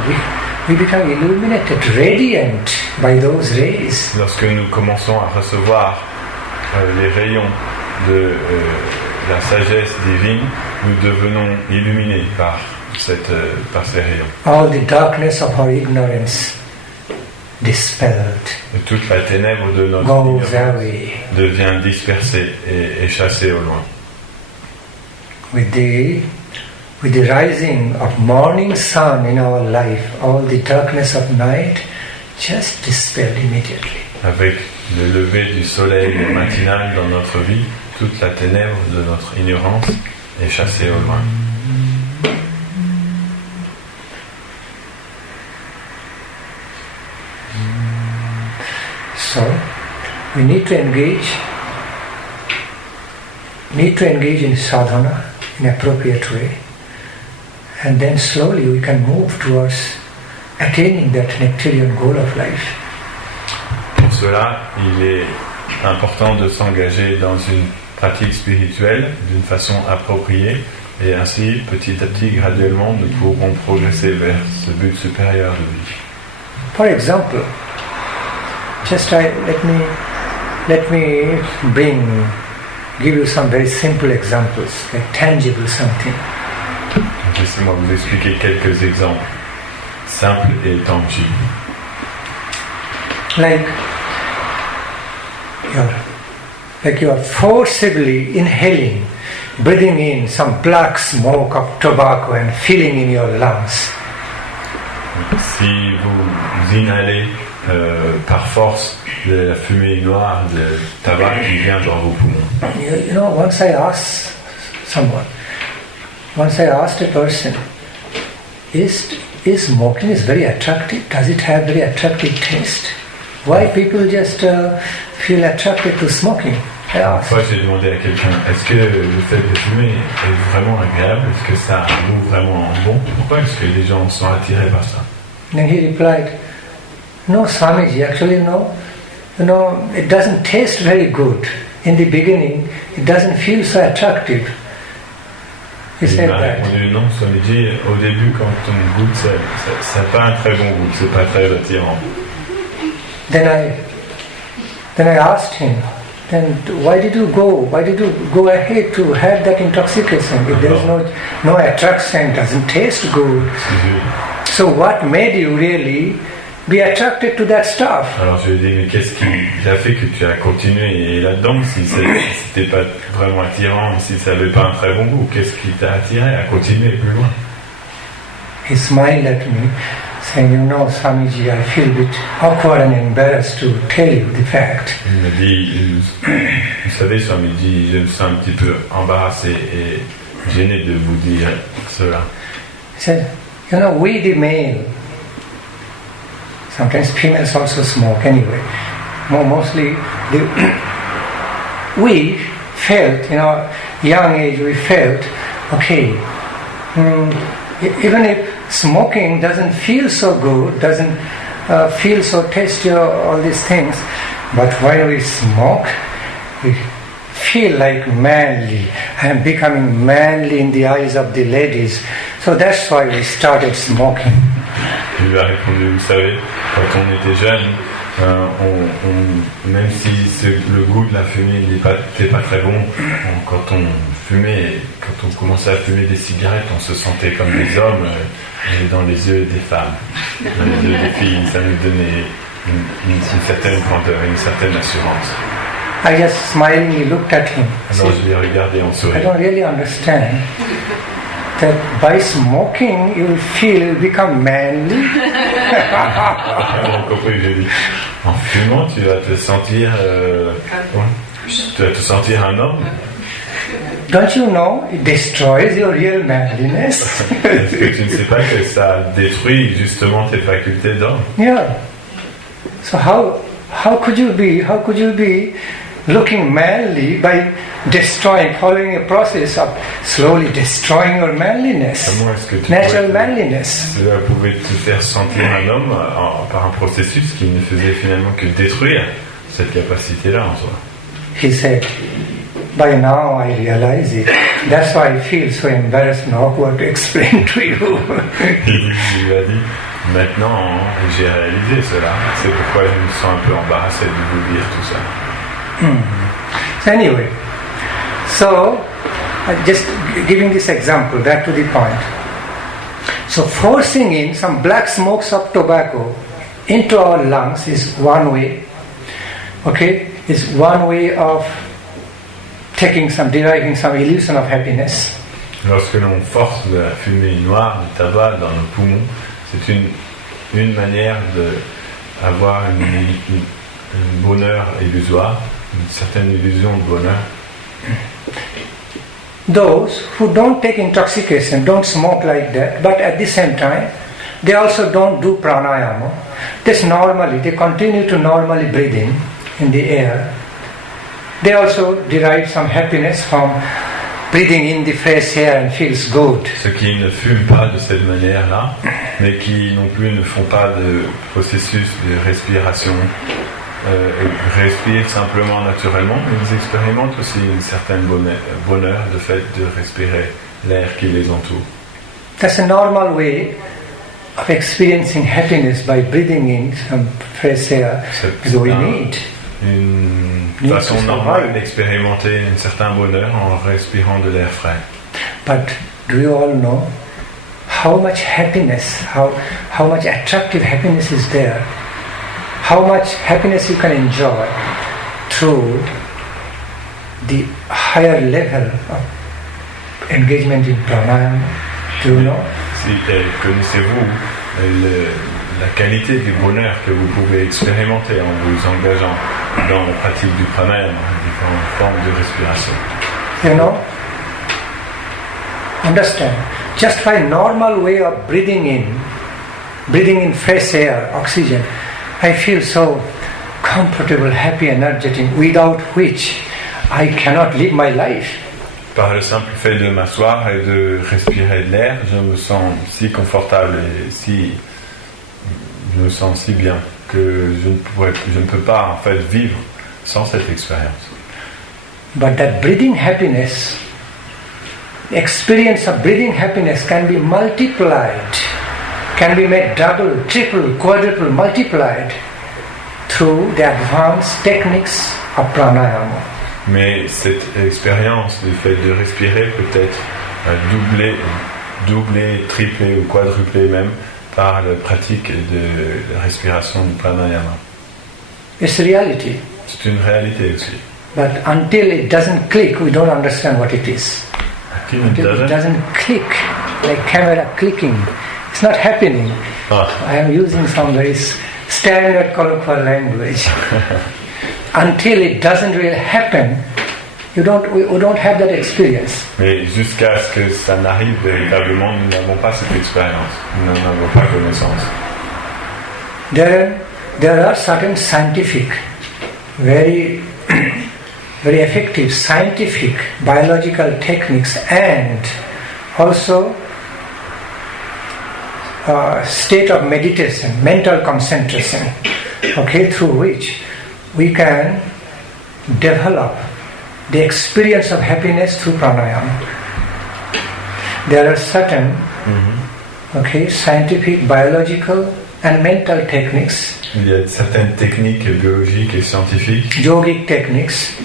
we become illuminated, radiant by those rays. Lorsque nous commençons à recevoir les rayons de la sagesse divine, nous devenons illuminés par ces rayons. All the darkness of our ignorance dispelled. Et toute la ténèbre de notre ignorance devient dispersée et chassée au loin. With the rising of morning sun in our life, all the darkness of night just dispelled immediately. Avec le lever du soleil matinal dans notre vie, toute la ténèbre de notre ignorance est chassée au loin. So, we need to engage in sadhana in appropriate way, and then slowly we can move towards attaining that nectarian goal of life. Pour cela, il est important de s'engager dans une pratique spirituelle d'une façon appropriée, et ainsi, petit à petit, graduellement, nous pourrons progresser vers ce but supérieur de vie. For example, let me give you some very simple examples, like tangible something. Laissez-moi vous expliquer quelques exemples simples et tangibles. Like you are forcibly inhaling, breathing in some black smoke of tobacco and feeling in your lungs. Si vous inhalez par force de la fumée noire de tabac qui vient dans vos poumons. You know, once I asked a person, is smoking is very attractive? Does it have very attractive taste? Why people just feel attracted to smoking? Une fois, j'ai demandé à quelqu'un, est-ce que le fait de fumer est vraiment agréable? Est-ce que ça goûte vraiment bon? Pourquoi est-ce que les gens sont attirés par ça? Then he replied, no, Swamiji, actually no. You know, it doesn't taste very good. In the beginning, it doesn't feel so attractive. He said that. Il m'a répondu, non, Swamiji, au début, quand on goûte, ça n'a pas un très bon goût, c'est pas très attirant. Then I asked him, then why did you go ahead to have that intoxication? If there is no attraction, it doesn't taste good. So what made you really be attracted to that stuff? Alors je lui ai dit, mais qu'est-ce qui a fait que tu as continué là-dedans si c'était pas vraiment attirant, si ça n'avait pas un très bon goût? Qu'est-ce qui t'a attiré à continuer plus loin? He smiled at me, saying, you know, Swamiji, I feel a bit awkward and embarrassed to tell you the fact. Il m'a dit, vous savez, Swamiji, je me sens un petit peu embarrassé et gêné de vous dire cela. He said, you know, we the male, sometimes females also smoke anyway. Mostly, we felt, you know, young age, we felt, okay, even if smoking doesn't feel so good, doesn't feel so tasty, all these things, but when we smoke, we feel like manly. I am becoming manly in the eyes of the ladies. So that's why we started smoking. Il lui a répondu, vous savez, quand on était jeune, même si le goût de la fumée n'était pas très bon, quand on fumait, quand on commençait à fumer des cigarettes, on se sentait comme des hommes dans les yeux des femmes, dans les yeux des filles. Ça nous donnait une certaine grandeur, une certaine assurance. I just smilingly looked at him. Alors je l'ai regardé en souriant. I don't really understand that by smoking you feel you become manly. En fumant, tu vas te sentir un homme. Don't you know it destroys your real manliness? Est-ce que tu ne sais pas que ça détruit justement tes facultés d'homme? Yeah. So how could you be looking manly by following a process of slowly destroying your manliness, natural manliness. Cela pouvait te faire sentir un homme par un processus qui ne faisait finalement que détruire cette capacité-là en toi. He said, by now I realize it. That's why I feel so embarrassed and awkward to explain to you. Il lui a dit, maintenant j'ai réalisé cela. C'est pourquoi je me sens un peu embarrassé de vous dire tout ça. So anyway, just giving this example, back to the point. So forcing in some black smokes of tobacco into our lungs is one way. Okay, is one way of deriving some illusion of happiness. Lorsque l'on force de la fumée noire du tabac dans nos poumons, c'est une manière d'avoir un bonheur illusoire, une certaine illusion de bonheur. Those who don't take intoxication don't smoke like that, but at the same time they also don't do pranayama. They continue to normally breathe in the air. They also derive some happiness from breathing in the fresh air and feels good. Ceux qui ne fument pas de cette manière-là, mais qui non plus ne font pas de processus de respiration, respirent simplement naturellement, ils expérimentent aussi une certaine bonheur de fait de respirer l'air qui les entoure. That's a normal way of experiencing happiness by breathing in some fresh air, because we need. Une façon normale d'expérimenter un certain bonheur en respirant de l'air frais. But do you all know how much happiness, how much attractive happiness is there? How much happiness you can enjoy through the higher level of engagement in pranayama? Do you know? Connaissez-vous la qualité du bonheur que vous pouvez expérimenter en vous engageant dans la pratique du pranayama, différentes formes de respiration? You know, understand, just by normal way of breathing in fresh air, oxygen, I feel so comfortable, happy, energetic, without which I cannot live my life. Par le simple fait de m'asseoir et de respirer de l'air, je me sens si confortable et je me sens si bien que je ne peux pas en fait vivre sans cette expérience. But that breathing happiness, the experience of breathing happiness can be multiplied, can be made double, triple, quadruple, multiplied through the advanced techniques of pranayama. Mais cette expérience du fait de respirer peut être doublée, triplée ou quadruplée même par la pratique de la respiration du pranayama. It's reality. C'est une réalité aussi. But until it doesn't click, we don't understand what it is. Until it doesn't click, like camera clicking, it's not happening. I am using some very standard colloquial language. Until it doesn't really happen, we don't have that experience. Mais jusqu'à ce que ça n'arrive véritablement, nous n'avons pas cette expérience, nous n'en avons pas connaissance. There are certain scientific, very very effective scientific biological techniques and also state of meditation, mental concentration, okay, through which we can develop the experience of happiness through pranayama. There are certain scientific, biological and mental techniques. Il y a certaines techniques biologiques et scientifiques. Yogic techniques.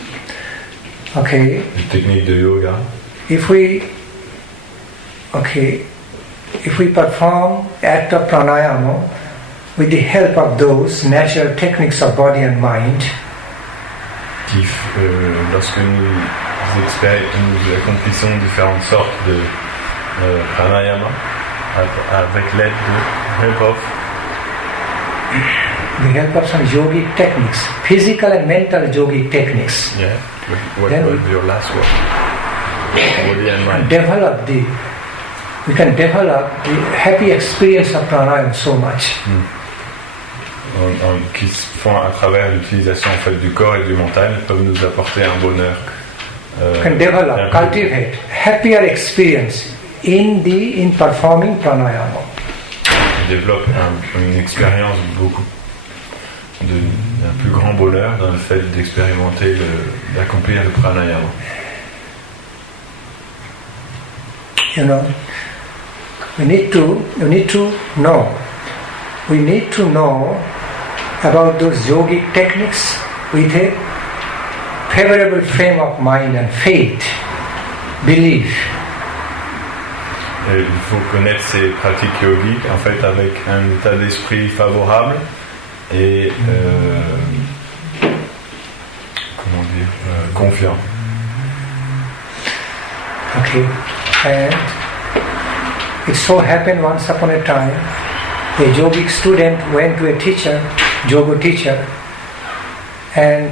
Okay. Les techniques de yoga. If we perform act of pranayama with the help of those natural techniques of body and mind, lorsque nous accomplissons différentes sortes de pranayama avec l'aide the help of some yogic techniques, physical and mental yogic techniques. Yeah. What was your last word? Body and mind. We can develop the happy experience of pranayama so much. qui se font à travers l'utilisation en fait, du corps et du mental peuvent nous apporter un bonheur. Can develop, cultivate happier experience in performing pranayama. On développe une expérience d'un plus grand bonheur dans le fait d'expérimenter, d'accomplir le pranayama. You know, we need to know. We need to know about those yogic techniques with a favorable frame of mind and faith, belief. Et il faut connaître ces pratiques yogiques en fait avec un état d'esprit favorable et confiant. Okay, and it so happened once upon a time, a yogic student went to a teacher, yoga teacher, and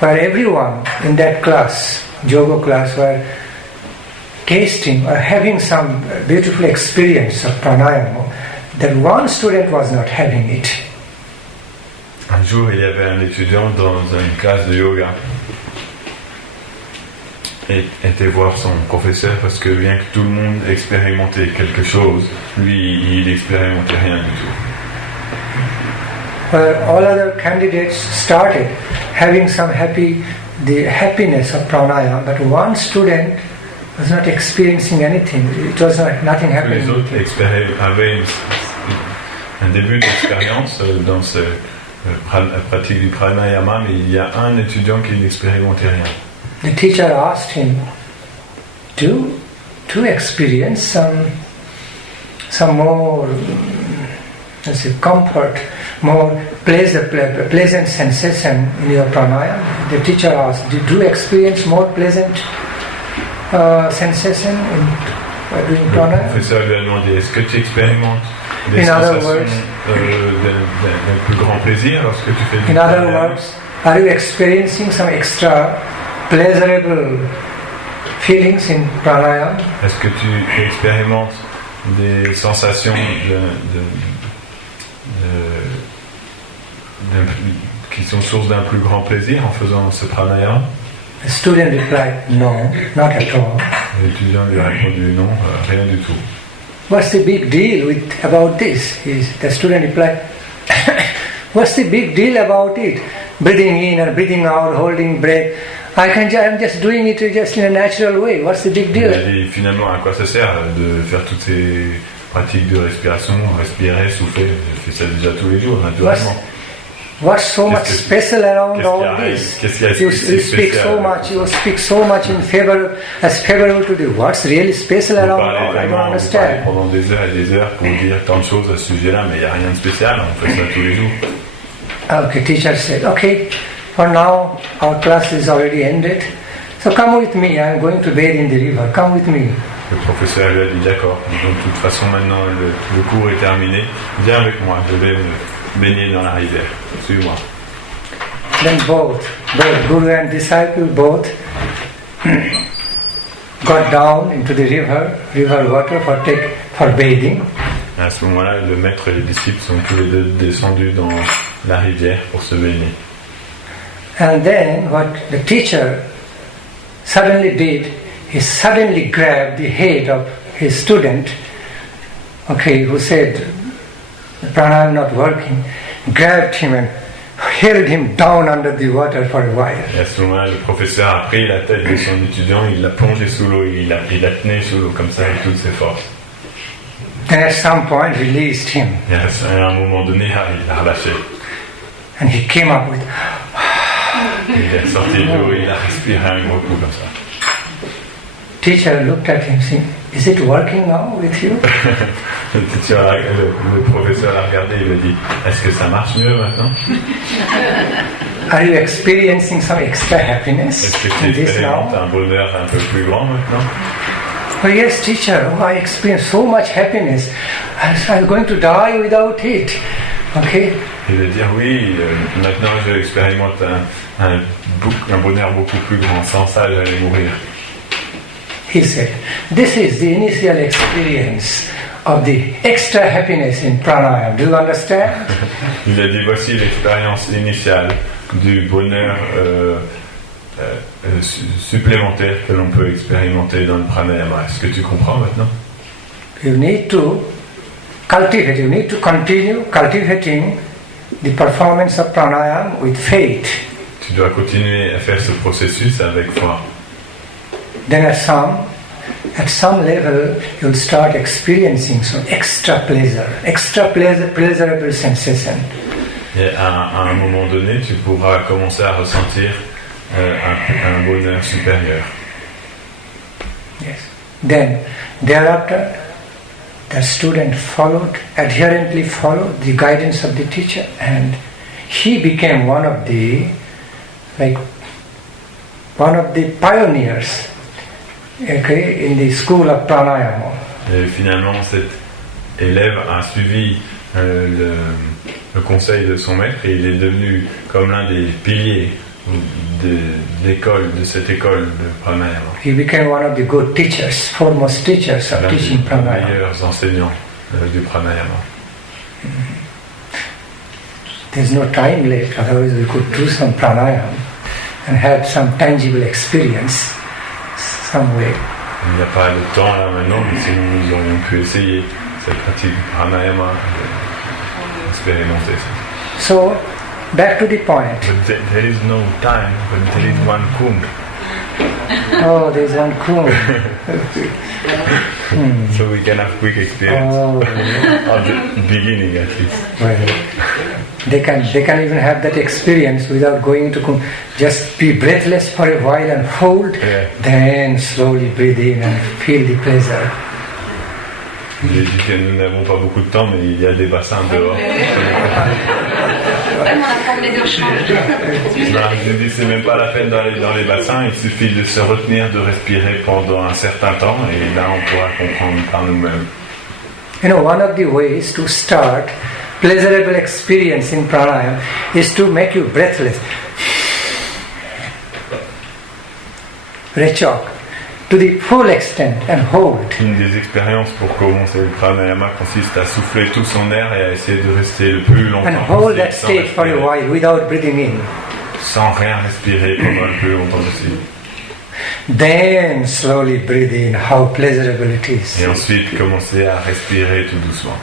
where everyone in that class, yoga class, were tasting or having some beautiful experience of pranayama, that one student was not having it. Un jour, il y avait un étudiant dans une classe de yoga et était voir son professeur parce que bien que tout le monde expérimentait quelque chose, lui, il n'expérimentait rien du tout. All other candidates started having some the happiness of pranayama, but one student was not experiencing anything. It was nothing happening. Les autres avaient un début d'expérience dans la pratique du pranayama, mais il y a un étudiant qui n'expérimentait rien. The teacher asked him to experience some more, let's say, comfort, more pleasant sensation in your pranayama. The teacher asked, did you experience more pleasant sensation in doing pranayama? Le professeur lui a demandé, est-ce que tu expérimentes des sensations d'un plus grand plaisir lorsque tu fais du pranayama? In other words, are you experiencing some extra pleasurable feelings in pranayama? Est-ce que tu expérimentes des sensations qui sont source d'un plus grand plaisir en faisant ce pranayama? The student replied, no, not at all. L'étudiant lui a répondu non, rien du tout. What's the big deal about this? The student replied, what's the big deal about it? Breathing in and breathing out, holding breath. I'm just doing it just in a natural way. What's the big deal? Et finalement, à quoi ça sert de faire toutes ces pratiques de respiration, respirer, souffler? Je fais ça déjà tous les jours, naturellement. What's so much special around all this? You speak so much in favor, as favorable to the. What's really special around all? I don't understand. Pendant des heures et des heures pour dire tant de choses à ce sujet-là, mais il n'y a rien de spécial. On fait ça tous les jours. Okay, teacher said, okay, for now our class is already ended. So come with me. I'm going to bathe in the river. Come with me. Le professeur lui a dit d'accord. Donc de toute façon maintenant le cours est terminé. Viens avec moi. Je vais me baigner dans la rivière. Suis-moi. Then both Guru and disciple both got down into the river water for bathing. À ce moment-là, le maître et les disciples sont tous les deux descendus dans la rivière pour se baigner. And then what the teacher suddenly did, he suddenly grabbed the head of his student, who said, the pranayama not working, grabbed him and held him down under the water for a while. Et à ce moment-là, le professeur a pris la tête de son étudiant, il l'a plongé sous l'eau, il la tenait sous l'eau comme ça avec toutes ses forces. And at some point released him. Et à un moment donné, il l'a relâché. And he came up with. Il est sorti de l'eau et il a respiré un gros coup comme ça. Teacher looked at him, saying, "Is it working now with you?" Le professeur l'a regardé et il lui a dit, est-ce que ça marche mieux maintenant? Are you experiencing some extra happiness? Est-ce que tu expérimentes un bonheur un peu plus grand maintenant? Oh yes, teacher. I experience so much happiness. I'm going to die without it. Okay. Il veut dire oui. Maintenant, je expérimente un bonheur beaucoup plus grand. Sans ça, j'allais mourir. He said, "This is the initial experience of the extra happiness in pranayama. Do you understand? Il a dit voici l'expérience initiale du bonheur supplémentaire que l'on peut expérimenter dans le pranayama. Est-ce que tu comprends maintenant? You need to cultivate, you need to continue cultivating the performance of pranayama with faith. Tu dois continuer à faire ce processus avec foi. Then at some level you'll start experiencing some extra pleasurable sensation. Et à un moment donné, tu pourras commencer à ressentir un bonheur supérieur. Yes. Then, thereafter, the student adherently followed the guidance of the teacher, and he became one of the pioneers, okay, in the school of pranayama. Et finalement, cet élève a suivi le conseil de son maître et il est devenu comme l'un des piliers de cette école de pranayama. He became one of the good teachers, foremost teachers of teaching pranayama. L'un des meilleurs enseignants du pranayama. There's no time left, otherwise we could do some pranayama and have some tangible experience some way. Il n'y a pas de temps là maintenant, mais sinon nous aurions pu essayer cette pratique du pranayama et expérimenter ça. So, back to the point. But there is no time, but there is one kund. Oh, there's one kund. So we can have quick experience of the beginning at least. Well, they can even have that experience without going to kund. Just be breathless for a while and hold, then slowly breathe in and feel the pleasure. J'ai dit que nous n'avons pas beaucoup de temps, mais il y a des bassins dehors. Je dis c'est même pas la peine d'aller dans les bassins, il suffit de se retenir de respirer pendant un certain temps et là on pourra comprendre par nous-mêmes. You know, one of the ways to start pleasurable experience in pranayama is to make you breathless. Rechok to the full extent and hold. Une des expériences pour commencer le pranayama consiste à souffler tout son air et à essayer de rester le plus longtemps and hold that sans state for a respirer. while without breathing in. Sans rien respirer pendant le plus longtemps possible. Then slowly breathe in, how pleasurable it is. Et ensuite commencer à respirer tout doucement.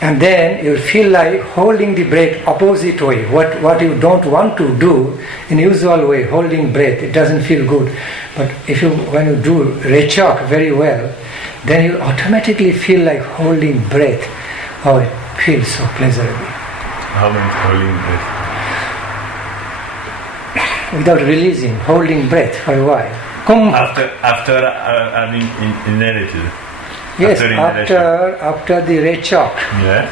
And then you feel like holding the breath opposite way. What you don't want to do in usual way, holding breath, it doesn't feel good. But when you do rechok very well, then you automatically feel like holding breath. Oh, it feels so pleasurable. How many holding breath? Without releasing, holding breath for a while. After having inhalated. Yes, after the rechok, Yeah.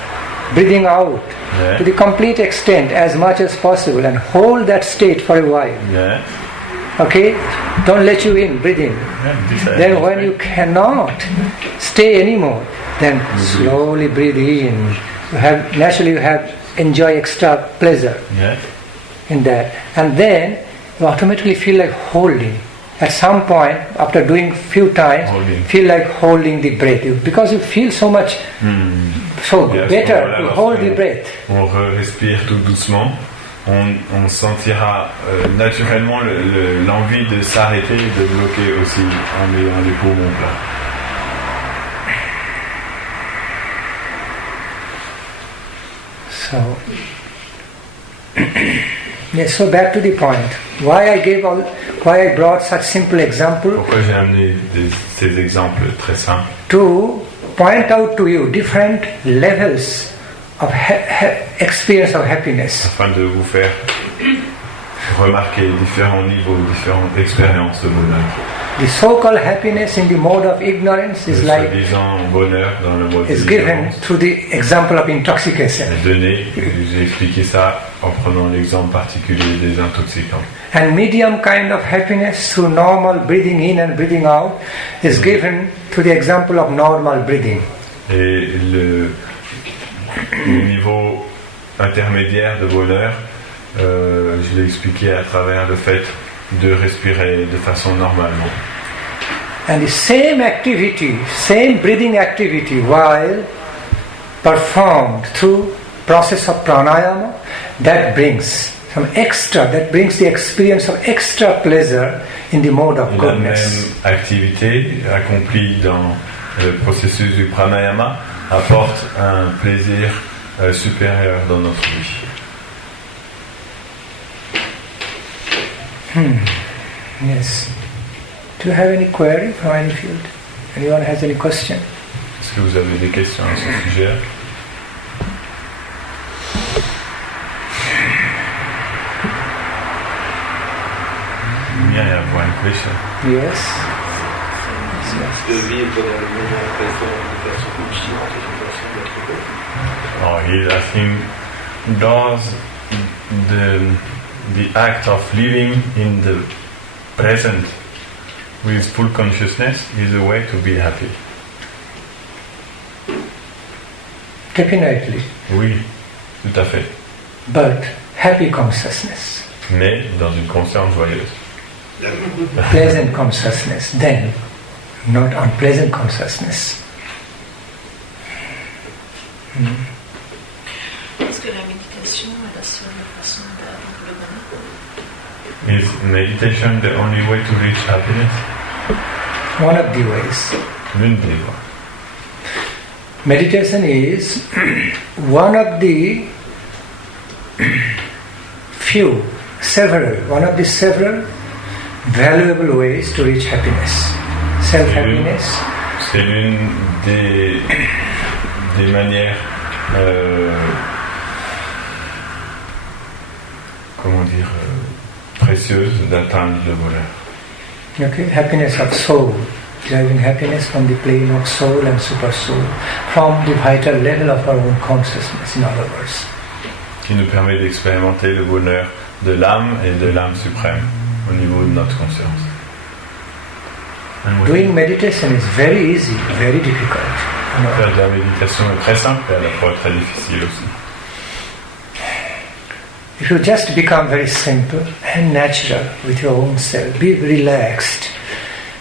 breathing out Yeah. to the complete extent as much as possible and hold that state for a while. Yeah. Okay? Don't let you in, breathe in. Then when you cannot stay anymore, then slowly breathe in. You have enjoy extra pleasure Yeah. in that. And then you automatically feel like holding. At some point, after doing few times, feel like holding the breath. Because you feel so much so better to hold the breath. On respire tout doucement. On sentira naturellement l'envie de s'arrêter et de bloquer aussi en ayant les poumons plats. So, yes, so back to the point. Why I brought such simple example? Pourquoi j'ai amené ces exemples très simples? To point out to you different levels of experience of happiness. Afin de vous faire remarquer différents niveaux, différentes expériences de bonheur. The so-called happiness in the mode of ignorance is like bonheur dans le mode is given through the example of intoxication. J'ai expliqué ça en prenant l'exemple particulier des intoxicants. And medium kind of happiness through normal breathing in and breathing out is given through the example of normal breathing. Et le niveau intermédiaire de bonheur, je l'ai expliqué à travers le fait de respirer de façon normalement. And the same activity, same breathing activity, while performed through process of pranayama, that brings the experience of extra pleasure in the mode of goodness. La même activité accomplie dans le processus du pranayama apporte un plaisir supérieur dans notre vie. Yes. Do you have any query from any field? Anyone has any question? Est-ce que vous avez des questions à ce sujet? Yeah, I have one question. Yes. De vivre dans le moment présent de façon consciente est une façon d'être heureux. Oh, he's asking, does the act of living in the present with full consciousness is a way to be happy? Definitely. Oui, tout à fait. But happy consciousness. Mais dans une conscience joyeuse. Pleasant consciousness, then, not unpleasant consciousness. Est-ce que la méditation est la seule façon d'atteindre le bonheur? Is meditation the only way to reach happiness? One of the ways. L'une des voies. Meditation is one of the several valuable ways to reach happiness. Self-happiness. C'est l'une des manières, précieuses d'atteindre le bonheur. Okay, happiness of soul. Deriving happiness from the plane of soul and super soul, from the vital level of our own consciousness, in other words. Qui nous permet d'expérimenter le bonheur de l'âme et de l'âme suprême au niveau de notre conscience. Doing meditation is very easy, very difficult. Faire de la méditation est très simple et à la fois très difficile aussi. If you just become very simple and natural with your own self, be relaxed.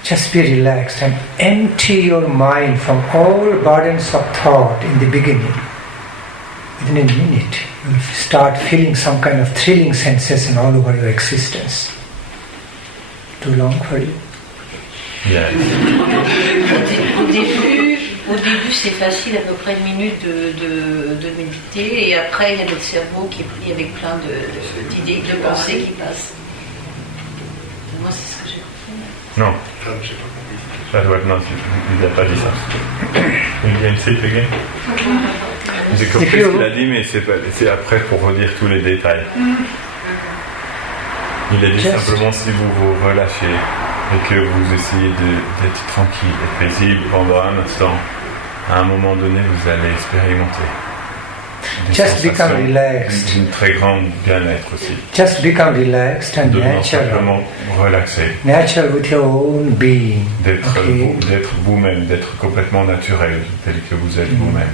Just be relaxed and empty your mind from all burdens of thought in the beginning. Within a minute, you'll start feeling some kind of thrilling sensation all over your existence. Too long for you? Yeah. Au début, c'est facile, à peu près une minute de méditer, et après, il y a notre cerveau qui est pris avec plein d'idées, de pensées qui passent. Moi, c'est ce que j'ai compris. Non. Ça doit être non, il n'a pas dit ça. Il vient de say it again. J'ai compris ce qu'il a dit, mais c'est après pour redire tous les détails. Il a dit simplement si vous vous relâchez et que vous essayez d'être tranquille et paisible pendant un instant, à un moment donné, vous allez expérimenter Just become relaxed. D'une très grande bien-être aussi. Just become relaxed and natural. Simplement relaxé. Natural with your own being. D'être vous-même, d'être complètement naturel, tel que vous êtes vous-même.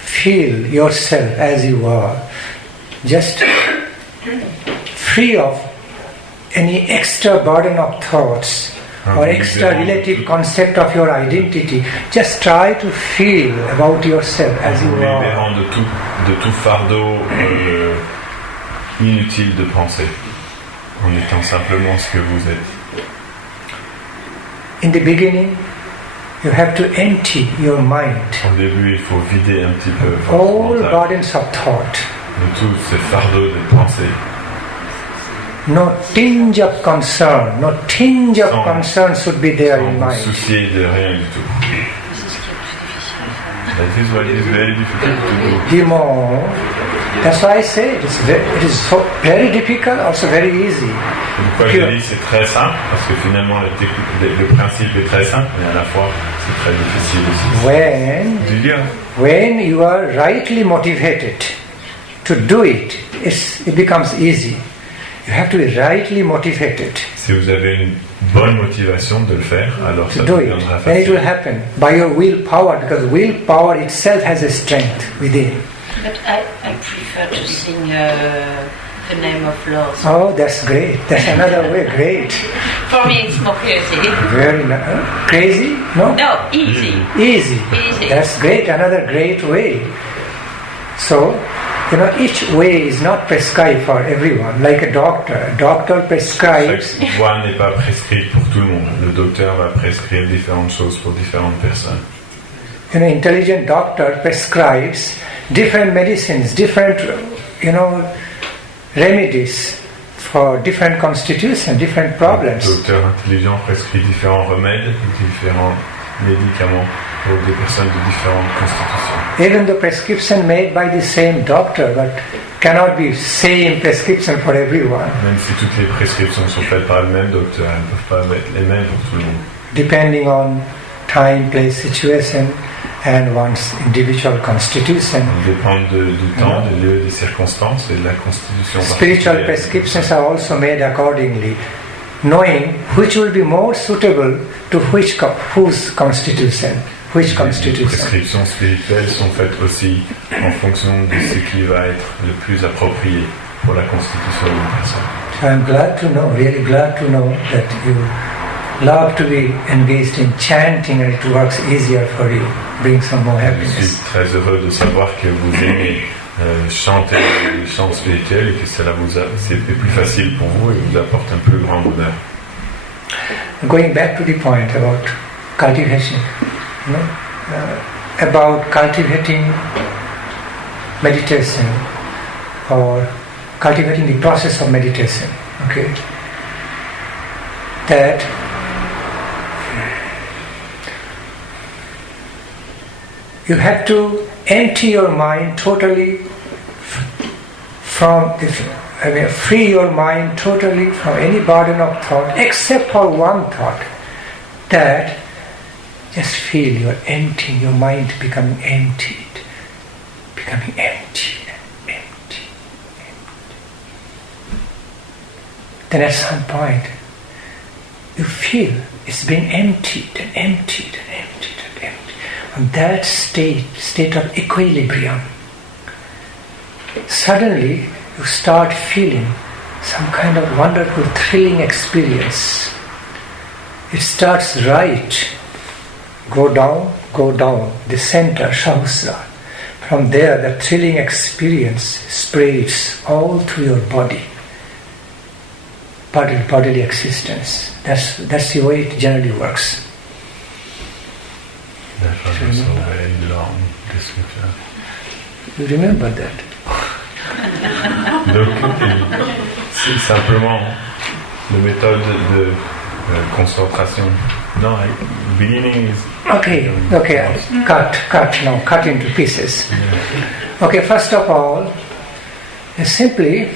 Feel yourself as you are. Just free of any extra burden of thoughts or extra relative concept of your identity. Just try to feel about yourself as you are. Libérant de tout fardeau inutile de penser, en étant simplement ce que vous êtes. In the beginning, you have to empty your mind. Au début, il faut vider un petit peu votre all mental burdens of thought. De tous ces fardeaux de pensée. No tinge of concern, no tinge of concern should be there in mind. Sans vous soucier de rien du tout. That is what is very difficult to do. That's why I say it is so very difficult, also very easy. Pourquoi je dis c'est très simple, parce que finalement le principe est très simple, mais à la fois c'est très difficile aussi. When you are rightly motivated to do it, it becomes easy. You have to be rightly motivated. Si vous avez une bonne motivation de le faire, alors ça deviendra facile. Then it will happen by your willpower, because willpower itself has a strength within. But I prefer to sing the name of love. Oh, that's great. That's another way. Great. For me, it's more crazy. Very crazy? No? No, easy. Easy. Easy. That's great, another great way. So, each way is not prescribed for everyone. Like a doctor prescribes. Chaque voie n'est pas prescrite pour tout le monde. Le docteur va prescrire différentes choses pour différentes personnes. Intelligent doctor prescribes different medicines, different, remedies for different constitutions, different problems. Le docteur intelligent prescrit différents remèdes, différents médicaments pour des personnes de différentes constitutions. Even the prescription made by the same doctor, but cannot be same prescription for everyone. Même si toutes les prescriptions sont faites par le même docteur, elles ne peuvent pas être les mêmes pour tout le monde. Depending on time, place, situation, and one's individual constitution. Ça dépend du temps, du lieu, des circonstances et de la constitution. Spiritual prescriptions are also made accordingly, knowing which will be more suitable to whose constitution. Which constitution. Les prescriptions spirituelles sont faites aussi en fonction de ce qui va être le plus approprié pour la constitution d'une personne. So I'm glad to know, really glad to know that you love to be engaged in chanting and it works easier for you, bring some more Je happiness. suis très heureux de savoir que vous aimez chanter les chants spirituels et que c'est plus facile pour vous et vous apporte un plus grand bonheur. Going back to the point about cultivation, about cultivating meditation or cultivating the process of meditation, that you have to empty your mind totally free your mind totally from any burden of thought, except for one thought, that just feel you're emptying, your mind becoming empty. Then at some point, you feel it's being emptied and emptied and emptied and emptied. On that state of equilibrium, suddenly you start feeling some kind of wonderful, thrilling experience. It starts right, go down, the center, Sahasrara. From there, the thrilling experience spreads all through your body, bodily existence. That's the way it generally works. That was a very long description. You remember that? Donc, c'est simplement la méthode de concentration. No, beginning is... Okay, cut into pieces. Okay, first of all, simply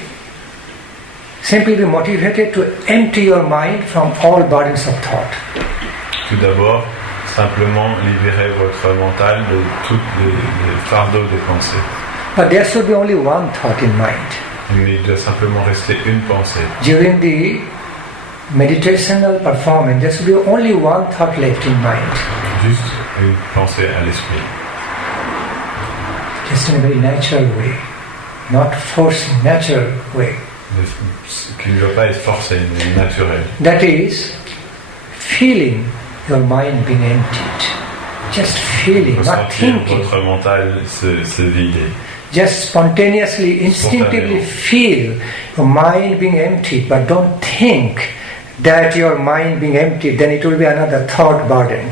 be motivated to empty your mind from all burdens of thought. Tout d'abord, simplement libérer votre mental de tous les fardeaux des pensées. But there should be only one thought in mind. Mais il doit simplement rester une pensée. During the meditational performance, there should be only one thought left in mind. Juste une pensée à l'esprit. Just in a very natural way, not forcing, natural way. Qui ne doit pas être forcé, mais naturel. That is, feeling your mind being emptied. Just feeling, not thinking. Votre mental se vider. Just spontaneously, instinctively feel your mind being emptied, but don't think that your mind being emptied, then it will be another thought burden.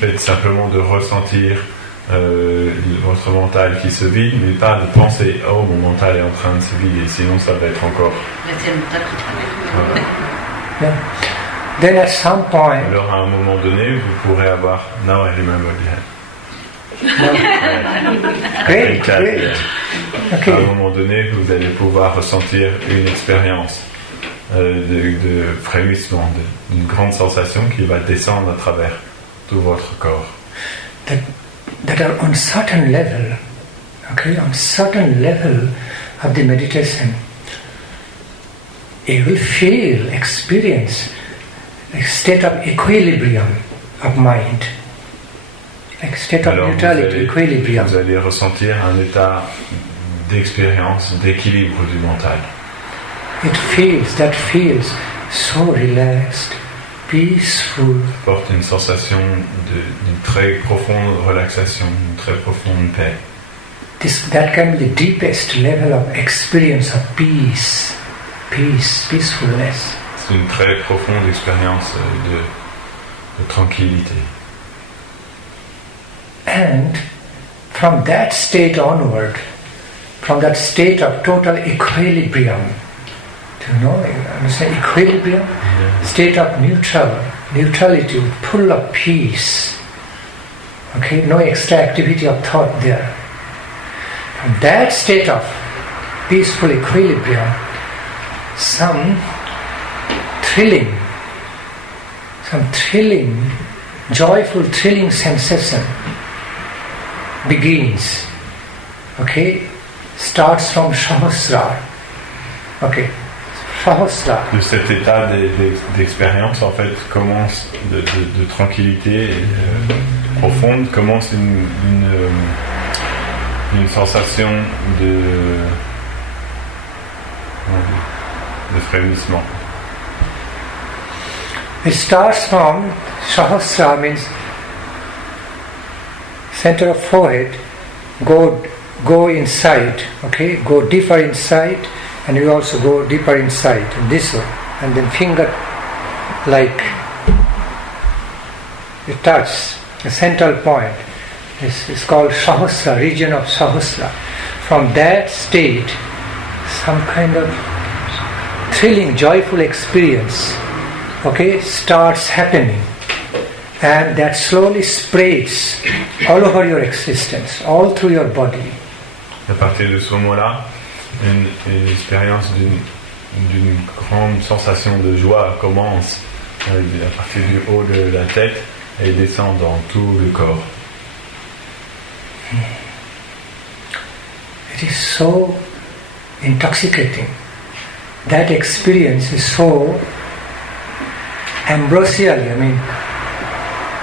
Faites simplement de ressentir votre mental qui se vide, mais pas de penser « Oh, mon mental est en train de se vider », sinon ça va être encore... Voilà. Yeah. Then at some point... Alors à un moment donné, vous pourrez avoir « Now I remember the Great. Okay. À un moment donné, vous allez pouvoir ressentir une expérience de frémissement, d'une grande sensation qui va descendre à travers tout votre corps. That are on certain level, on certain level of the meditation, you will feel, experience a state of equilibrium of mind, a state of neutrality, equilibrium. Vous allez ressentir un état d'expérience, d'équilibre du mental. that feels so relaxed, peaceful. Ça porte une sensation d'une très profonde relaxation, une très profonde paix. That can be the deepest level of experience of peace, peacefulness. C'est une très profonde expérience de tranquillité. And from that state onward, from that state of total equilibrium, do you know, understand equilibrium? Yeah. State of neutrality, full of peace. Okay, no extra activity of thought there. From that state of peaceful equilibrium, some thrilling, joyful, thrilling sensation begins. Okay, starts from Sahasrara. Okay, Sahasrara. De cet état d'expérience, en fait, commence de tranquillité profonde, commence une sensation de frémissement. It starts from Sahasrara, means center of forehead, go inside, okay, go deeper inside, and you also go deeper inside, this one, and then finger like it touches the central point. It's called Sahasrara, region of Sahasrara. From that state, some kind of thrilling, joyful experience, okay, starts happening, and that slowly spreads all over your existence, all through your body. À partir de ce moment-là, une expérience d'une grande sensation de joie commence à partir du haut de la tête et descend dans tout le corps. It is so intoxicating. That experience is so ambrosial,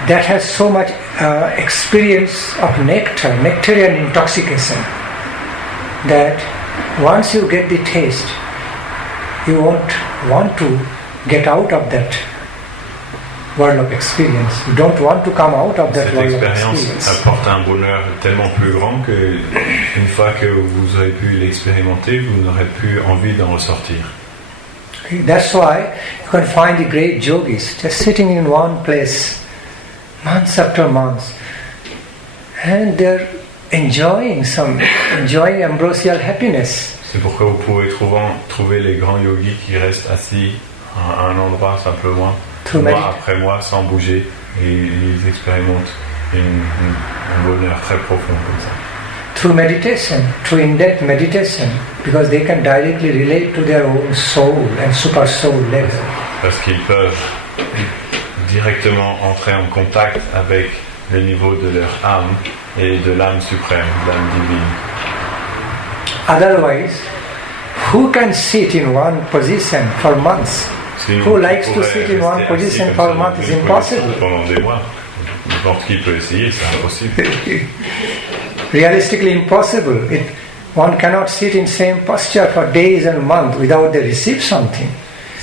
that has so much experience of nectarian intoxication, that once you get the taste, you won't want to get out of that world of experience. You don't want to come out of that world of experience. Cette expérience apporte un bonheur tellement plus grand que une fois que vous aurez pu l'expérimenter, vous n'aurez plus envie d'en ressortir. Okay, that's why you can find the great yogis just sitting in one place, months after months, and they're enjoying ambrosial happiness. C'est pourquoi vous pouvez trouver les grands yogis qui restent assis à un endroit simplement, mois après mois, sans bouger, et ils expérimentent un bonheur très profond comme ça. Through meditation, through in-depth meditation, because they can directly relate to their own soul and super soul level. Parce qu'ils peuvent directement entrer en contact avec le niveau de leur âme et de l'âme suprême, l'âme divine. Otherwise, who can sit in one position for months? Who likes to sit in one position for months? Is impossible. Pendant des mois, n'importe qui peut essayer, c'est impossible. Realistically impossible. One cannot sit in same posture for days and months without they receive something.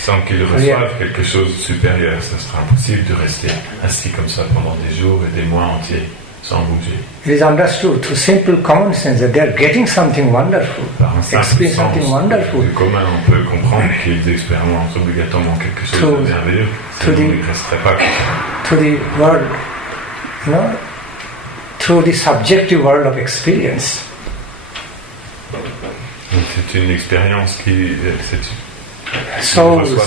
Sans qu'ils reçoivent quelque chose de supérieur, ça sera impossible de rester assis comme ça pendant des jours et des mois entiers, sans bouger. It is understood through simple common sense that they are getting something wonderful, experience something wonderful. Du commun, on peut comprendre qu'ils expérimentent obligatoirement quelque chose de merveilleux. Sinon, ils ne resteraient pas comme ça. To the world, through the subjective world of experience. Donc c'est une expérience qui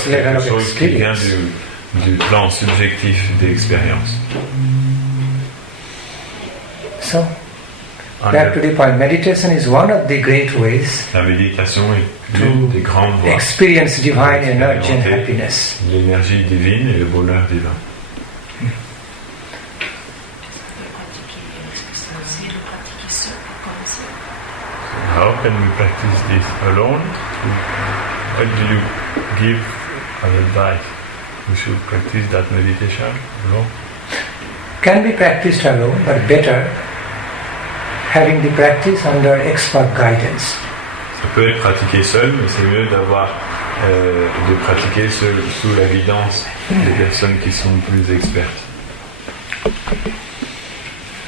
level of chose qui vient experience. du plan subjectif d'expérience. So, back to the point, meditation is one of the great ways La méditation est l'une des grandes voies experience divine energy and happiness. l'énergie divine et le bonheur divin. How can we practice this alone? What do you give as advice? We should practice that meditation alone? Can be practiced alone, but better having the practice under expert guidance. Ça peut être pratiqué seul, mais c'est mieux d'avoir de pratiquer sous la guidance des personnes qui sont plus expertes.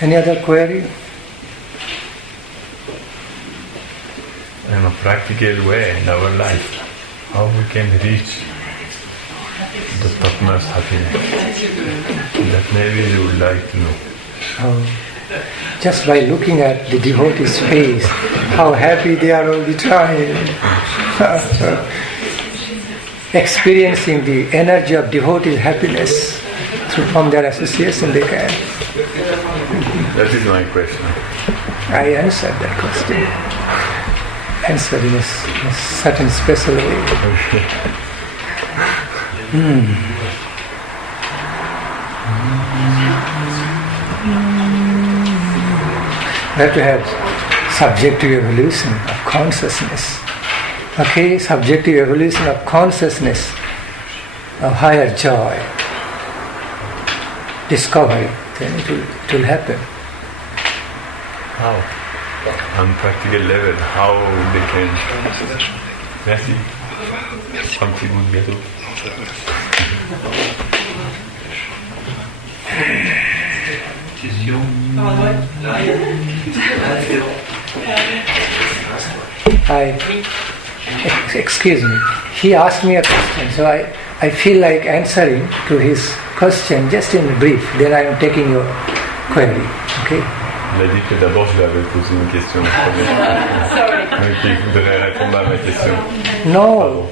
Any other query? In a practical way in our life, how we can reach the topmost happiness. That maybe you would like to know. Just by looking at the devotee's face, how happy they are all the time. Experiencing the energy of devotee's happiness from their association they can. That is my question. I answered that question. Answered in a certain special way. We have to have subjective evolution of consciousness. Okay, subjective evolution of consciousness, of higher joy, discovery, then it will happen. How? On practical level, how they can... Merci. Un petit bout de gâteau. Question. Excuse me. He asked me a question, so I feel like answering to his question just in brief. Then I am taking your query. Okay. Il a dit que d'abord je lui avais posé une question. Donc il voudrait répondre à ma question. No,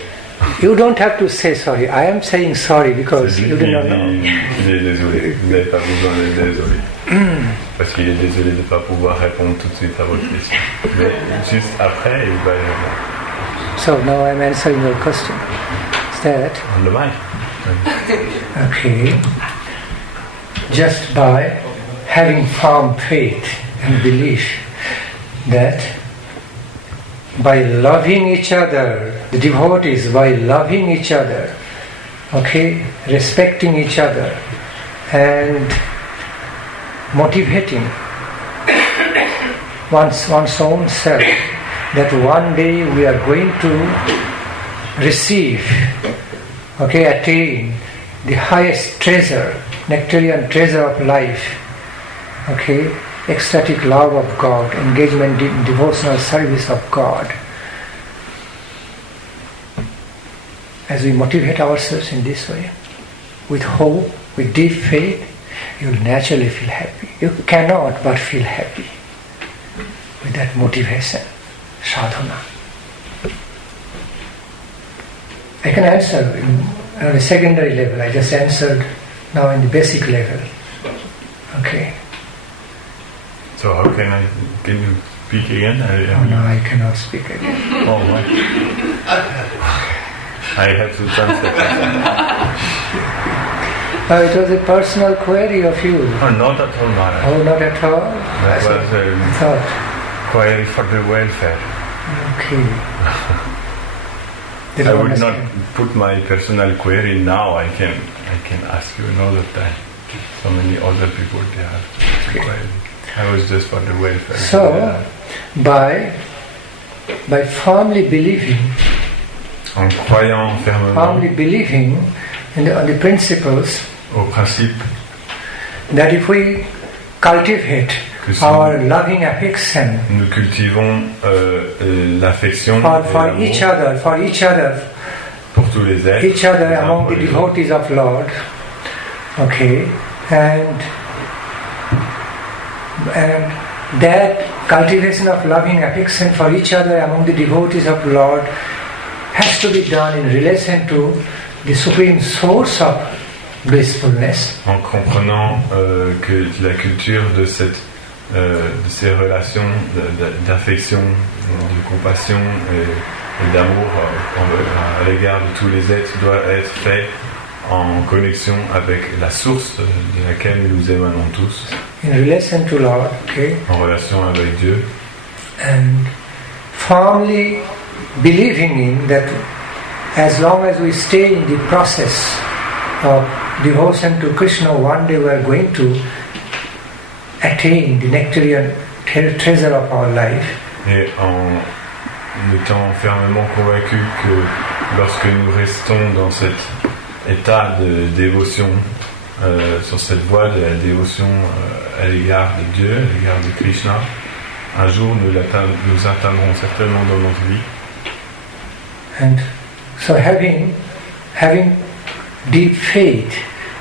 you don't have to say sorry. I am saying sorry because you do not know. Il est désolé. Vous n'avez pas besoin d'être désolé. Parce qu'il est désolé de ne pas pouvoir répondre tout de suite à votre question. Mais juste après, il va y répondre. So now I am answering your question. Is that? On the mic. Okay. Just by having firm faith and belief that by loving each other, the devotees, by loving each other, okay, respecting each other and motivating one's own self, that one day we are going to receive, okay, attain the highest treasure, nectarian treasure of life, okay, ecstatic love of God, engagement in devotional service of God. As we motivate ourselves in this way, with hope, with deep faith, you will naturally feel happy. You cannot but feel happy with that motivation, sadhana. I can answer on a secondary level. I just answered now in the basic level. Okay. So how can you speak again? No, I cannot speak again. Oh, why? I have to translate. It was a personal query of you. Oh, not at all, Maharaj. Oh, not at all? That was a thought. query for the welfare. Okay. I would not put my personal query now. I can ask you another time. So many other people they have query. I was just for the welfare. So, by firmly believing, en croyant fermement, on the principles, au principe, that if we cultivate our loving affection, nous cultivons l'affection for each other, pour tous les êtres, each other among the devotees of Lord, okay, and that cultivation of loving affection for each other among the devotees of Lord has to be done in relation to the supreme source of blissfulness. En comprenant que la culture de ces relations d'affection, de compassion et d'amour à l'égard de tous les êtres doit être fait en connexion avec la source de laquelle nous émanons tous. In relation to Lord, okay? En relation avec Dieu. And firmly believing in that as long as we stay in the process of devotion to Krishna, one day we are going to attain the nectarian treasure of our life. Et en étant fermement convaincu que lorsque nous restons dans cet état de dévotion, sur cette voie de la dévotion à l'égard de Dieu, à l'égard de Krishna, un jour nous atteindrons certainement dans notre vie. And so having deep faith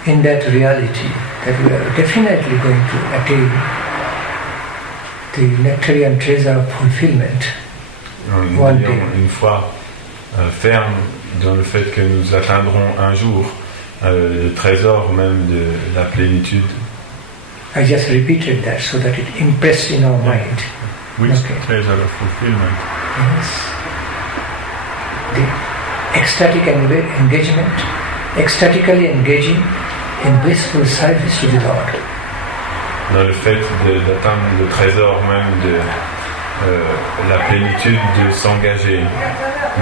in that reality, that we are definitely going to attain the nectarian treasure of fulfillment one day. Une foi ferme dans le fait que nous atteindrons un jour le trésor même de la plénitude. I just repeated that so that it impressed in our mind. Which treasure of fulfillment? Yes. The ecstatic engagement, ecstatically engaging in blissful service to the Lord. Dans le fait d'atteindre le trésor même de la plénitude, de s'engager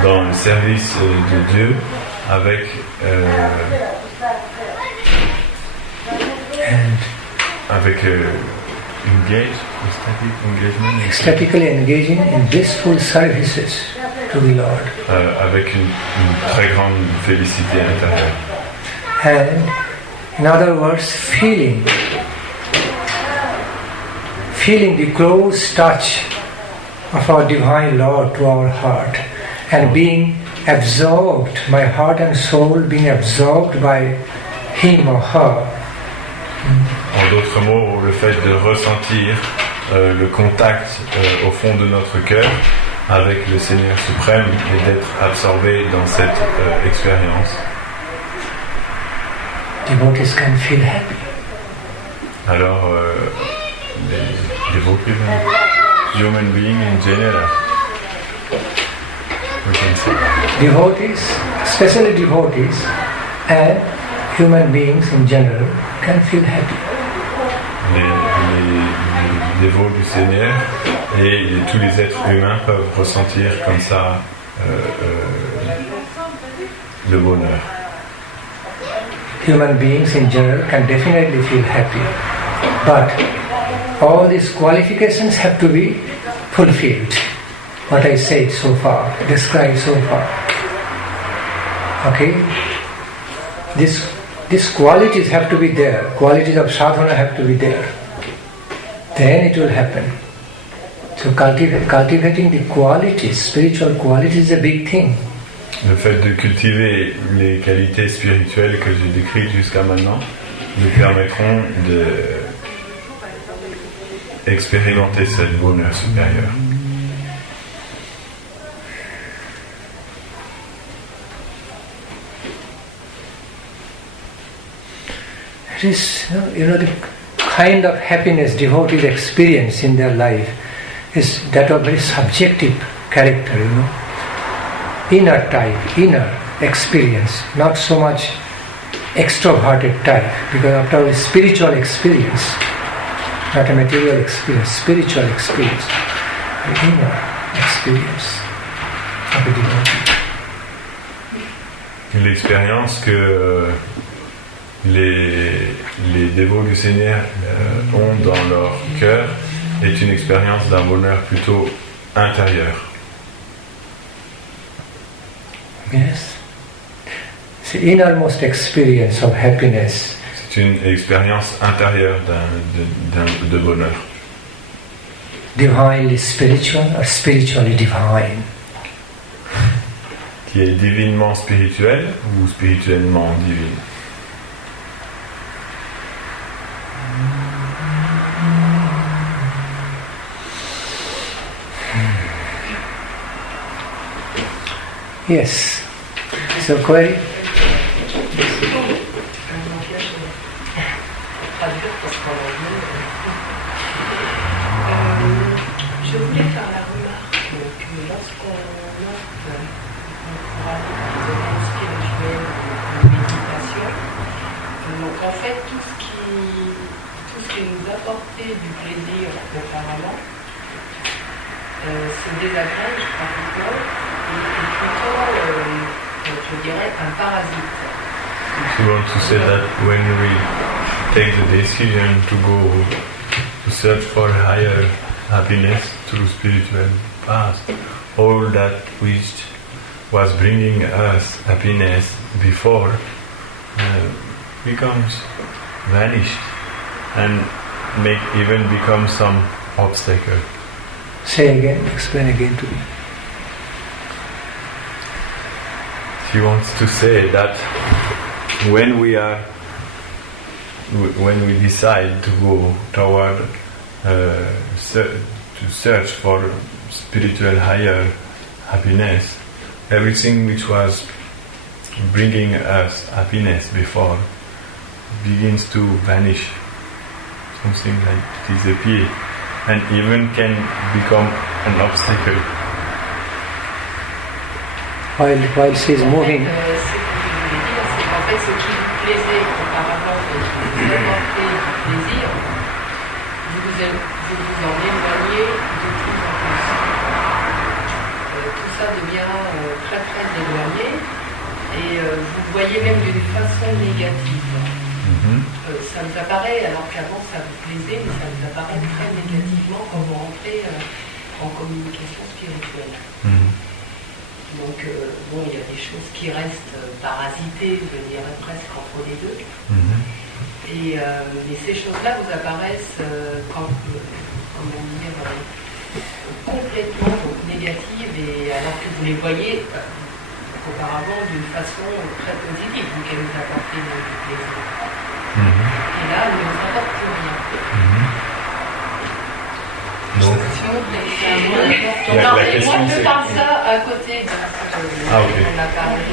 dans le service de Dieu avec ecstatically engaging in blissful services to the Lord. Avec une très grande félicité intérieure. And in other words, feeling the close touch of our Divine Lord to our heart and being absorbed, my heart and soul being absorbed by Him or her. En d'autres mots, le fait de ressentir le contact au fond de notre cœur avec le Seigneur suprême et d'être absorbé dans cette expérience. Devotees can feel happy. Alors, les devotees, human beings in general, we can say. Devotees, especially devotees, and human beings in general can feel happy. Les dévots du Seigneur et tous les êtres humains peuvent ressentir comme ça le bonheur. Human beings in general can definitely feel happy, but all these qualifications have to be fulfilled. What I said so far, described so far. Okay? These qualities have to be there. Qualities of sadhana have to be there. Then it will happen. So cultivating the qualities, spiritual qualities is a big thing. Le fait de cultiver les qualités spirituelles que j'ai décrites jusqu'à maintenant nous permettront d'expérimenter ce bonheur supérieur. It is, the kind of happiness devotees experience in their life is that of very subjective character, inner type, inner experience, not so much extroverted type, because after all, spiritual experience, not a material experience, spiritual experience, the inner experience of a devotee. L'expérience que les dévots du Seigneur ont dans leur cœur est une expérience d'un bonheur plutôt intérieur. Yes. It's the innermost experience of happiness. C'est une expérience intérieure de bonheur. Divinely spiritual or spiritually divine. Qui est divinement spirituel ou spirituellement divine. Yes. So query? Je voulais faire la remarque que lorsqu'on opte pour aller dans un spirituel de méditation, donc en fait tout ce qui nous apportait du plaisir auparavant se désagrège pratiquement et plutôt, je dirais, un parasite. You want to say that when we take the decision to go to search for higher happiness through spiritual path, all that which was bringing us happiness before becomes vanished and even become some obstacle. Say again, explain again to me. He wants to say that when we decide to go toward to search for spiritual higher happiness, everything which was bringing us happiness before begins to vanish, something like disappear, and even can become an obstacle. While she is moving. C'est qu'en fait, ce qui vous plaisait auparavant et qui vous apportait du plaisir, vous vous en éloignez de plus en plus. Tout ça devient très très éloigné et vous voyez même d'une façon négative. Ça vous apparaît, alors qu'avant ça vous plaisait, mais ça vous apparaît très négativement quand vous rentrez en communication spirituelle. Donc, bon, il y a des choses qui restent parasitées, je dirais presque entre les deux. Et mais ces choses-là vous apparaissent complètement donc, négatives, et alors que vous les voyez auparavant d'une façon très positive, vu qu'elles vous apportaient du plaisir. Et là, elles ne vous apportent plus rien. Donc, moi je parle ça à côté de ce que on a parlé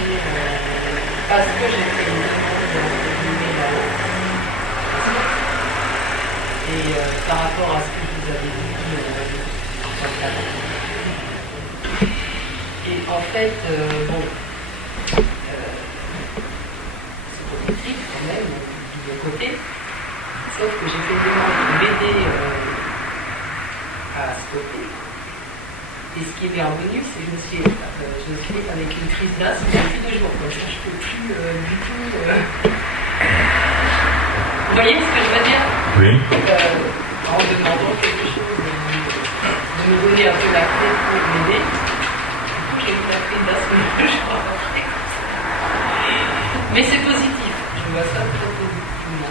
parce que j'ai fait une demande là-haut. Et par rapport à ce que vous avez dit, et en fait, bon, c'est positif quand même, du bon côté, sauf que j'ai fait une demande de m'aider à stopper. Et ce qui est revenu, c'est que je me suis avec une crise d'asthme depuis 2 jours. Donc ça, je ne peux plus du tout. Vous voyez ce que je veux dire? Oui. En demandant quelque chose, de me donner un peu la clé pour m'aider. Du coup, j'ai eu la crise d'asthme 2 jours après. Mais c'est positif. Je vois ça très positivement.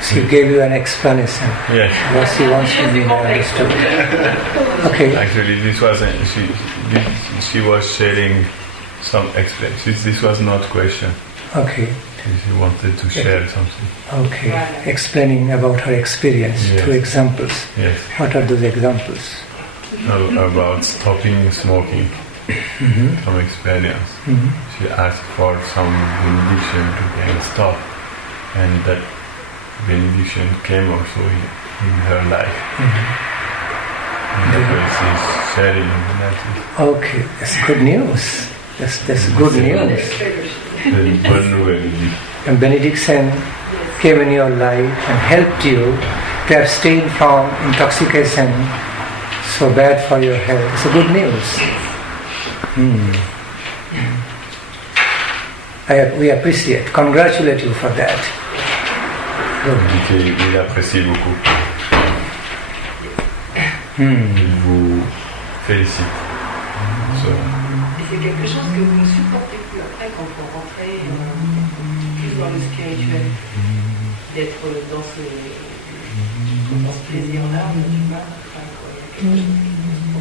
She gave you an explanation. Yes. What she wants to be understood. Okay. Actually, this was she was sharing some explanation. This was not question. Okay. She wanted to share something. Okay. Explaining about her experience. Yes. 2 examples. Yes. What are those examples? About stopping smoking. From experience. She asked for some benediction to can stop, and that benediction came also in her life. And that way she's sharing that. Okay, that's good news. That's good news. And benediction came in your life and helped you to abstain from intoxication, so bad for your health. It's a good news. We appreciate, congratulate you for that. Il apprécie beaucoup. Il vous félicite. Et c'est quelque chose que vous ne supportez plus après quand vous rentrez plus dans le spirituel. D'être dans ce plaisir-là, on a du mal à faire quelque chose qui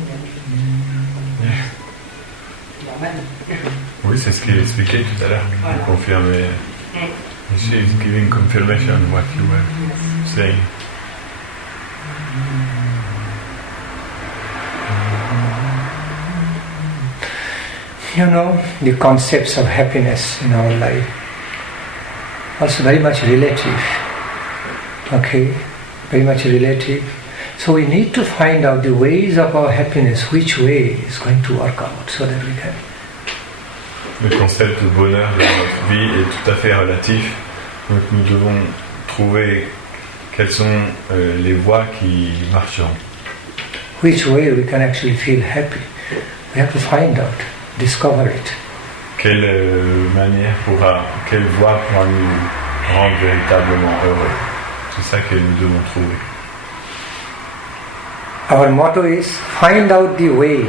est normal. Oui, c'est ce qu'il expliquait tout à l'heure. Voilà. Confirmer. She is giving confirmation of what you were saying. You know, the concepts of happiness in our life also very much relative. Okay, very much relative. So we need to find out the ways of our happiness, which way is going to work out, so that we can. Le concept de bonheur de notre vie est tout à fait relatif. Donc nous devons trouver quelles sont les voies qui marcheront. Which way we can actually feel happy. We have to find out, discover it. Quelle voie pourra nous rendre véritablement heureux? C'est ça que nous devons trouver. Our motto is find out the way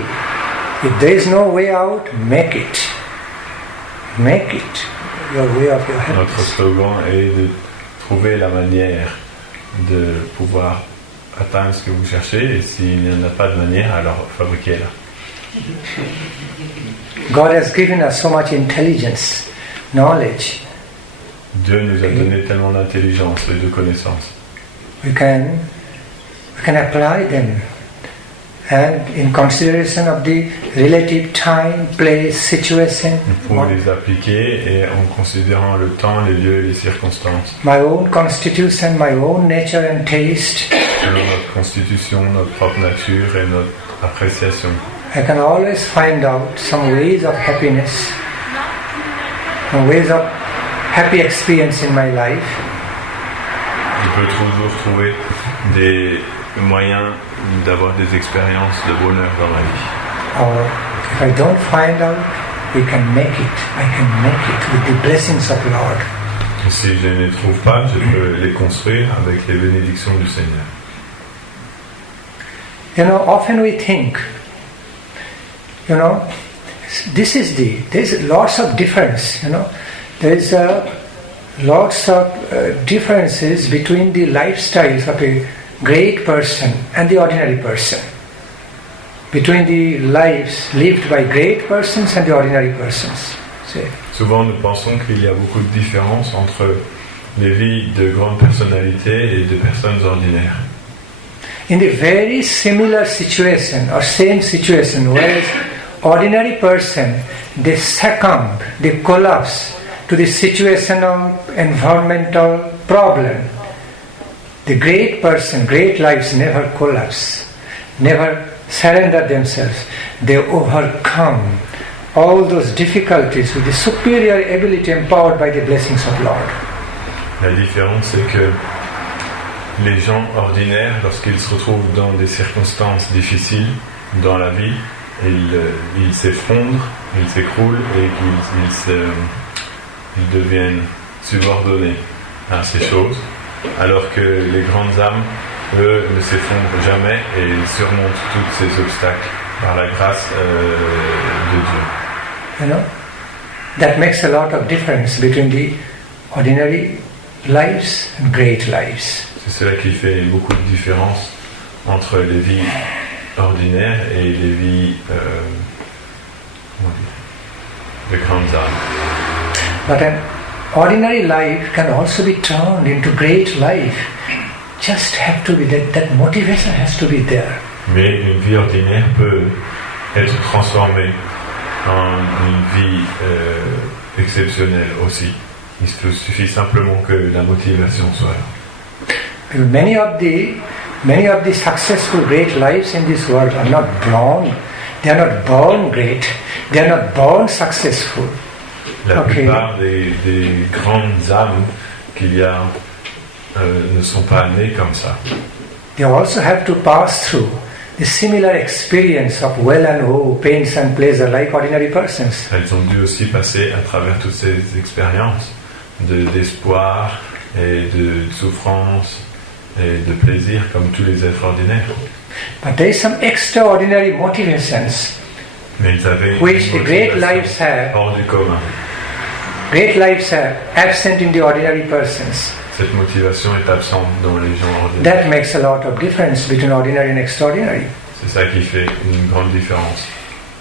If there is no way out, make it. Make it your way of your Notre happiness. slogan est de trouver la manière de pouvoir atteindre ce que vous cherchez, et s'il n'y en a pas de manière, alors fabriquez-la. God has given us so much intelligence, knowledge. Dieu nous a donné tellement d'intelligence et de connaissances. We can apply them, and in consideration of the relative time, place, situation, Nous pouvons les appliquer et en considérant le temps, les lieux et les circonstances. my own constitution, my own nature and taste, Selon notre constitution, notre propre nature et notre appréciation. I can always find out some ways of happiness, some ways of happy experience in my life. On peut toujours trouver des moyens d'avoir des expériences de bonheur dans la vie. Or if I don't find out, we can make it. I can make it with the blessings of Lord. Et si je ne les trouve pas, je peux les construire avec les bénédictions du Seigneur. You know, often we think, you know, there's lots of difference, you know. There's lots of differences between the lifestyles of a great person and the ordinary person. Between the lives lived by great persons and the ordinary persons. See? Souvent, nous pensons qu'il y a beaucoup de différences entre les vies de grandes personnalités et de personnes ordinaires. In the very similar situation or same situation, whereas ordinary person, they succumb, they collapse to the situational, environmental problem. The great person, great lives never collapse, never surrender themselves. They overcome all those difficulties with the superior ability empowered by the blessings of Lord. La différence, c'est que les gens ordinaires, lorsqu'ils se retrouvent dans des circonstances difficiles dans la vie, ils s'effondrent, ils s'écroulent et ils deviennent subordonnés à ces choses, alors que les grandes âmes, eux, ne s'effondrent jamais et ils surmontent tous ces obstacles par la grâce de Dieu. You know, that makes a lot of difference between the ordinary lives and great lives. C'est cela qui fait beaucoup de différence entre les vies ordinaires et les vies de grandes âmes. But an ordinary life can also be turned into great life. Just have to be that motivation has to be there. Mais une vie ordinaire peut être transformée en une vie exceptionnelle aussi. Il suffit simplement que la motivation soit là. Many of the successful great lives in this world are not born. They are not born great. They are not born successful. La plupart des grandes âmes qu'il y a ne sont pas nées comme ça. They also have to pass through the similar experience of well and woe, pains and pleasure like ordinary persons. Elles ont dû aussi passer à travers toutes ces expériences d'espoir et de souffrance et de plaisir comme tous les êtres ordinaires. But there is some extraordinary motivations Mais ils avaient which une the great motivation lives have. hors du commun. Great lives are absent in the ordinary persons. Cette motivation est absente dans les gens ordinaires. That makes a lot of difference between ordinary and extraordinary. C'est ça qui fait une grande différence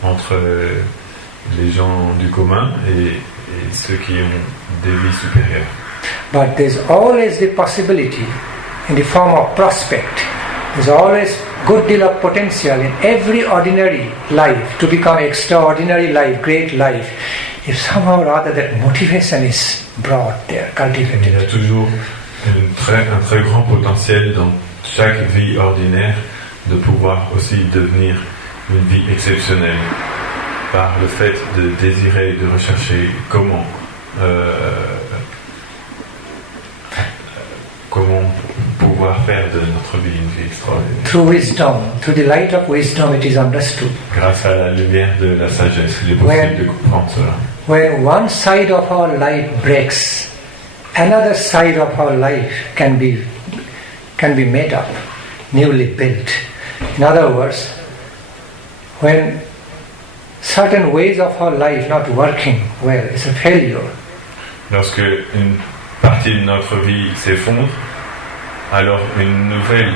entre les gens du commun et ceux qui ont des vies supérieures. But there's always the possibility in the form of prospect. There's always good deal of potential in every ordinary life to become extraordinary life, great life, if somehow or other that motivation is brought there, Il y cultivated. a toujours un très grand potentiel dans chaque vie ordinaire de pouvoir aussi devenir une vie exceptionnelle par le fait de désirer et de rechercher comment pouvoir faire de notre vie une vie extraordinaire. Through wisdom, through the light of wisdom, it is understood. Grâce à la lumière de la sagesse, il est possible de comprendre cela. When one side of our life breaks, another side of our life can be made up, newly built. In other words, when certain ways of our life not working well, it's a failure. Lorsque une partie de notre vie s'effondre, alors une nouvelle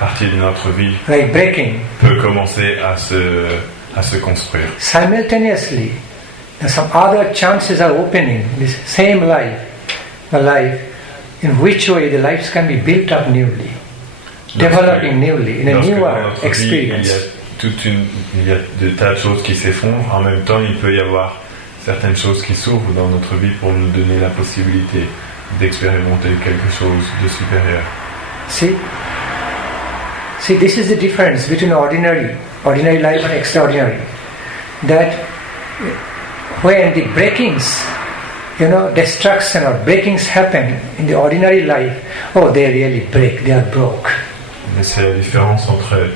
partie de notre vie Like breaking. peut commencer à se construire. Simultaneously, some other chances are opening, this same life, the life, in which way the lives can be built up newly, developing newly, in a newer experience. Il y a des tas de choses qui s'effondrent, en même temps il peut y avoir certaines choses qui s'ouvrent dans notre vie pour nous donner la possibilité d'expérimenter quelque chose de supérieur. See, this is the difference between ordinary life and extraordinary. That when the breakings, destruction or breakings happen in the ordinary life, they really break, they are broke. Mais c'est la différence entre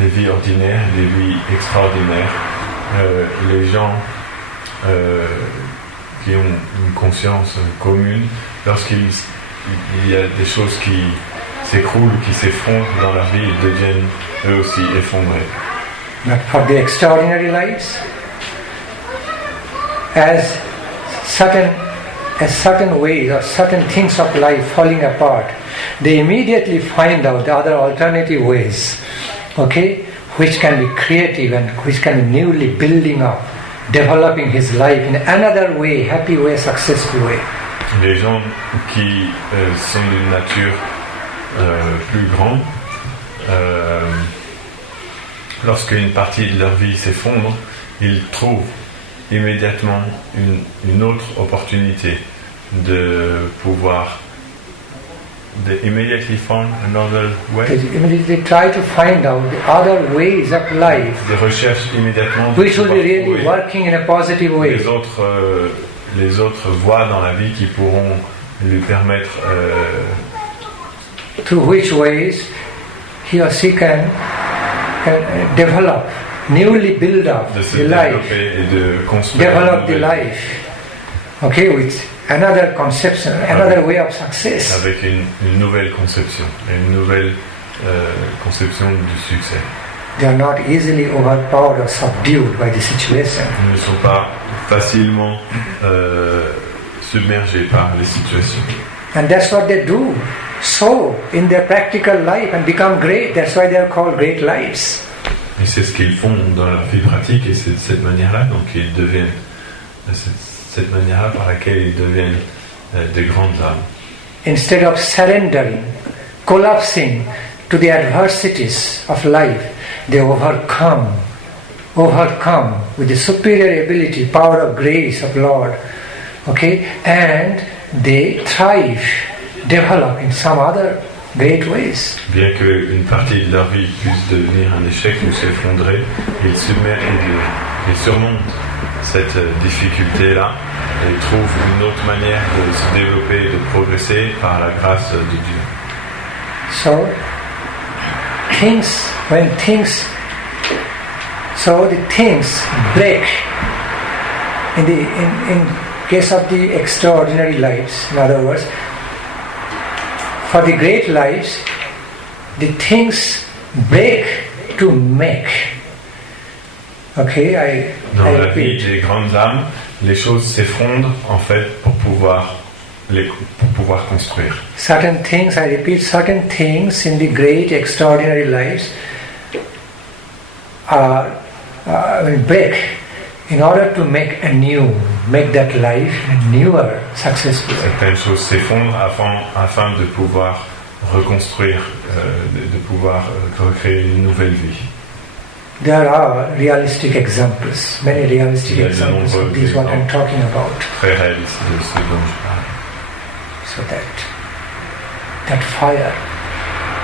les vies ordinaires et les vies extraordinaires. Les gens qui ont une conscience commune, lorsqu'il y a des choses qui s'écroulent ou qui s'effondrent dans leur vie, ils deviennent eux aussi effondrés. But for the extraordinary lives, as certain ways or certain things of life falling apart, they immediately find out the other alternative ways, which can be creative and which can be newly building up, developing his life in another way, happy way, successful way. Les gens qui sont d'une nature plus grande, lorsqu'une partie de leur vie s'effondre, ils trouvent immédiatement une autre opportunité de pouvoir immediately find another way. They immediately try to find out the other ways of life, Des recherches immédiatement which will be really working in a positive way. Les autres voies dans la vie qui pourront lui permettre Through which ways he or she can develop, newly build up de se the life, développer et de construire develop the life, with another conception, another way of success. avec une nouvelle conception, une nouvelle conception du succès. They are not easily overpowered or subdued by the situation. Ils ne sont pas facilement submergés par les situations. And that's what they do. So, in their practical life and become great. That's why they are called great lives. Et c'est ce qu'ils font dans leur vie pratique, et c'est de cette manière-là, donc ils deviennent, cette manière-là par laquelle ils deviennent des grandes âmes. Instead of surrendering, collapsing to the adversities of life, they overcome with the superior ability, power of grace of Lord, and they thrive, develop in some other great ways. Bien qu'une partie de leur vie puisse devenir un échec ou s'effondrer, ils surmontent cette difficulté-là et trouvent une autre manière de se développer et de progresser par la grâce de Dieu. So, the things break in case of the extraordinary lives. In other words, for the great lives, the things break to make. Dans la vie des grandes âmes, les choses s'effondrent en fait pour pouvoir construire. Certain things in the great extraordinary lives break in order to make that life newer, successful. Certaines choses s'effondrent afin de pouvoir reconstruire, de pouvoir recréer une nouvelle vie. There are realistic examples, many realistic examples of this what I'm talking about. Très réaliste de ce dont je parle. So that fire,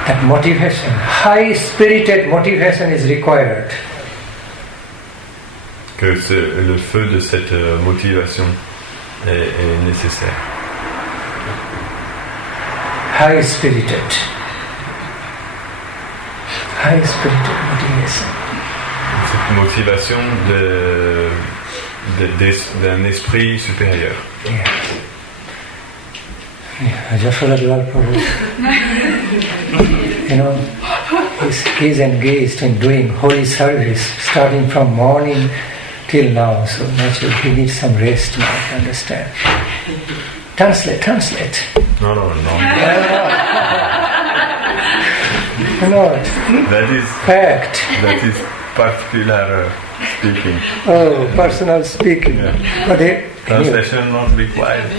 that motivation, high-spirited motivation is required. Que le feu de cette motivation est nécessaire. High-spirited motivation. Cette motivation d'un esprit supérieur. Jashoda Prabhu, he's engaged in doing holy service, starting from morning till now, so naturally he needs some rest now to understand. Translate. No. No, That is fact. That is particular speaking. Oh, personal speaking. Yeah. But they Translation not required.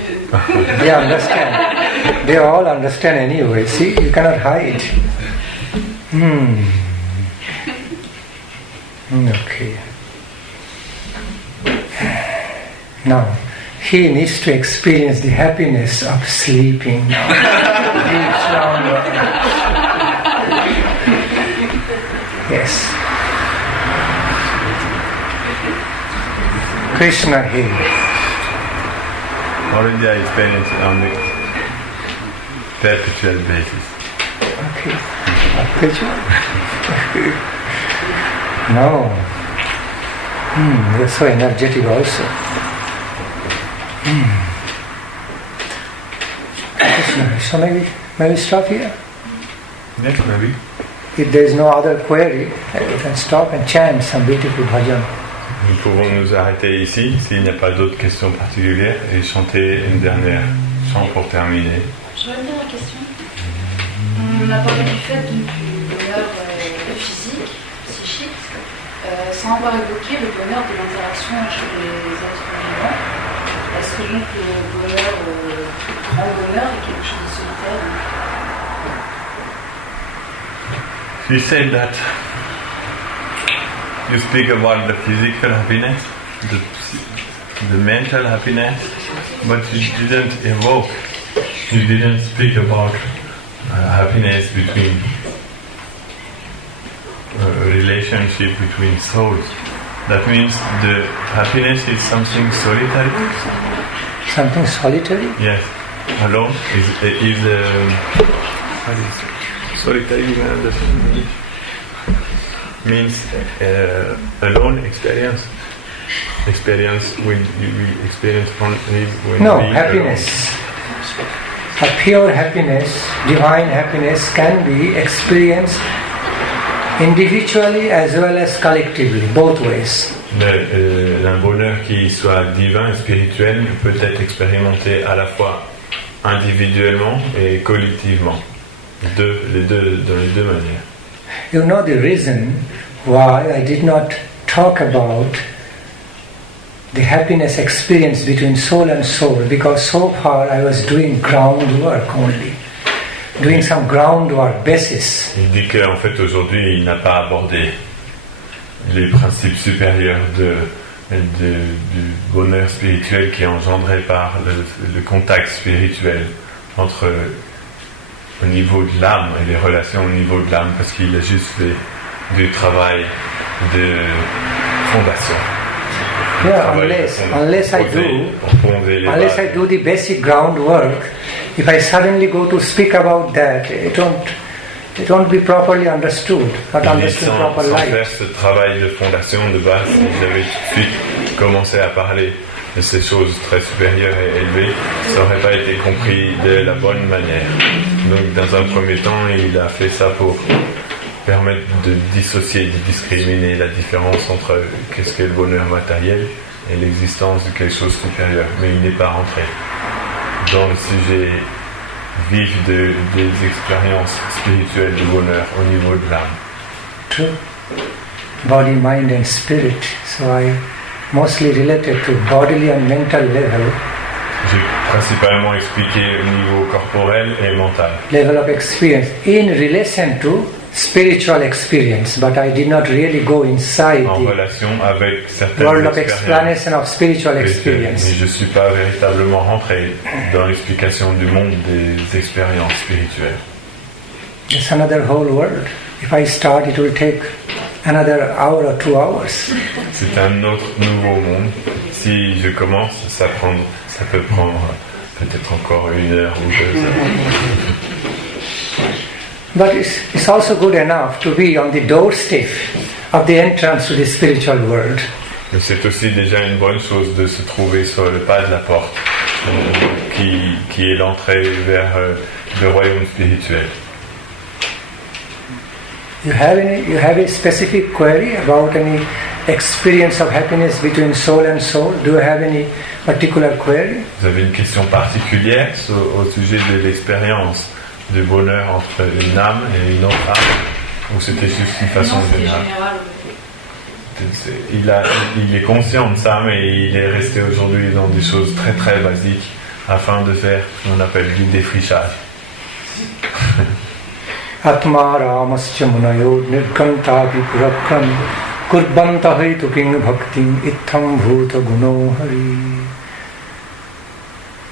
they understand. They all understand anyway. See, you cannot hide. Okay. Now, he needs to experience the happiness of sleeping now. Deep slumber. Yes. Krishna here. Already I experienced on the perpetual basis. Okay. Perpetual? No. You're so energetic also. Krishna. So maybe stop here. Yes, maybe. If there is no other query, we can stop and chant some beautiful bhajan. Nous pouvons nous arrêter ici s'il n'y a pas d'autres questions particulières et chanter une dernière chant pour terminer. J'aurais bien une question. On a parlé du fait du bonheur physique, psychique, sans avoir évoqué le bonheur de l'interaction entre les êtres vivants. Est-ce que donc le bonheur, grand bonheur, est quelque chose de solitaire? She said that you speak about the physical happiness, the mental happiness, but you didn't speak about happiness between a relationship between souls. That means the happiness is something solitary. Something solitary? Yes, alone is what is it? Solitary, you understand? Means alone experience when you experience when No, we happiness. A pure happiness, divine happiness can be experienced individually as well as collectively, both ways. Un bonheur qui soit divin et spirituel peut être expérimenté à la fois individuellement et collectivement, dans les deux manières. You know the reason why I did not talk about the happiness experience between soul and soul, because so far I was doing groundwork only, doing some groundwork basis. Il dit qu'en fait aujourd'hui il n'a pas abordé les principes supérieurs du bonheur spirituel qui est engendré par le contact spirituel entre au niveau de l'âme et les relations au niveau de l'âme, parce qu'il a juste fait du travail de fondation. Yeah, unless I do the basic groundwork, if I suddenly go to speak about that, it won't be properly understood, not understood in proper sans light. faire ce travail de fondation de base, si j'avais tout de suite commencé à parler de ces choses très supérieures et élevées, ça n'aurait pas été compris de la bonne manière. Donc dans un premier temps, il a fait ça pour permettre de dissocier, de discriminer la différence entre qu'est-ce qu'est le bonheur matériel et l'existence de quelque chose de supérieur. Mais il n'est pas rentré dans le sujet vif des expériences spirituelles du bonheur au niveau de l'âme. True. Body, mind and spirit. So I mostly related to bodily and mental level. J'ai principalement expliqué au niveau corporel et mental. Level of experience in relation to spiritual experience, but I did not really go inside En the relation avec certaines world of expériences. explanation of spiritual experience. Mais je ne suis pas véritablement rentré dans l'explication du monde des expériences spirituelles. It's another whole world. If I start, it will take another hour or 2 hours. C'est un autre nouveau monde. Si je commence, ça peut prendre peut-être encore 1 heure ou 2 heures. But it's also good enough to be on the doorstep of the entrance to the spiritual world. Mais c'est aussi déjà une bonne chose de se trouver sur le pas de la porte, qui est l'entrée vers le royaume spirituel. You have a specific query about any experience of happiness between soul and soul? Do you have any particular query? Vous avez une question particulière au sujet de l'expérience du bonheur entre une âme et une autre âme? Ou c'était juste une façon générale? Il est conscient de ça, mais il est resté aujourd'hui dans des choses très très basiques afin de faire ce qu'on appelle du défrichage. Atma ramasya munayo nirkanta vipurakram kurbanta hetuking bhaktim itham bhuta guno hari.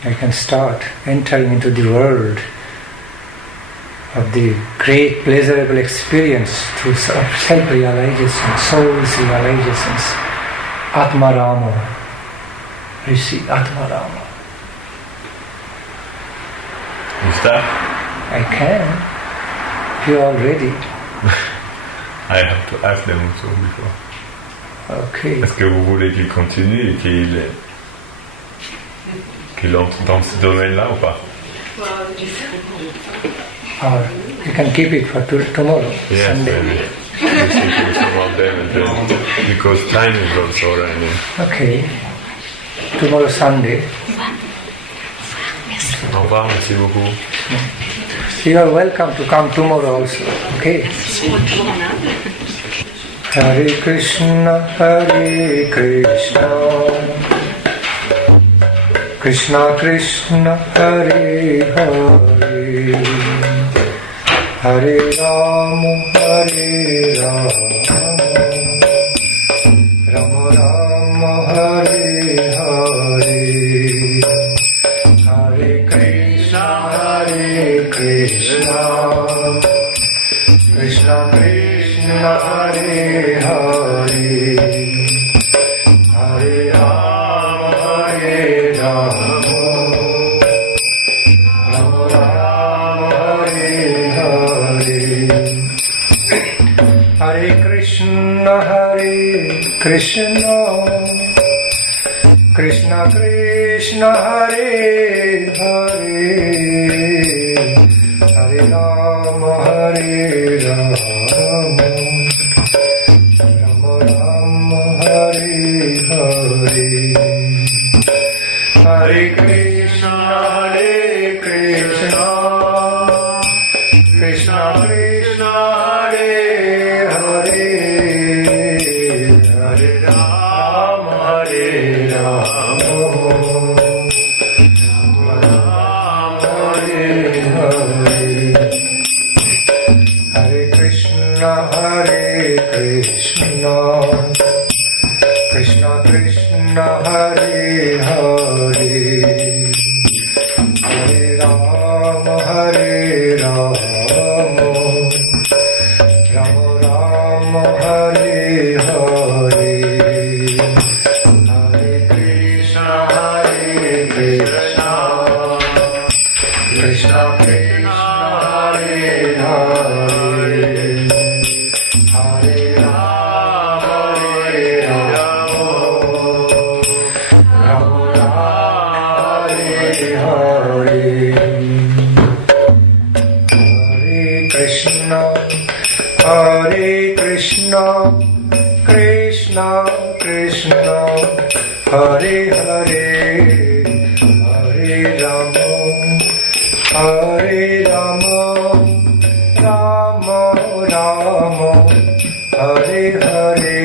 I can start entering into the world of the great pleasurable experience through self-realization, soul's realizations. Atma Rama. Rishi Atma Rama. You start? I can. If you are ready. I have to ask them also before. Okay. Est-ce que vous voulez qu'il continue et qu'il entre dans ce domaine-là ou pas? Or you can keep it for tomorrow, Yes, Sunday. maybe. We'll see to some of them and then, because time is also running. Okay. Tomorrow Sunday. Au revoir, merci beaucoup. You are welcome to come tomorrow also. Okay. Hare Krishna, Hare Krishna, Krishna Krishna, Hare Hare, Hare Rama, Hare Rama, Rama Rama, Hare Hare, Hare Krishna, Hare Krishna, Krishna Krishna, Hare Hare, Hare Rama, Hare Rama, Rama Rama, Hare Hare, Hare Krishna, Hare Krishna, Krishna Krishna, Hare Hare, Hare Rama, Hare Rama, Rama Rama, Hare Hare, Hare Krishna, Hare Krishna, Krishna Krishna, Hare Hare, Hare Rama, Hare Rama, Hare Krishna, Hare Krishna, Krishna Krishna, Hare Hare, Hare Rama, Hare Rama, Rama Rama, Hare Hare, Hare Krishna, Hare Krishna, Krishna Krishna, Hare Hare, Hare Rama, Hare Rama, Rama Rama, Hare Hare, Hare Krishna, Hare Krishna, Krishna Krishna, Hare Hare, Hare Rama, Hare Rama, Rama Rama, Hare Hare,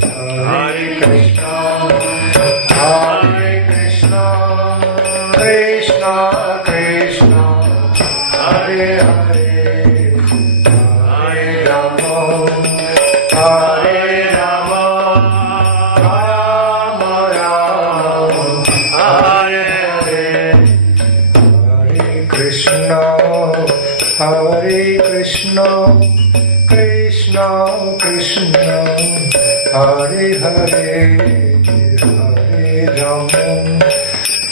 Hare Krishna, Hare Krishna, Krishna Krishna, Hare Hare, Hare Rama, Hare Rama, Rama Rama, Hare Hare, Hare Krishna, Hare Krishna, Krishna Krishna, Hare Hare, Hare Rama,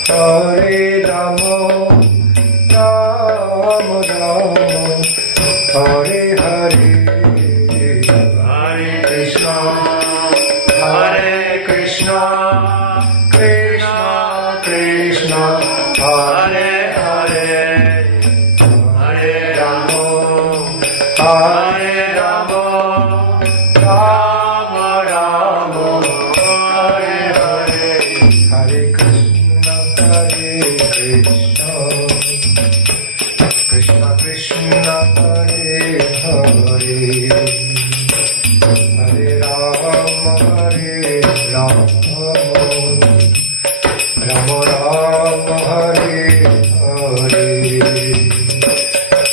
Hare Rama, Rama Rama, Hare Hare, Hare Krishna, Hare Krishna, Krishna Krishna, Hare Hare, Hare Rama, Hare Rama, Rama Rama, Hare Rama, Rama Rama, Hare Hare,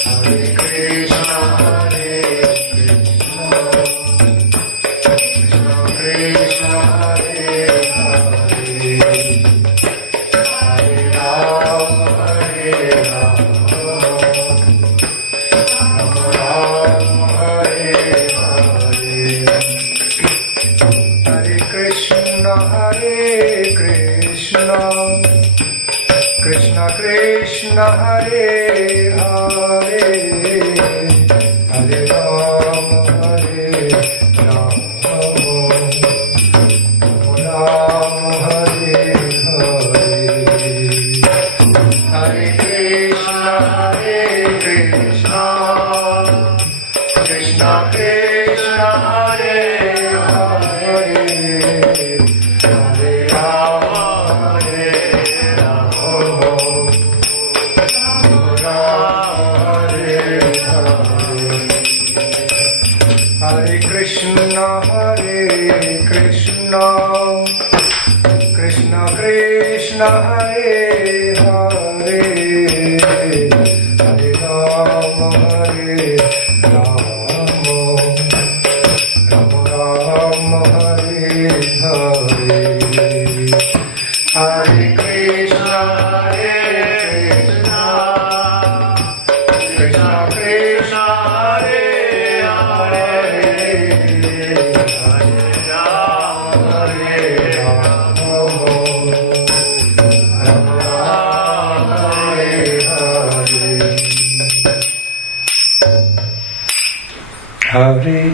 Hare Krishna, Krishna Krishna, Hare Hare, Hare Rama, Rama Rama, Hare Hare, Hare Krishna, Krishna Krishna, Hare Hare, Hare Rama, Rama Hare Hare, Hare Krishna, Krishna Krishna, Hare Hare, Hare Rama, Hare Krishna, Krishna Krishna, Hare Hare, Hare Rama, Rama Rama, Hare Hare, Hare Krishna, Krishna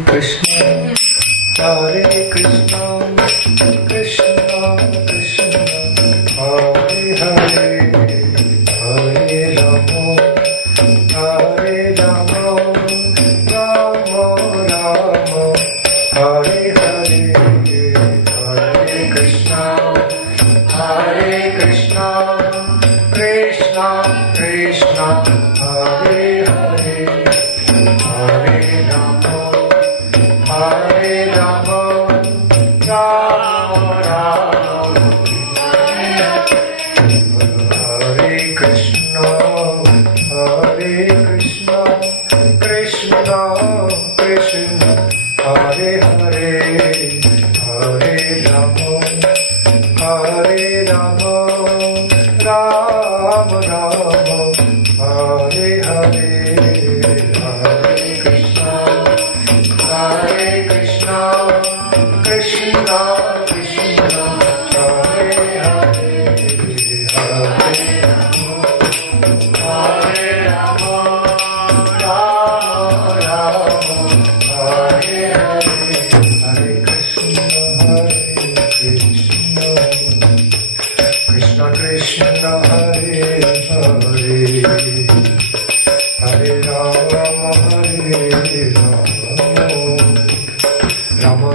Krishna, Hare Hare Krishna, Krishna Krishna, Hare Hare, Hare Rama, Rama Rama, Hare Hare, Hare Krishna, Krishna Krishna, Hare Hare, Hare Rama, Rama Hare Krishna, Krishna Krishna, Hare Hare, Hare Rama, Rama Rama, Hare Hare, Hare Krishna, Krishna Krishna, Hare Hare, Hare Rama, Rama Rama, Hare Hare, Hare Krishna, Krishna Krishna, Hare Hare, Hare Rama, Rama